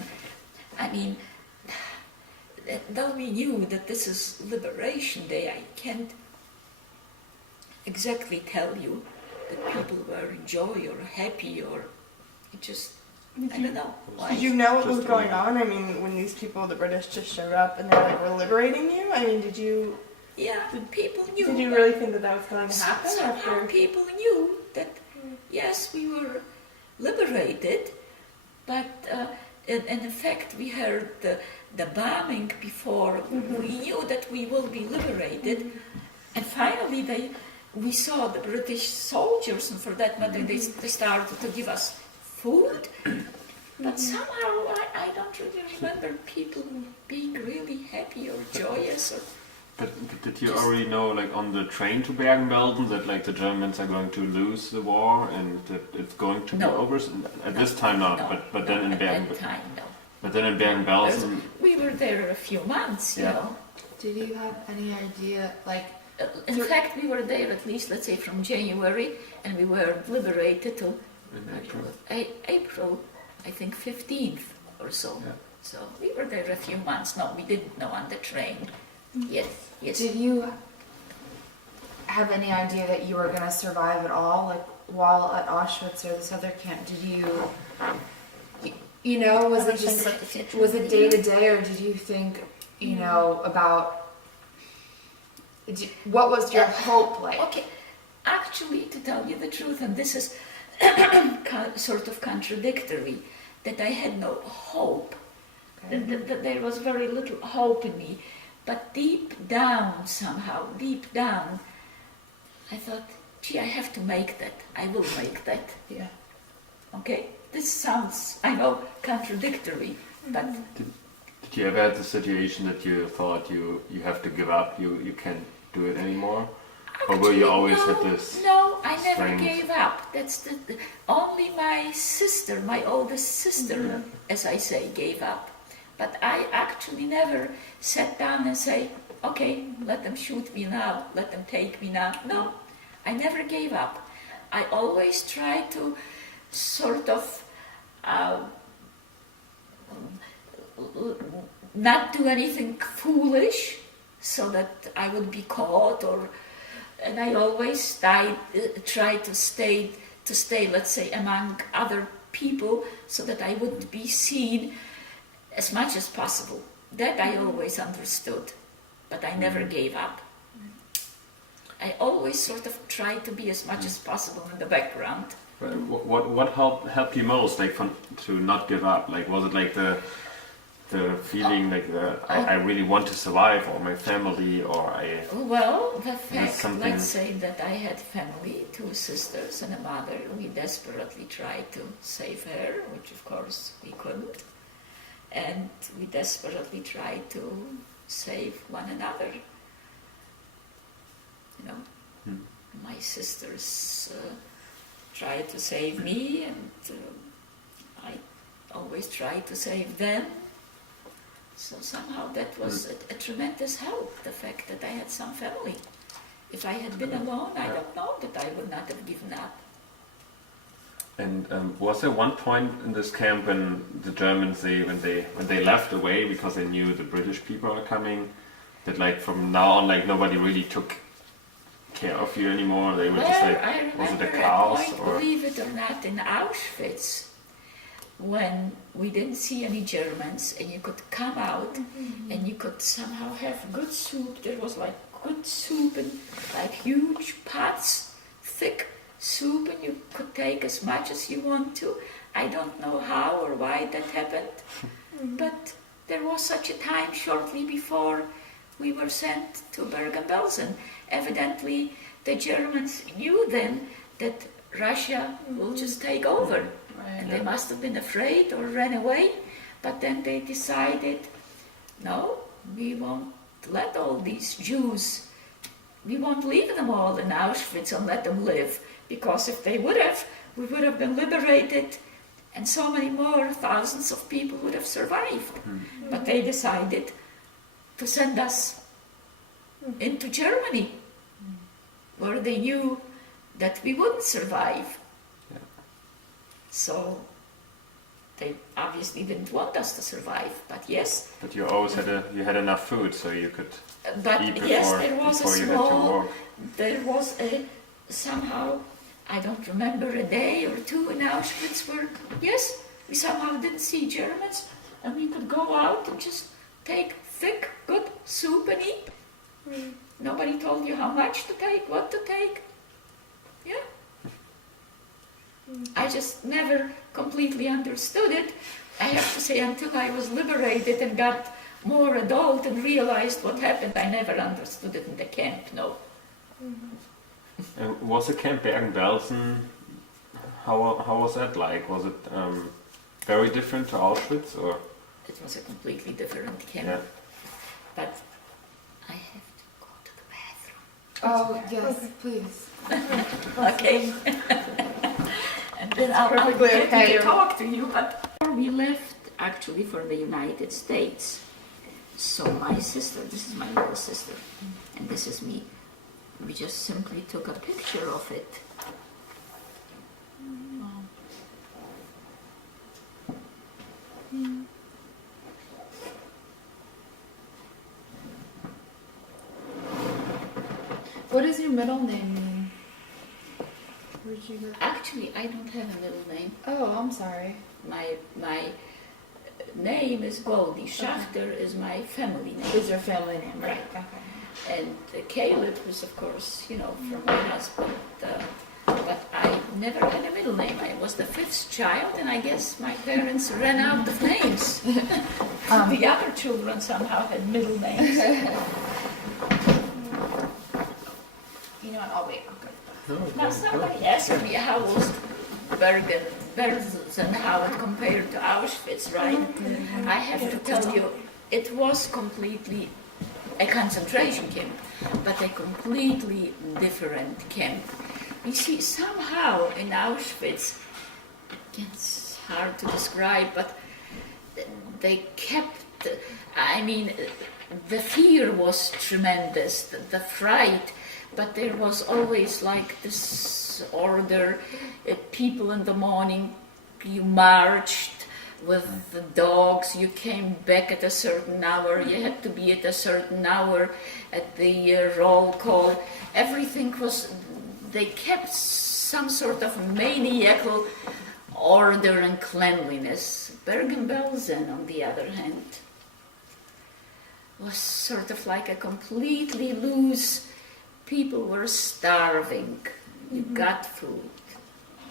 though we knew that this is Liberation Day, I can't exactly tell you that people were in joy or happy, or it just, I don't know. Why. Did you know what was Just going on? When these people, the British, just showed up and they're like, we're liberating you? Did you... Yeah, people knew. Did you really think that was going to happen? Somehow people knew that, yes, we were liberated, but in effect we heard the bombing before. We knew that we will be liberated, and finally we saw the British soldiers, and for that matter they started to give us food, but somehow I don't really remember people being really happy or joyous. But did you already know, like on the train to Bergen-Belsen, that like the Germans are going to lose the war and that it's going to be over? At this time, not. But then in Bergen-Belsen, We were there a few months, you know. Did you have any idea, like... In fact, we were there at least, let's say, from January, and we were liberated till April, I think 15th or so. Yeah. So we were there a few months. No, we didn't know on the train. Yes. Did you have any idea that you were going to survive at all? Like, while at Auschwitz or this other camp, did was it just, was it day to day, or did you think, about... What was your hope like? Okay, actually, to tell you the truth, and this is sort of contradictory, that I had no hope. That there was very little hope in me. But deep down, somehow, I thought, gee, I have to make that. I will make that. Yeah. Okay? This sounds, I know, contradictory, but... did you ever have the situation that you thought you have to give up? You can do it anymore? Or were you always no, at this? No, I never strength? gave up. That's only my sister, my oldest sister, as I say, gave up. But I actually never sat down and say, okay, let them shoot me now, let them take me now. No, I never gave up. I always tried to sort of not do anything foolish so that I would be caught, and I always tried to stay, let's say, among other people so that I wouldn't be seen as much as possible. That I always understood, but I never gave up. I always sort of tried to be as much as possible in the background. What helped you most, like, to not give up? Like, was it like the feeling like I really want to survive, or my family, or I? Well, the fact, let's say that I had family, 2 sisters and a mother. We desperately tried to save her, which of course we couldn't, and we desperately tried to save one another. You know, my sisters tried to save me, and I always tried to save them. So somehow that was a tremendous help, the fact that I had some family. If I had been alone, I don't know that I would not have given up. And was there one point in this camp when the Germans, when they left away because they knew the British people are coming, that like from now on, like nobody really took care of you anymore? They were just like, I remember was it a at chaos? point, Or? believe it or not, in Auschwitz, when we didn't see any Germans, and you could come out and you could somehow have good soup. There was like good soup in like huge pots, thick soup, and you could take as much as you want to. I don't know how or why that happened, but there was such a time shortly before we were sent to Bergen-Belsen. Evidently, the Germans knew then that Russia will just take over. And they must have been afraid or ran away, but then they decided, no, we won't let all these Jews, we won't leave them all in Auschwitz and let them live, because if they would have, we would have been liberated, and so many more thousands of people would have survived. But they decided to send us into Germany, where they knew that we wouldn't survive. So they obviously didn't want us to survive, but yes. But you always had enough food, so you could but eat before, yes, there was before a you had to small, walk. there was a, somehow, I don't remember, a day or 2 in Auschwitz where, yes, we somehow didn't see Germans, and we could go out and just take thick, good soup and eat. Nobody told you how much to take, what to take. Yeah. I just never completely understood it. I have to say, until I was liberated and got more adult and realized what happened, I never understood it in the camp, no. Was the camp Bergen-Belsen, how was that like? Was it very different to Auschwitz, or? It was a completely different camp. Yeah. But I have to go to the bathroom. Oh, yes, please. Okay. And then I'll be happy to talk to you. But we left actually for the United States. So my sister, this is my little sister, and this is me. We just simply took a picture of it. What does your middle name mean? Where'd you go? Actually, I don't have a middle name. Oh, I'm sorry. My name is Golda. Schachter is my family name. Is your family name, right? Right. Okay. And Kalib is, of course, from my husband. But I never had a middle name. I was the 5th child, and I guess my parents ran out of names. The other children somehow had middle names. You know what? I'll wait. Okay. Now somebody asked me how was Bergen-Belsen, how it compared to Auschwitz, right? I have to tell you, it was completely a concentration camp, but a completely different camp. You see, somehow in Auschwitz, it's hard to describe, but they kept, I mean, the fear was tremendous, the fright, but there was always like this order. People in the morning, you marched with the dogs, you came back at a certain hour, you had to be at a certain hour at the roll call. Everything was, they kept some sort of maniacal order and cleanliness. Bergen-Belsen, on the other hand, was sort of like a completely loose. People were starving. You got food.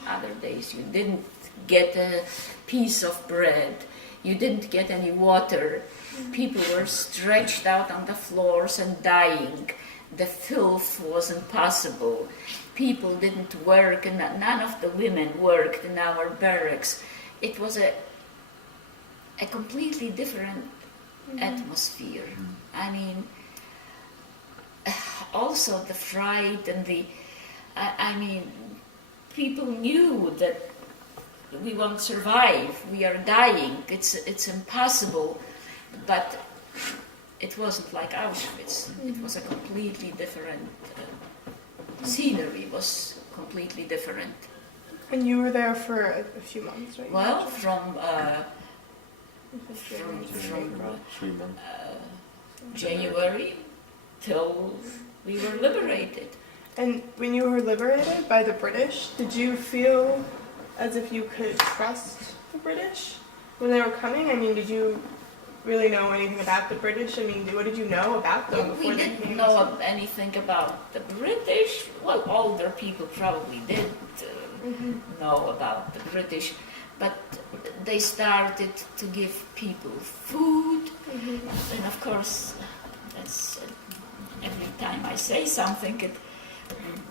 Other days you didn't get a piece of bread. You didn't get any water. People were stretched out on the floors and dying. The filth was impossible. People didn't work, and none of the women worked in our barracks. It was a completely different atmosphere. I mean, also the fright and I mean, people knew that we won't survive, we are dying, it's impossible, but it wasn't like Auschwitz. It was a completely different scenery, was completely different. And you were there for a few months, right? Well, from 3 months. January till we were liberated. And when you were liberated by the British, did you feel as if you could trust the British when they were coming? I mean, did you really know anything about the British? I mean, what did you know about them before We they didn't came? know anything about the British. Well, older people probably did know about the British, but they started to give people food, and of course, that's every time I say something, it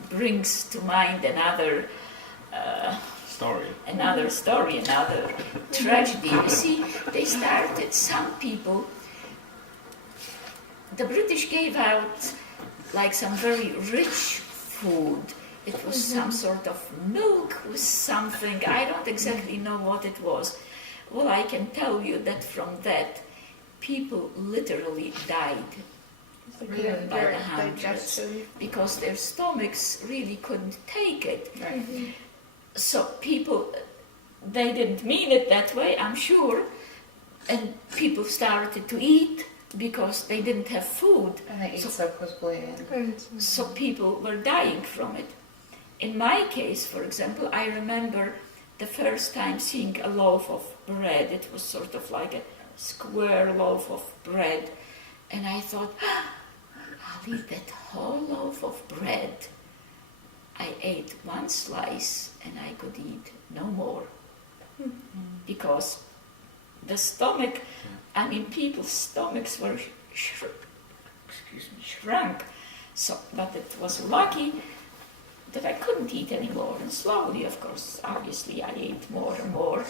brings to mind another Story. another tragedy. You see, they started, some people, the British gave out like some very rich food. It was some sort of milk with something, I don't exactly know what it was. Well, I can tell you that from that, people literally died Like by their the hundreds, digestion. because their stomachs really couldn't take it. Right. So people, they didn't mean it that way, I'm sure, and people started to eat because they didn't have food. And they ate so quickly. And So people were dying from it. In my case, for example, I remember the first time seeing a loaf of bread. It was sort of like a square loaf of bread, and I thought, I'll eat that whole loaf of bread. I ate one slice and I could eat no more, because the stomach, I mean, people's stomachs were shrunk. So, but it was lucky that I couldn't eat anymore, and slowly, of course, obviously I ate more and more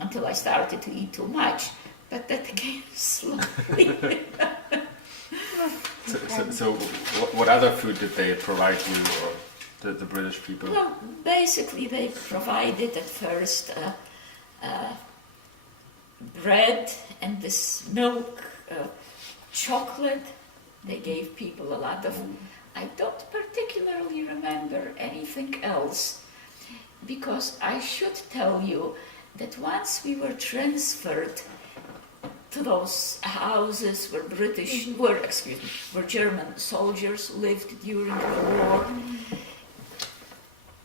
until I started to eat too much, but that came slowly. So what other food did they provide you, or the British people? Well, basically they provided at first bread and this milk, chocolate. They gave people a lot of. I don't particularly remember anything else, because I should tell you that once we were transferred to those houses where where German soldiers lived during the war,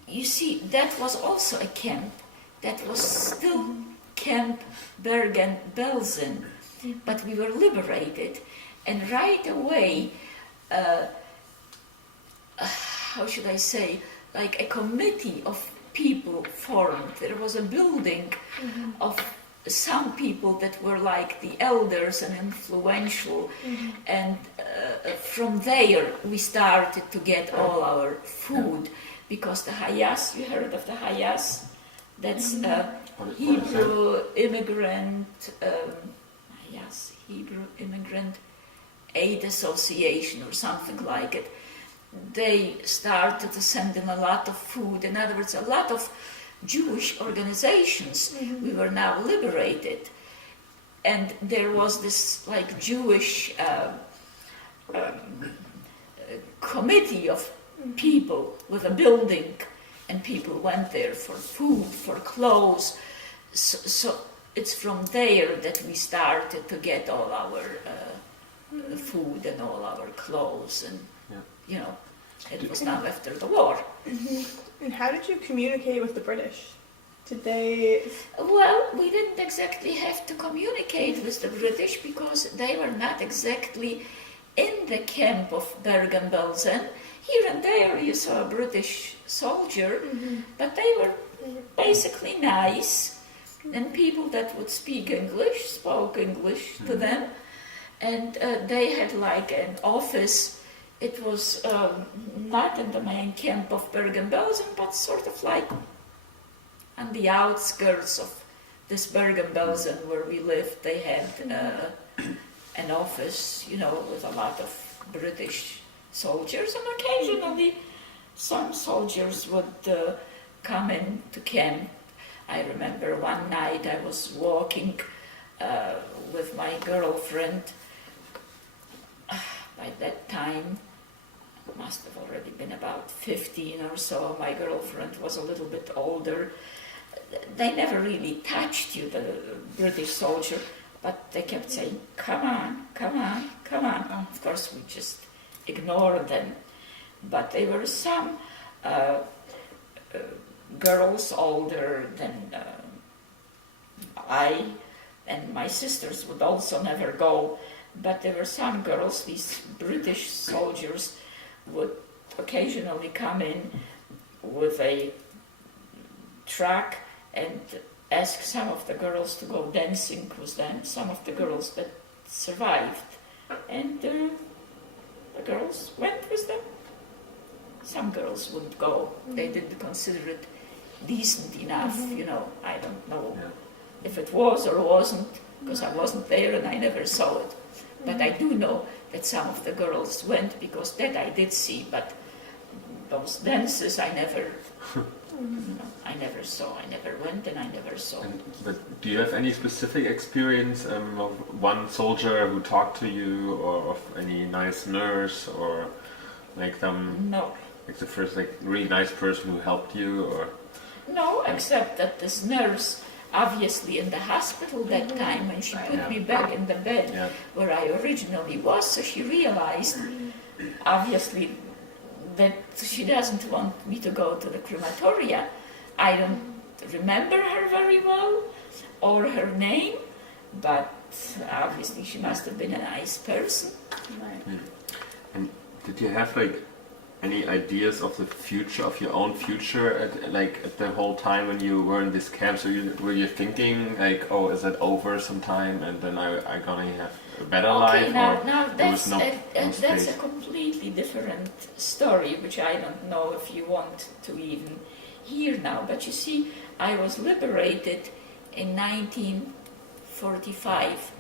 you see, that was also a camp. That was still Camp Bergen-Belsen, but we were liberated, and right away, how should I say, like a committee of people formed. There was a building of some people that were like the elders and influential, and from there we started to get all our food, because the Hayas, you heard of the Hayas? That's Hebrew immigrant, Hebrew immigrant Aid Association or something like it. They started to send in a lot of food. In other words, a lot of Jewish organizations. We were now liberated. And there was this like Jewish committee of people with a building, and people went there for food, for clothes. So it's from there that we started to get all our food and all our clothes, and you know, it was now after the war. And how did you communicate with the British? Did they? Well, we didn't exactly have to communicate with the British because they were not exactly in the camp of Bergen-Belsen. Here and there you saw a British soldier, but they were basically nice, and people that would speak English spoke English to them, and they had like an office. It was not in the main camp of Bergen-Belsen, but sort of like on the outskirts of this Bergen-Belsen where we lived. They had an office, you know, with a lot of British soldiers, and occasionally some soldiers would come in to camp. I remember one night I was walking with my girlfriend. By that time, I must have already been about 15 or so. My girlfriend was a little bit older. They never really touched you, the British soldier, but they kept saying, "Come on, come on, come on." Of course, we just ignored them. But there were some girls older than I, and my sisters would also never go. But there were some girls, these British soldiers would occasionally come in with a truck and ask some of the girls to go dancing with them, some of the girls that survived. And the girls went with them. Some girls wouldn't go. They didn't consider it decent enough, you know. I don't know if it was or wasn't, because I wasn't there and I never saw it. But I do know that some of the girls went, because that I did see, but those dances I never, I never saw. I never went and I never saw. But do you have any specific experience of one soldier who talked to you, or of any nice nurse, or like them? No. Like the first like really nice person who helped you, or? No, except that this nurse, obviously in the hospital that time, when she put me back in the bed where I originally was, so she realized, obviously, that she doesn't want me to go to the crematoria. I don't remember her very well, or her name, but obviously she must have been a nice person. And did you have like any ideas of the future, of your own future, at the whole time when you were in this camp? So were you thinking like, oh, is it over sometime, and then I'm gonna have a better life? Now that's a completely different story, which I don't know if you want to even hear now. But you see, I was liberated in 1945.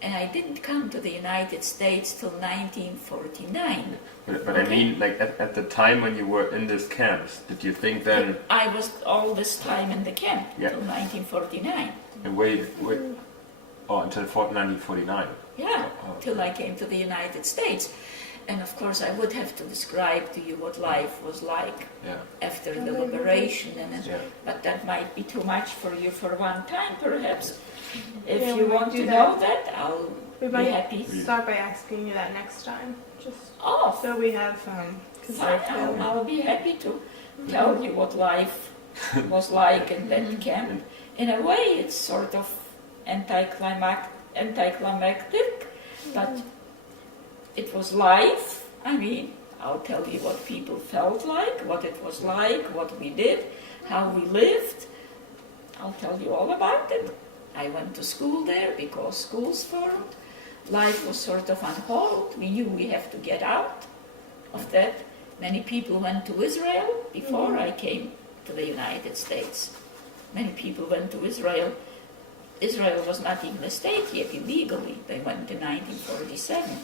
And I didn't come to the United States till 1949. But I mean, like at the time when you were in these camps, did you think then? I was all this time in the camp till 1949. And wait, until 1949. Yeah, till I came to the United States. And of course, I would have to describe to you what life was like after the liberation. But that might be too much for you for one time, perhaps. If you want to know that, I'll be happy. Start by asking you that next time. Just so we have I'll be happy to tell you what life was like in that camp. In a way, it's sort of anticlimactic, but it was life. I mean, I'll tell you what people felt like, what it was like, what we did, how we lived. I'll tell you all about it. I went to school there because schools formed. Life was sort of on hold. We knew we have to get out of that. Many people went to Israel before I came to the United States. Many people went to Israel. Israel was not even a state yet, illegally. They went in 1947.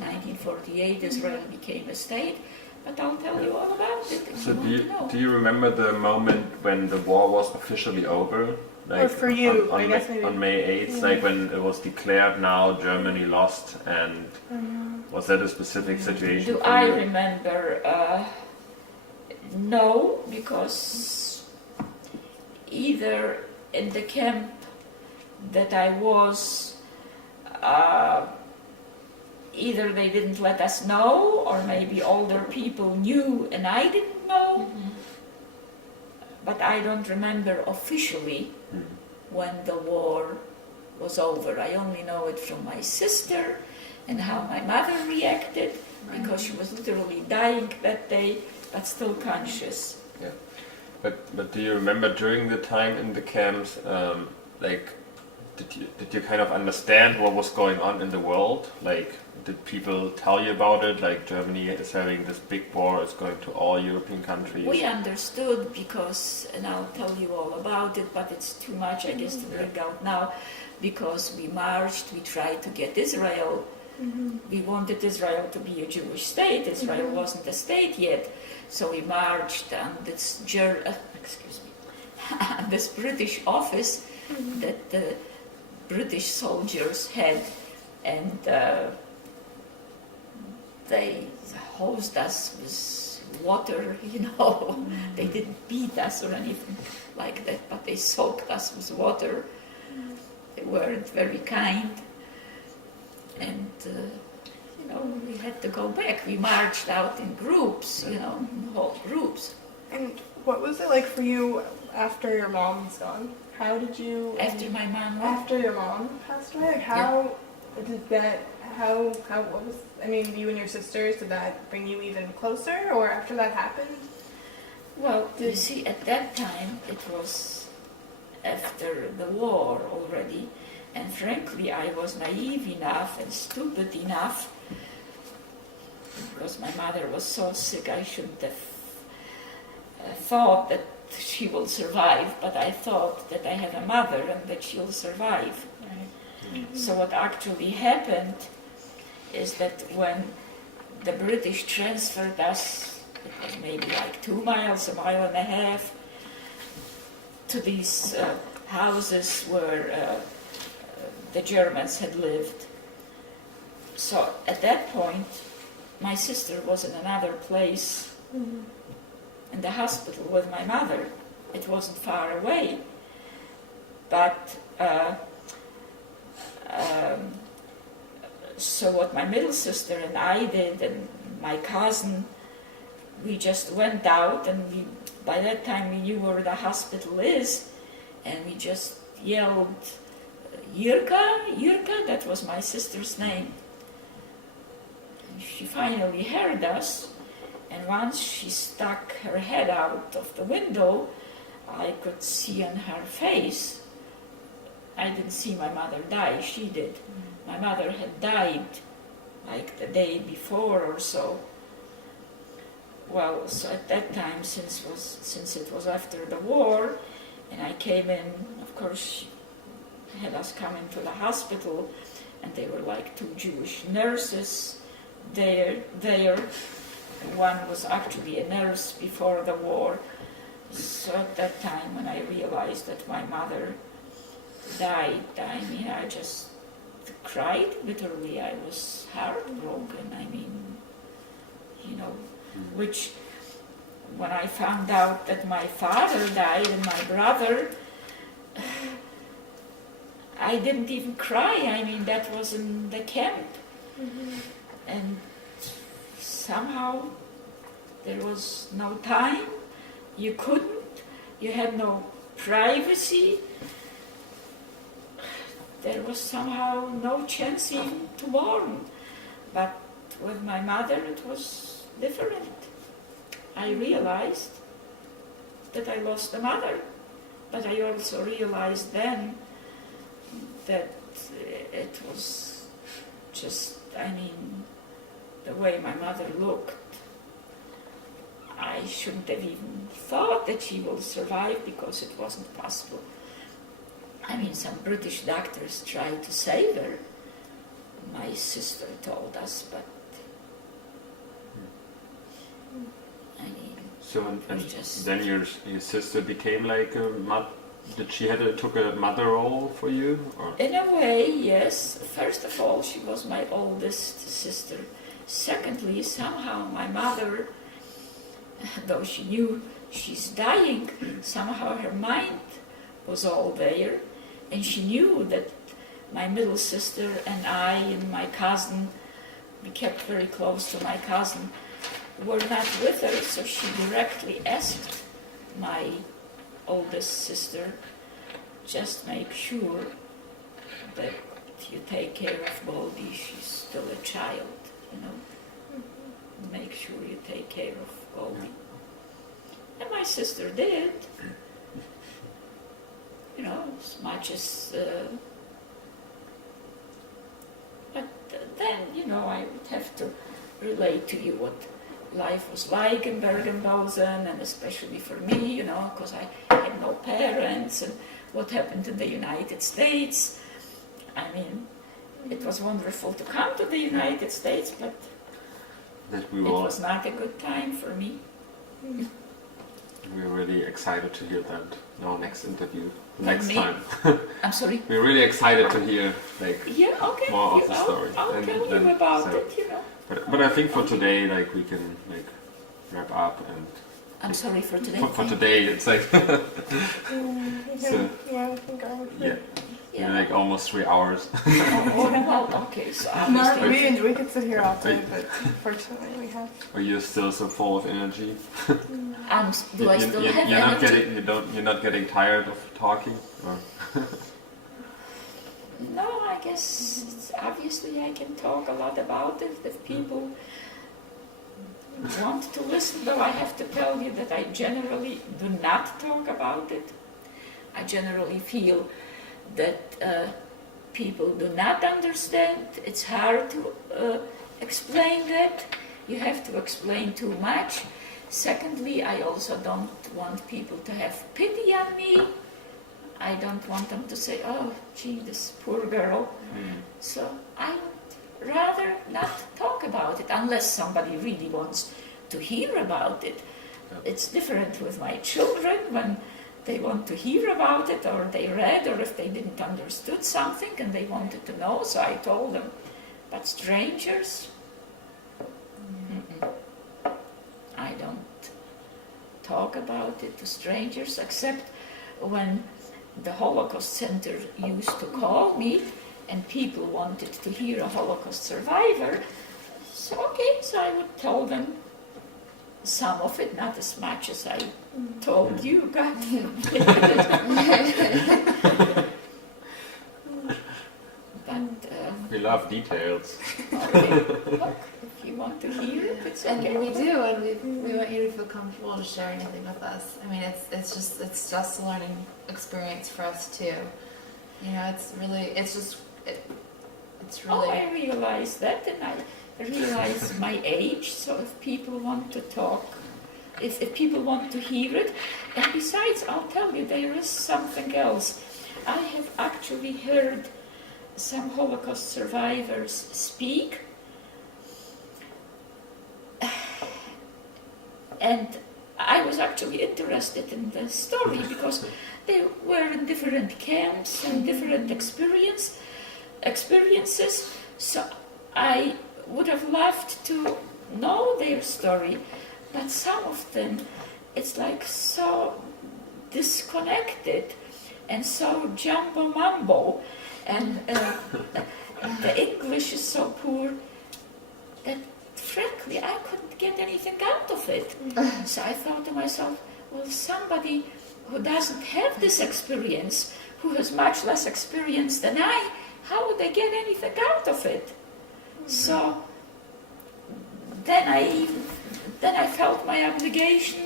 1948 Israel became a state, but I'll tell you all about it if So you want to know. do you remember the moment when the war was officially over? Or for you, on I guess maybe. on May 8th, like when it was declared now Germany lost, and was that a specific situation Do for I you? remember? No, because either in the camp that I was, either they didn't let us know, or maybe older people knew and I didn't know. But I don't remember officially when the war was over. I only know it from my sister and how my mother reacted, because she was literally dying that day, but still conscious. Yeah, but do you remember during the time in the camps, like, did you kind of understand what was going on in the world? Like, did people tell you about it? Like, Germany is having this big war, it's going to all European countries. We understood because, and I'll tell you all about it, but it's too much, I guess, to bring out now, because we marched, we tried to get Israel. We wanted Israel to be a Jewish state. Israel wasn't a state yet, so we marched on this this British office that the British soldiers had, and they hosed us with water, you know. They didn't beat us or anything like that, but they soaked us with water. They weren't very kind. And, you know, we had to go back. We marched out in groups, you know, in whole groups. And what was it like for you after your mom's gone? How did you... After my mom After your mom passed away, like how did that... what was... I mean, you and your sisters, did that bring you even closer? Or after that happened? Well, you see, at that time, it was after the war already. And frankly, I was naive enough and stupid enough, because my mother was so sick, I shouldn't have thought that she will survive, but I thought that I have a mother and that she'll survive. So what actually happened is that when the British transferred us, it was maybe like 2 miles, 1.5 miles, to these houses where the Germans had lived. So at that point, my sister was in another place in the hospital with my mother. It wasn't far away. But so what my middle sister and I did, and my cousin, we just went out, and by that time we knew where the hospital is, and we just yelled, Yurka, Yurka, that was my sister's name. And she finally heard us, and once she stuck her head out of the window, I could see on her face. I didn't see my mother die, she did. My mother had died like the day before or so. Well, so at that time, since it was after the war, and I came in, of course, she had us come into the hospital, and they were like 2 Jewish nurses there. One was actually a nurse before the war. So at that time, when I realized that my mother died, I mean, I just cried, literally. I was heartbroken, I mean, you know, which when I found out that my father died and my brother, I didn't even cry. I mean, that was in the camp. And somehow there was no time. You couldn't. You had no privacy. There was somehow no chance even to mourn. But with my mother it was different. I realized that I lost a mother, but I also realized then that it was just, I mean, the way my mother looked. I shouldn't have even thought that she will survive, because it wasn't possible. I mean, some British doctors tried to save her, my sister told us, but I mean, So and just- then your sister became like a did she took a mother role for you? Or? in a way, yes. First of all, she was my oldest sister. Secondly, somehow my mother, though she knew she's dying, somehow her mind was all there, and she knew that my middle sister and I and my cousin, we kept very close to my cousin, were not with her, so she directly asked my oldest sister, just make sure that you take care of Goldie, she's still a child, you know. Make sure you take care of Goldie. And my sister did, you know, as much as, but then, you know, I would have to relate to you what life was like in Bergen-Belsen, and especially for me, you know, because I had no parents, and what happened in the United States. I mean, it was wonderful to come to the United States, but That we it all was not a good time for me. we're really excited to hear that in our next interview next me? time. I'm sorry. We're really excited to hear like Yeah, okay. more of the I'll- story. I'll And tell then- you about so- it, you know. But I think for today like we can like wrap up and I'm sorry for today. for today it's like So- yeah, we can go. yeah, Yeah. like almost 3 hours. Well, okay, so Mark, obviously... we could sit here all day, but unfortunately we have. Are you still so full of energy? do I still have you're not energy? you're not getting tired of talking? Or? No, I guess obviously I can talk a lot about it if people want to listen, though I have to tell you that I generally do not talk about it. I generally feel that people do not understand. It's hard to explain that. You have to explain too much. Secondly, I also don't want people to have pity on me. I don't want them to say, oh, gee, this poor girl. So I would rather not talk about it unless somebody really wants to hear about it. It's different with my children when they want to hear about it, or they read, or if they didn't understood something and they wanted to know, so I told them. But strangers, I don't talk about it to strangers, except when the Holocaust Center used to call me and people wanted to hear a Holocaust survivor. So okay, so I would tell them some of it, not as much as I told you guys. But We love details. okay, look, if you want to hear it, it's And okay. we do, and we want you to feel comfortable to share anything with us. I mean, it's just a learning experience for us too. You know, it's really. Oh, I realize that, and I realize my age, so if people want to talk, if people want to hear it, and besides, I'll tell you, there is something else. I have actually heard some Holocaust survivors speak, and I was actually interested in the story because they were in different camps and different experiences, so I would have loved to know their story, but some of them, it's like so disconnected and so jumbo-mumbo, and the English is so poor that frankly I couldn't get anything out of it. So I thought to myself, well, somebody who doesn't have this experience, who has much less experience than I, how would they get anything out of it? So then I felt my obligation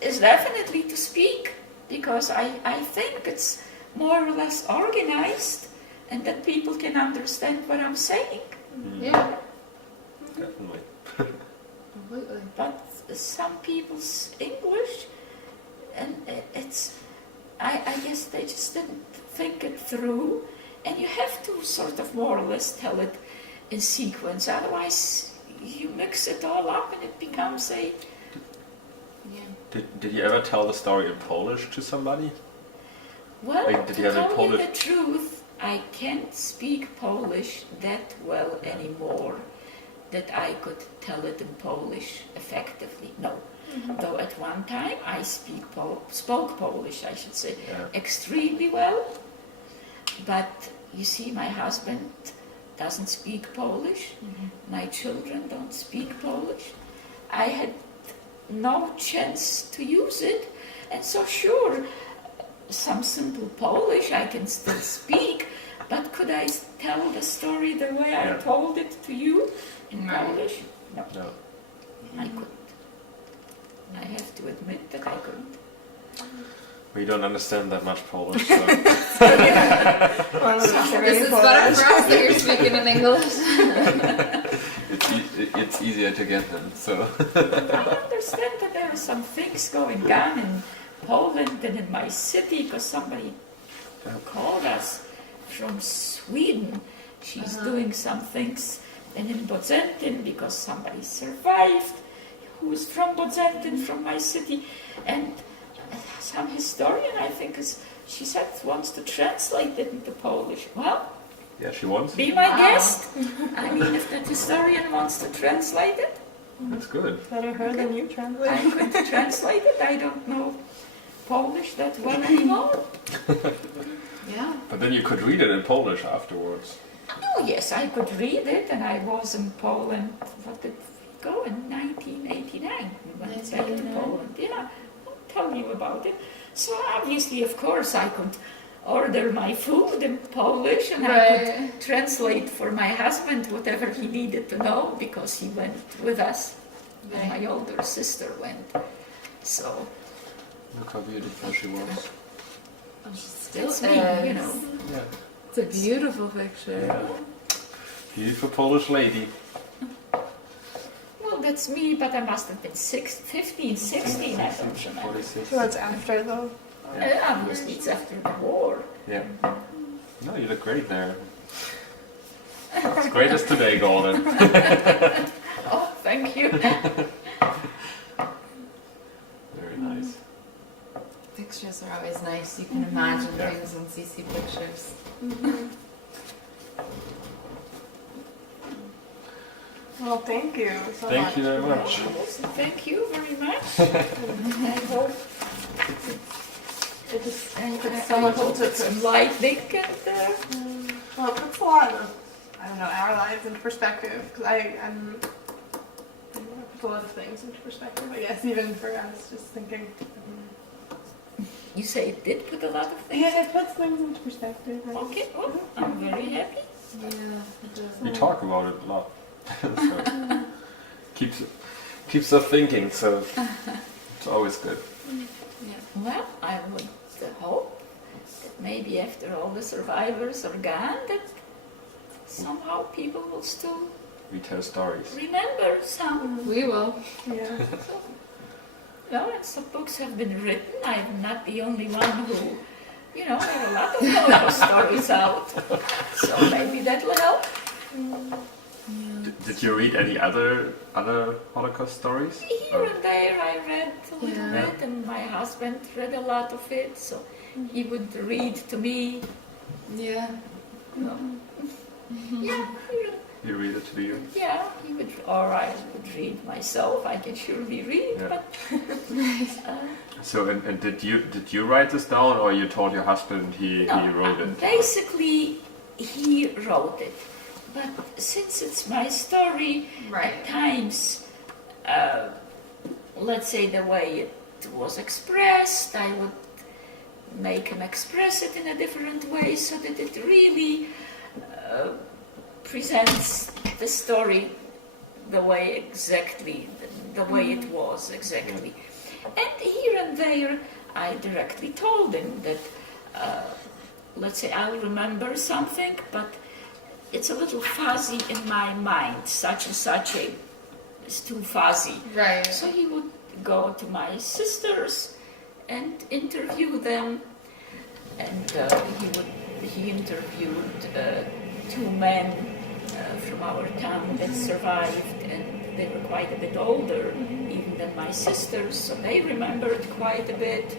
is definitely to speak, because I think it's more or less organized and that people can understand what I'm saying. Yeah, Definitely. completely. But some people's English, and I guess they just didn't think it through, And you have to sort of more or less tell it in sequence, otherwise you mix it all up and it becomes a... Did you ever tell the story in Polish to somebody? Well, Like, did to you have a tell you Polish- the truth, I can't speak Polish that well anymore that I could tell it in Polish effectively. No. Though at one time I spoke Polish, I should say, extremely well. But you see, my husband doesn't speak Polish. My children don't speak Polish. I had no chance to use it, and so sure, some simple Polish I can still speak, but could I tell the story the way I told it to you in Polish? No. I couldn't. I have to admit that I couldn't. We don't understand that much Polish, so Well, This is better for us that you're speaking in English. it's easier to get them. So I understand that there are some things going on in Poland and in my city, because somebody called us from Sweden. She's doing some things, and in Bodzentin, because somebody survived who is from Bodzentin, from my city, and some historian, I think, she said, wants to translate it into Polish. Well, yeah, she wants. be my guest. I mean, if that historian wants to translate it, That's good. Better her than you translate. I could translate it. I don't know Polish that well anymore. Yeah. But then you could read it in Polish afterwards. Oh yes, I could read it, and I was in Poland. What did we go in 1989? We went back to 1989. Poland. Yeah, I'll tell you about it. So obviously, of course, I could order my food in Polish, and I could translate for my husband whatever he needed to know, because he went with us, and my older sister went. So Look how beautiful she was. that's me, you know. Yeah. It's a beautiful picture. Yeah. Beautiful Polish lady. Well, that's me, but I must have been 15, 16, I don't remember. 46. So that's after though. Obviously, it's after the war. Yeah. No, you look great there. As great as today, Golden. Oh, thank you. Very nice. Pictures are always nice. You can imagine Yeah. things once you see pictures. Well, thank you so much. Thank you very much. Yes, thank you very much. I hope It just I puts so much hope into it's enlightening and well, it puts a lot of, I don't know, our lives into perspective. Because I'm it puts a lot of things into perspective. I guess even for us, just thinking. you say it did put a lot of things. Yeah, it puts things into perspective. Okay, well, I'm very happy. Yeah, it does. We talk about it a lot. So keeps us thinking, so it's always good. Well, I would hope that maybe after all the survivors are gone, that somehow people will still We tell stories. remember some. We will. Yeah. So, well, and some books have been written. I'm not the only one who, you know, there are a lot of Holocaust stories out. So maybe that will help. Did you read any other Holocaust stories? Here and there I read a little Yeah. bit, and my husband read a lot of it, so he would read to me. Yeah. You know. Yeah, You read it to you? yeah, he would, or I would read myself. I can surely read, Yeah. but So and did you write this down, or you told your husband he wrote it? Basically, he wrote it. But since it's my story, at times, let's say the way it was expressed, I would make him express it in a different way so that it really presents the story the way exactly, the way it was exactly. And here and there, I directly told him that, let's say, I'll remember something, but it's a little fuzzy in my mind, such and such is too fuzzy. Right. So he would go to my sisters and interview them, and he would he interviewed two men from our town that survived, and they were quite a bit older even than my sisters, so they remembered quite a bit.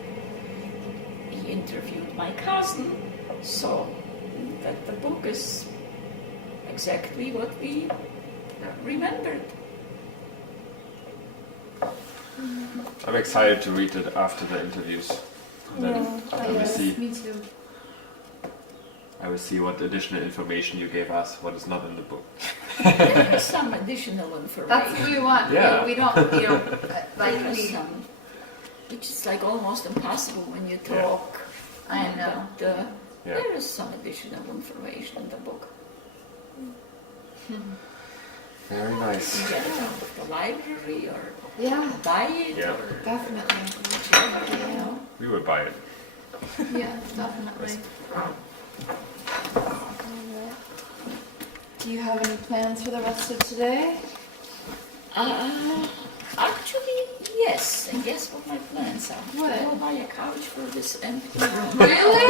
He interviewed my cousin, so that the book is exactly what we remembered. I'm excited to read it after the interviews. Then I will see. Me too. I will see what additional information you gave us, what is not in the book. There is some additional information. That's what we want. Yeah. We don't, like There is we. some, which is like almost impossible when you talk. I know. But, Yeah. there is some additional information in the book. Very nice. You get it out of the library or Yeah, buy it Yeah. or definitely. whichever, you know. We would buy it. Yeah, definitely. Do you have any plans for the rest of today? Actually, yes. And guess what my plans are? What? To go buy a couch for this empty room. Really?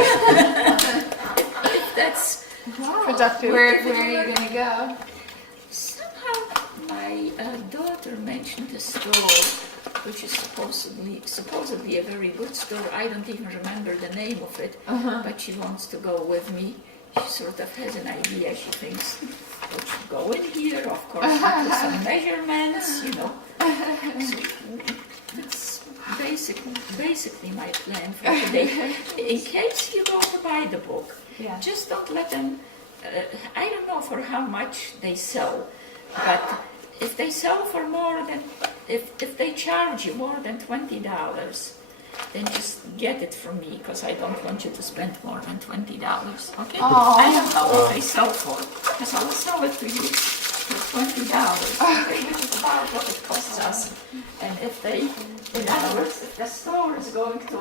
If that's Wow. Productive. Where are you gonna go? somehow my daughter mentioned a store, which is supposedly a very good store. I don't even remember the name of it, but she wants to go with me. She sort of has an idea. She thinks we should go in here, of course, with some measurements, you know. So that's basically my plan for today. In case you go to buy the book, Yeah. just don't let them, I don't know for how much they sell, but if they sell for more than, if they charge you more than $20, then just get it from me, because I don't want you to spend more than $20, okay? Aw. I don't know what they sell for, because I will sell it to you for $20, okay, which is about what it costs us. And if they, in other words, if the store is going to